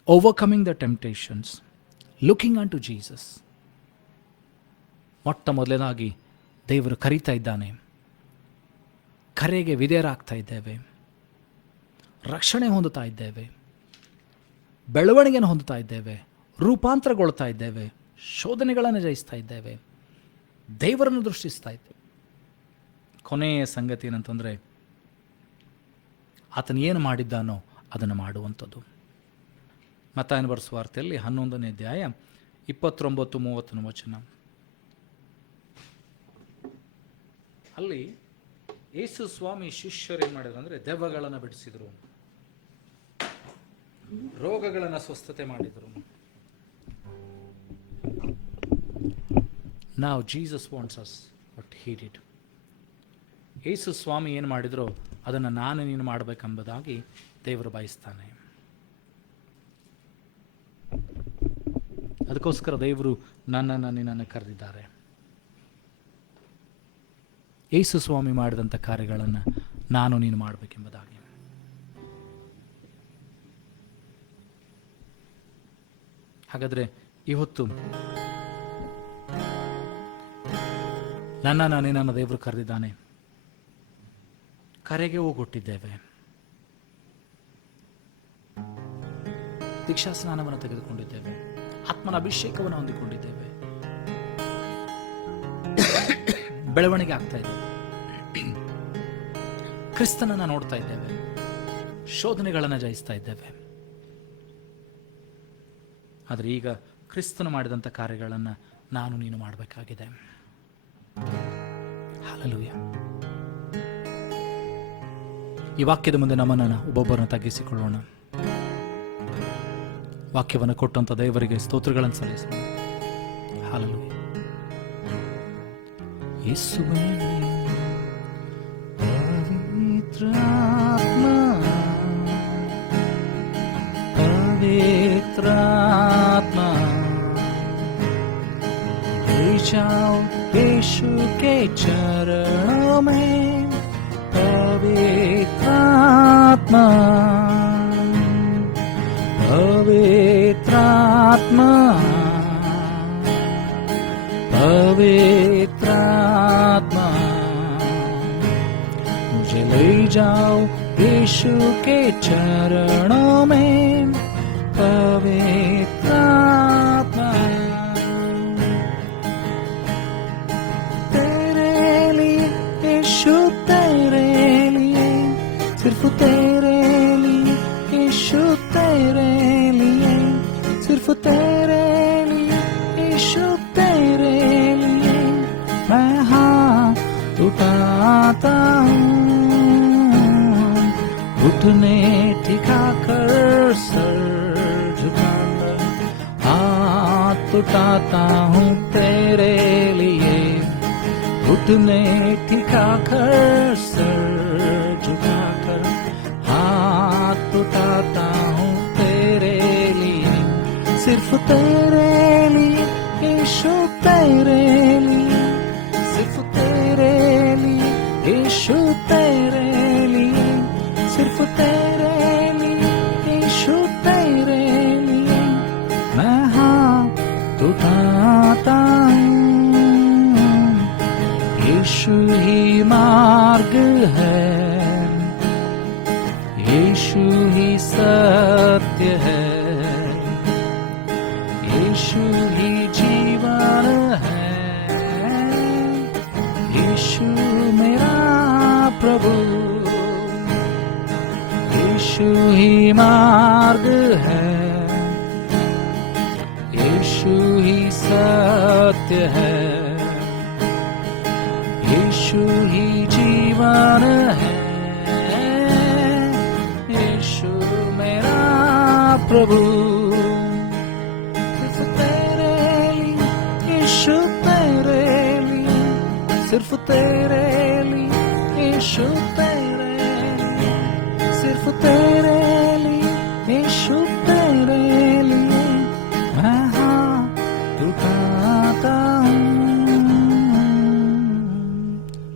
overcoming the temptations, looking on to Jesus. ಮೊಟ್ಟ ಮೊದಲನೇದಾಗಿ ದೇವರು ಕರೀತಾ ಇದ್ದಾನೆ, ಕರೆಗೆ ವಿಧೇಯರಾಗ್ತಾ ಇದ್ದೇವೆ, ರಕ್ಷಣೆ ಹೊಂದುತ್ತಾ ಇದ್ದೇವೆ, ಬೆಳವಣಿಗೆಯನ್ನು ಹೊಂದುತ್ತಾ ಇದ್ದೇವೆ, ರೂಪಾಂತರಗೊಳ್ತಾ ಇದ್ದೇವೆ, ಶೋಧನೆಗಳನ್ನು ಜಯಿಸ್ತಾ ಇದ್ದೇವೆ, ದೇವರನ್ನು ದೃಷ್ಟಿಸ್ತಾ ಇದ್ದೇವೆ. ಕೊನೆಯ ಸಂಗತಿ ಏನಂತಂದರೆ ಆತನು ಏನು ಮಾಡಿದ್ದಾನೋ ಅದನ್ನು ಮಾಡುವಂಥದ್ದು. ಮತ್ತಾಯನ ಬರೆಸುವ ವಾರ್ತೆಯಲ್ಲಿ 11ನೇ ಅಧ್ಯಾಯ 29-30 ವಚನ. ಅಲ್ಲಿ ಯೇಸು ಸ್ವಾಮಿ ಶಿಷ್ಯರು ಏನು ಮಾಡಿದ್ರು ಅಂದರೆ ದೆವ್ವಗಳನ್ನು ಬಿಡಿಸಿದರು, ರೋಗಗಳನ್ನು ಸ್ವಸ್ಥತೆ ಮಾಡಿದರು. Now Jesus wants us what he did. ಯೇಸು ಸ್ವಾಮಿ ಏನು ಮಾಡಿದ್ರು ಅದನ್ನು ನಾನು ನೀನು ಮಾಡಬೇಕೆಂಬುದಾಗಿ ದೇವರು ಬಯಸ್ತಾನೆ. ಅದಕ್ಕೋಸ್ಕರ ದೇವರು ನನ್ನನ್ನು ನಿನ್ನನ್ನು ಕರೆದಿದ್ದಾರೆ. ಯೇಸು ಸ್ವಾಮಿ ಮಾಡಿದಂಥ ಕಾರ್ಯಗಳನ್ನು ನಾನು ನೀನು ಮಾಡಬೇಕೆಂಬುದಾಗಿ. ಹಾಗಾದರೆ ಇವತ್ತು ನನ್ನನ್ನು ನಿನ್ನನ್ನು ದೇವರು ಕರೆದಿದ್ದಾನೆ, ಕರೆಗೆ ಹೋಗೊಟ್ಟಿದ್ದೇವೆ, ದೀಕ್ಷಾ ಸ್ನಾನವನ್ನು ತೆಗೆದುಕೊಂಡಿದ್ದೇವೆ, ಆತ್ಮನ ಅಭಿಷೇಕವನ್ನು ಹೊಂದಿಕೊಂಡಿದ್ದೇವೆ, ಬೆಳವಣಿಗೆ ಆಗ್ತಾ ಇದ್ದೇವೆ, ಕ್ರಿಸ್ತನನ್ನು ನೋಡ್ತಾ ಇದ್ದೇವೆ, ಶೋಧನೆಗಳನ್ನು ಜಯಿಸ್ತಾ ಇದ್ದೇವೆ. ಆದರೆ ಈಗ ಕ್ರಿಸ್ತನು ಮಾಡಿದಂಥ ಕಾರ್ಯಗಳನ್ನು ನಾನು ನೀನು ಮಾಡಬೇಕಾಗಿದೆ. ಹಲ್ಲೆಲೂಯಾ. ಈ ವಾಕ್ಯದ ಮುಂದೆ ನಮ್ಮನ್ನು ಒಬ್ಬೊಬ್ಬರನ್ನು ತಗ್ಗಿಸಿಕೊಳ್ಳೋಣ. ವಾಕ್ಯವನ್ನು ಕೊಟ್ಟಂತ ದೇವರಿಗೆ ಸ್ತೋತ್ರಗಳನ್ನು ಸಲ್ಲಿಸೋಣ. ಹಲ್ಲೆಲೂಯಾ. ಯೇಸುವೇ ಪವಿತ್ರಾತ್ಮ पवित्रात्मा ले जाओ यीशु के चरणों में, पवित्रात्मा पवित्रात्मा पवित्रात्मा मुझे ले जाओ यीशु के चरणों में। पवित्रात्मा तेरे लिए यीशु, तेरे लिए, सिर्फ तेरे लिए यीशु, तेरे लिए, सिर्फ तेरे लिए यीशु, तेरे लिए मैं हाथ उठाता हूँ। घुटने ठिकाकर सर झुकाकर हाथ उठाता हूँ तेरे लिए। घुटने ठिकाकर सर झुकाकर हाथ उठाता हूँ तेरे लिए। सिर्फ तेरे लिए यीशु, तेरे लिए, सिर्फ तेरे लिए यीशु, तेरे लिए, सिर्फ तेरे लिए यीशु, तेरे लिए मैं हाथ उठाता हूँ। यीशु ही मार्ग है, यीशु ही सत्य है, यीशु ही जीवन है, यीशु मेरा प्रभु। यीशु ही मार्ग है, यीशु ही सत्य है, यीशु ही जीवन है, यीशु मेरा प्रभु। सिर्फ तेरे लिए यीशु, तेरे लिए, सिर्फ तेरे लिए यीशु, तेरे लिए, सिर्फ तेरे लिए यीशु, तेरे लिए मैं हाथ उठाता हूँ।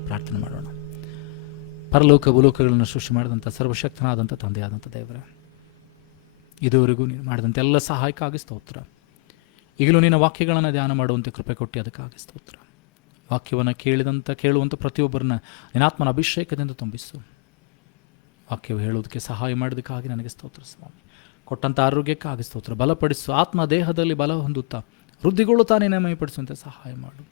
ಪ್ರಾರ್ಥನೆ ಮಾಡೋಣ. ಪರಲೋಕ ಭೂಲೋಕಗಳನ್ನು ಸೃಷ್ಟಿ ಮಾಡಿದಂಥ ಸರ್ವಶಕ್ತನಾದಂಥ ತಂದೆಯಾದಂಥ ದೇವರೇ, ಇದುವರೆಗೂ ನೀನು ಮಾಡಿದಂಥ ಎಲ್ಲ ಸಹಾಯಕ್ಕಾಗಿ ಸ್ತೋತ್ರ. ಈಗಲೂ ನಿನ್ನ ವಾಕ್ಯಗಳನ್ನು ಧ್ಯಾನ ಮಾಡುವಂತೆ ಕೃಪೆ ಕೊಟ್ಟು ಅದಕ್ಕಾಗಿ ಸ್ತೋತ್ರ. ವಾಕ್ಯವನ್ನು ಕೇಳುವಂಥ ಪ್ರತಿಯೊಬ್ಬರನ್ನ ನಿನ್ನಾತ್ಮನ ಅಭಿಷೇಕದಿಂದ ತುಂಬಿಸು. ವಾಕ್ಯವು ಹೇಳುವುದಕ್ಕೆ ಸಹಾಯ ಮಾಡೋದಕ್ಕಾಗಿ ನನಗೆ ಸ್ತೋತ್ರ ಸ್ವಾಮಿ. ಕೊಟ್ಟಂಥ ಆರೋಗ್ಯಕ್ಕಾಗಿ ಸ್ತೋತ್ರ. ಬಲಪಡಿಸು. ಆತ್ಮ ದೇಹದಲ್ಲಿ ಬಲ ಹೊಂದುತ್ತಾ ವೃದ್ಧಿಗೊಳ್ಳುತ್ತಾ ನಿನ್ನ ಮಹಿಮೆಪಡಿಸುವಂತೆ ಸಹಾಯ ಮಾಡು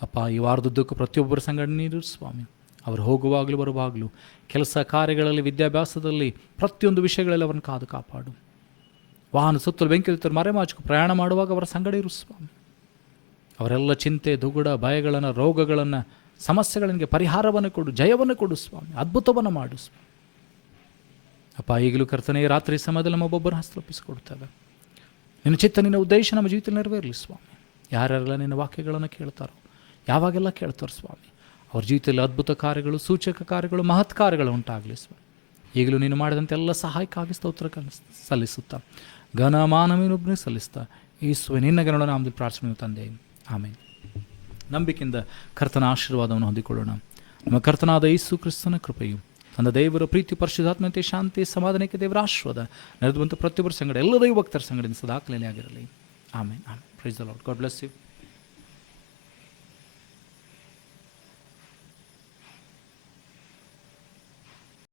ಅಪ್ಪ. ಈ ವಾರದುದ್ದಕ್ಕೂ ಪ್ರತಿಯೊಬ್ಬರ ಸಂಗಡ ನೀರು ಸ್ವಾಮಿ. ಅವರು ಹೋಗುವಾಗಲೂ ಬರುವಾಗಲೂ ಕೆಲಸ ಕಾರ್ಯಗಳಲ್ಲಿ, ವಿದ್ಯಾಭ್ಯಾಸದಲ್ಲಿ, ಪ್ರತಿಯೊಂದು ವಿಷಯಗಳಲ್ಲಿ ಅವರನ್ನು ಕಾದು ಕಾಪಾಡು. ವಾಹನ ಸುತ್ತಲೂ ಬೆಂಕಿ ಮರೆಮಾಚು ಪ್ರಯಾಣ ಮಾಡುವಾಗ ಅವರ ಸಂಗಡ ಇರು ಸ್ವಾಮಿ. ಅವರೆಲ್ಲ ಚಿಂತೆ, ದುಗುಡ, ಭಯಗಳನ್ನು, ರೋಗಗಳನ್ನು, ಸಮಸ್ಯೆಗಳಿಗೆ ಪರಿಹಾರವನ್ನು ಕೊಡು, ಜಯವನ್ನು ಕೊಡು ಸ್ವಾಮಿ. ಅದ್ಭುತವನ್ನು ಮಾಡು ಸ್ವಾಮಿ. ಅಪ್ಪ, ಈಗಲೂ ಕರ್ತನೆ ರಾತ್ರಿ ಸಮಯದಲ್ಲಿ ನಮ್ಮೊಬ್ಬೊಬ್ಬರ ಹಸ್ತೊಪ್ಪಿಸಿಕೊಡ್ತೇವೆ. ನಿನ್ನ ಚಿತ್ತ, ನಿನ್ನ ಉದ್ದೇಶ ನಮ್ಮ ಜೀವಿತದಲ್ಲಿ ನೆರವೇರಲಿ ಸ್ವಾಮಿ. ಯಾರ್ಯಾರೆಲ್ಲ ನಿನ್ನ ವಾಕ್ಯಗಳನ್ನು ಕೇಳ್ತಾರೋ, ಯಾವಾಗೆಲ್ಲ ಕೇಳ್ತಾರೋ ಸ್ವಾಮಿ, ಅವ್ರ ಜೀವಿತದಲ್ಲಿ ಅದ್ಭುತ ಕಾರ್ಯಗಳು, ಸೂಚಕ ಕಾರ್ಯಗಳು, ಮಹತ್ ಕಾರ್ಯಗಳು ಉಂಟಾಗಲಿ ಸ್ವಾಮಿ. ಈಗಲೂ ನೀನು ಮಾಡಿದಂತೆ ಎಲ್ಲ ಸಹಾಯಕ್ಕಾಗಿ ಸ್ತೋತ್ರ ಸಲ್ಲಿಸುತ್ತಾ, ಘನ ಮಾನವನೊಬ್ಬನೇ ಸಲ್ಲಿಸ್ತಾ, ಯೇಸುವೆ ನಿನ್ನ ಗಣನ ನಾಮದಲ್ಲಿ ಪ್ರಾರ್ಥನೆ ತಂದೆ, ಆಮೇಲೆ. ನಂಬಿಕೆಯಿಂದ ಕರ್ತನ ಆಶೀರ್ವಾದವನ್ನು ಹೊಂದಿಕೊಳ್ಳೋಣ. ನಮ್ಮ ಕರ್ತನಾದ ಯೇಸು ಕ್ರಿಸ್ತನ ಕೃಪೆಯು, ನನ್ನ ದೇವರ ಪ್ರೀತಿ, ಪರಿಶುದ್ಧಾತ್ಮತೆ, ಶಾಂತಿ, ಸಮಾಧಾನಕ್ಕೆ ದೇವರ ಆಶೀರ್ವಾದ ನಡೆದುವಂಥ ಪ್ರತಿಯೊಬ್ಬರ ಸಂಗಡ, ಎಲ್ಲ ದೈವ ಭಕ್ತರ ಸಂಗಡ ಸದಾಕಾಲ ಆಗಿರಲಿ. Amen. Amen. Praise the Lord. God bless you.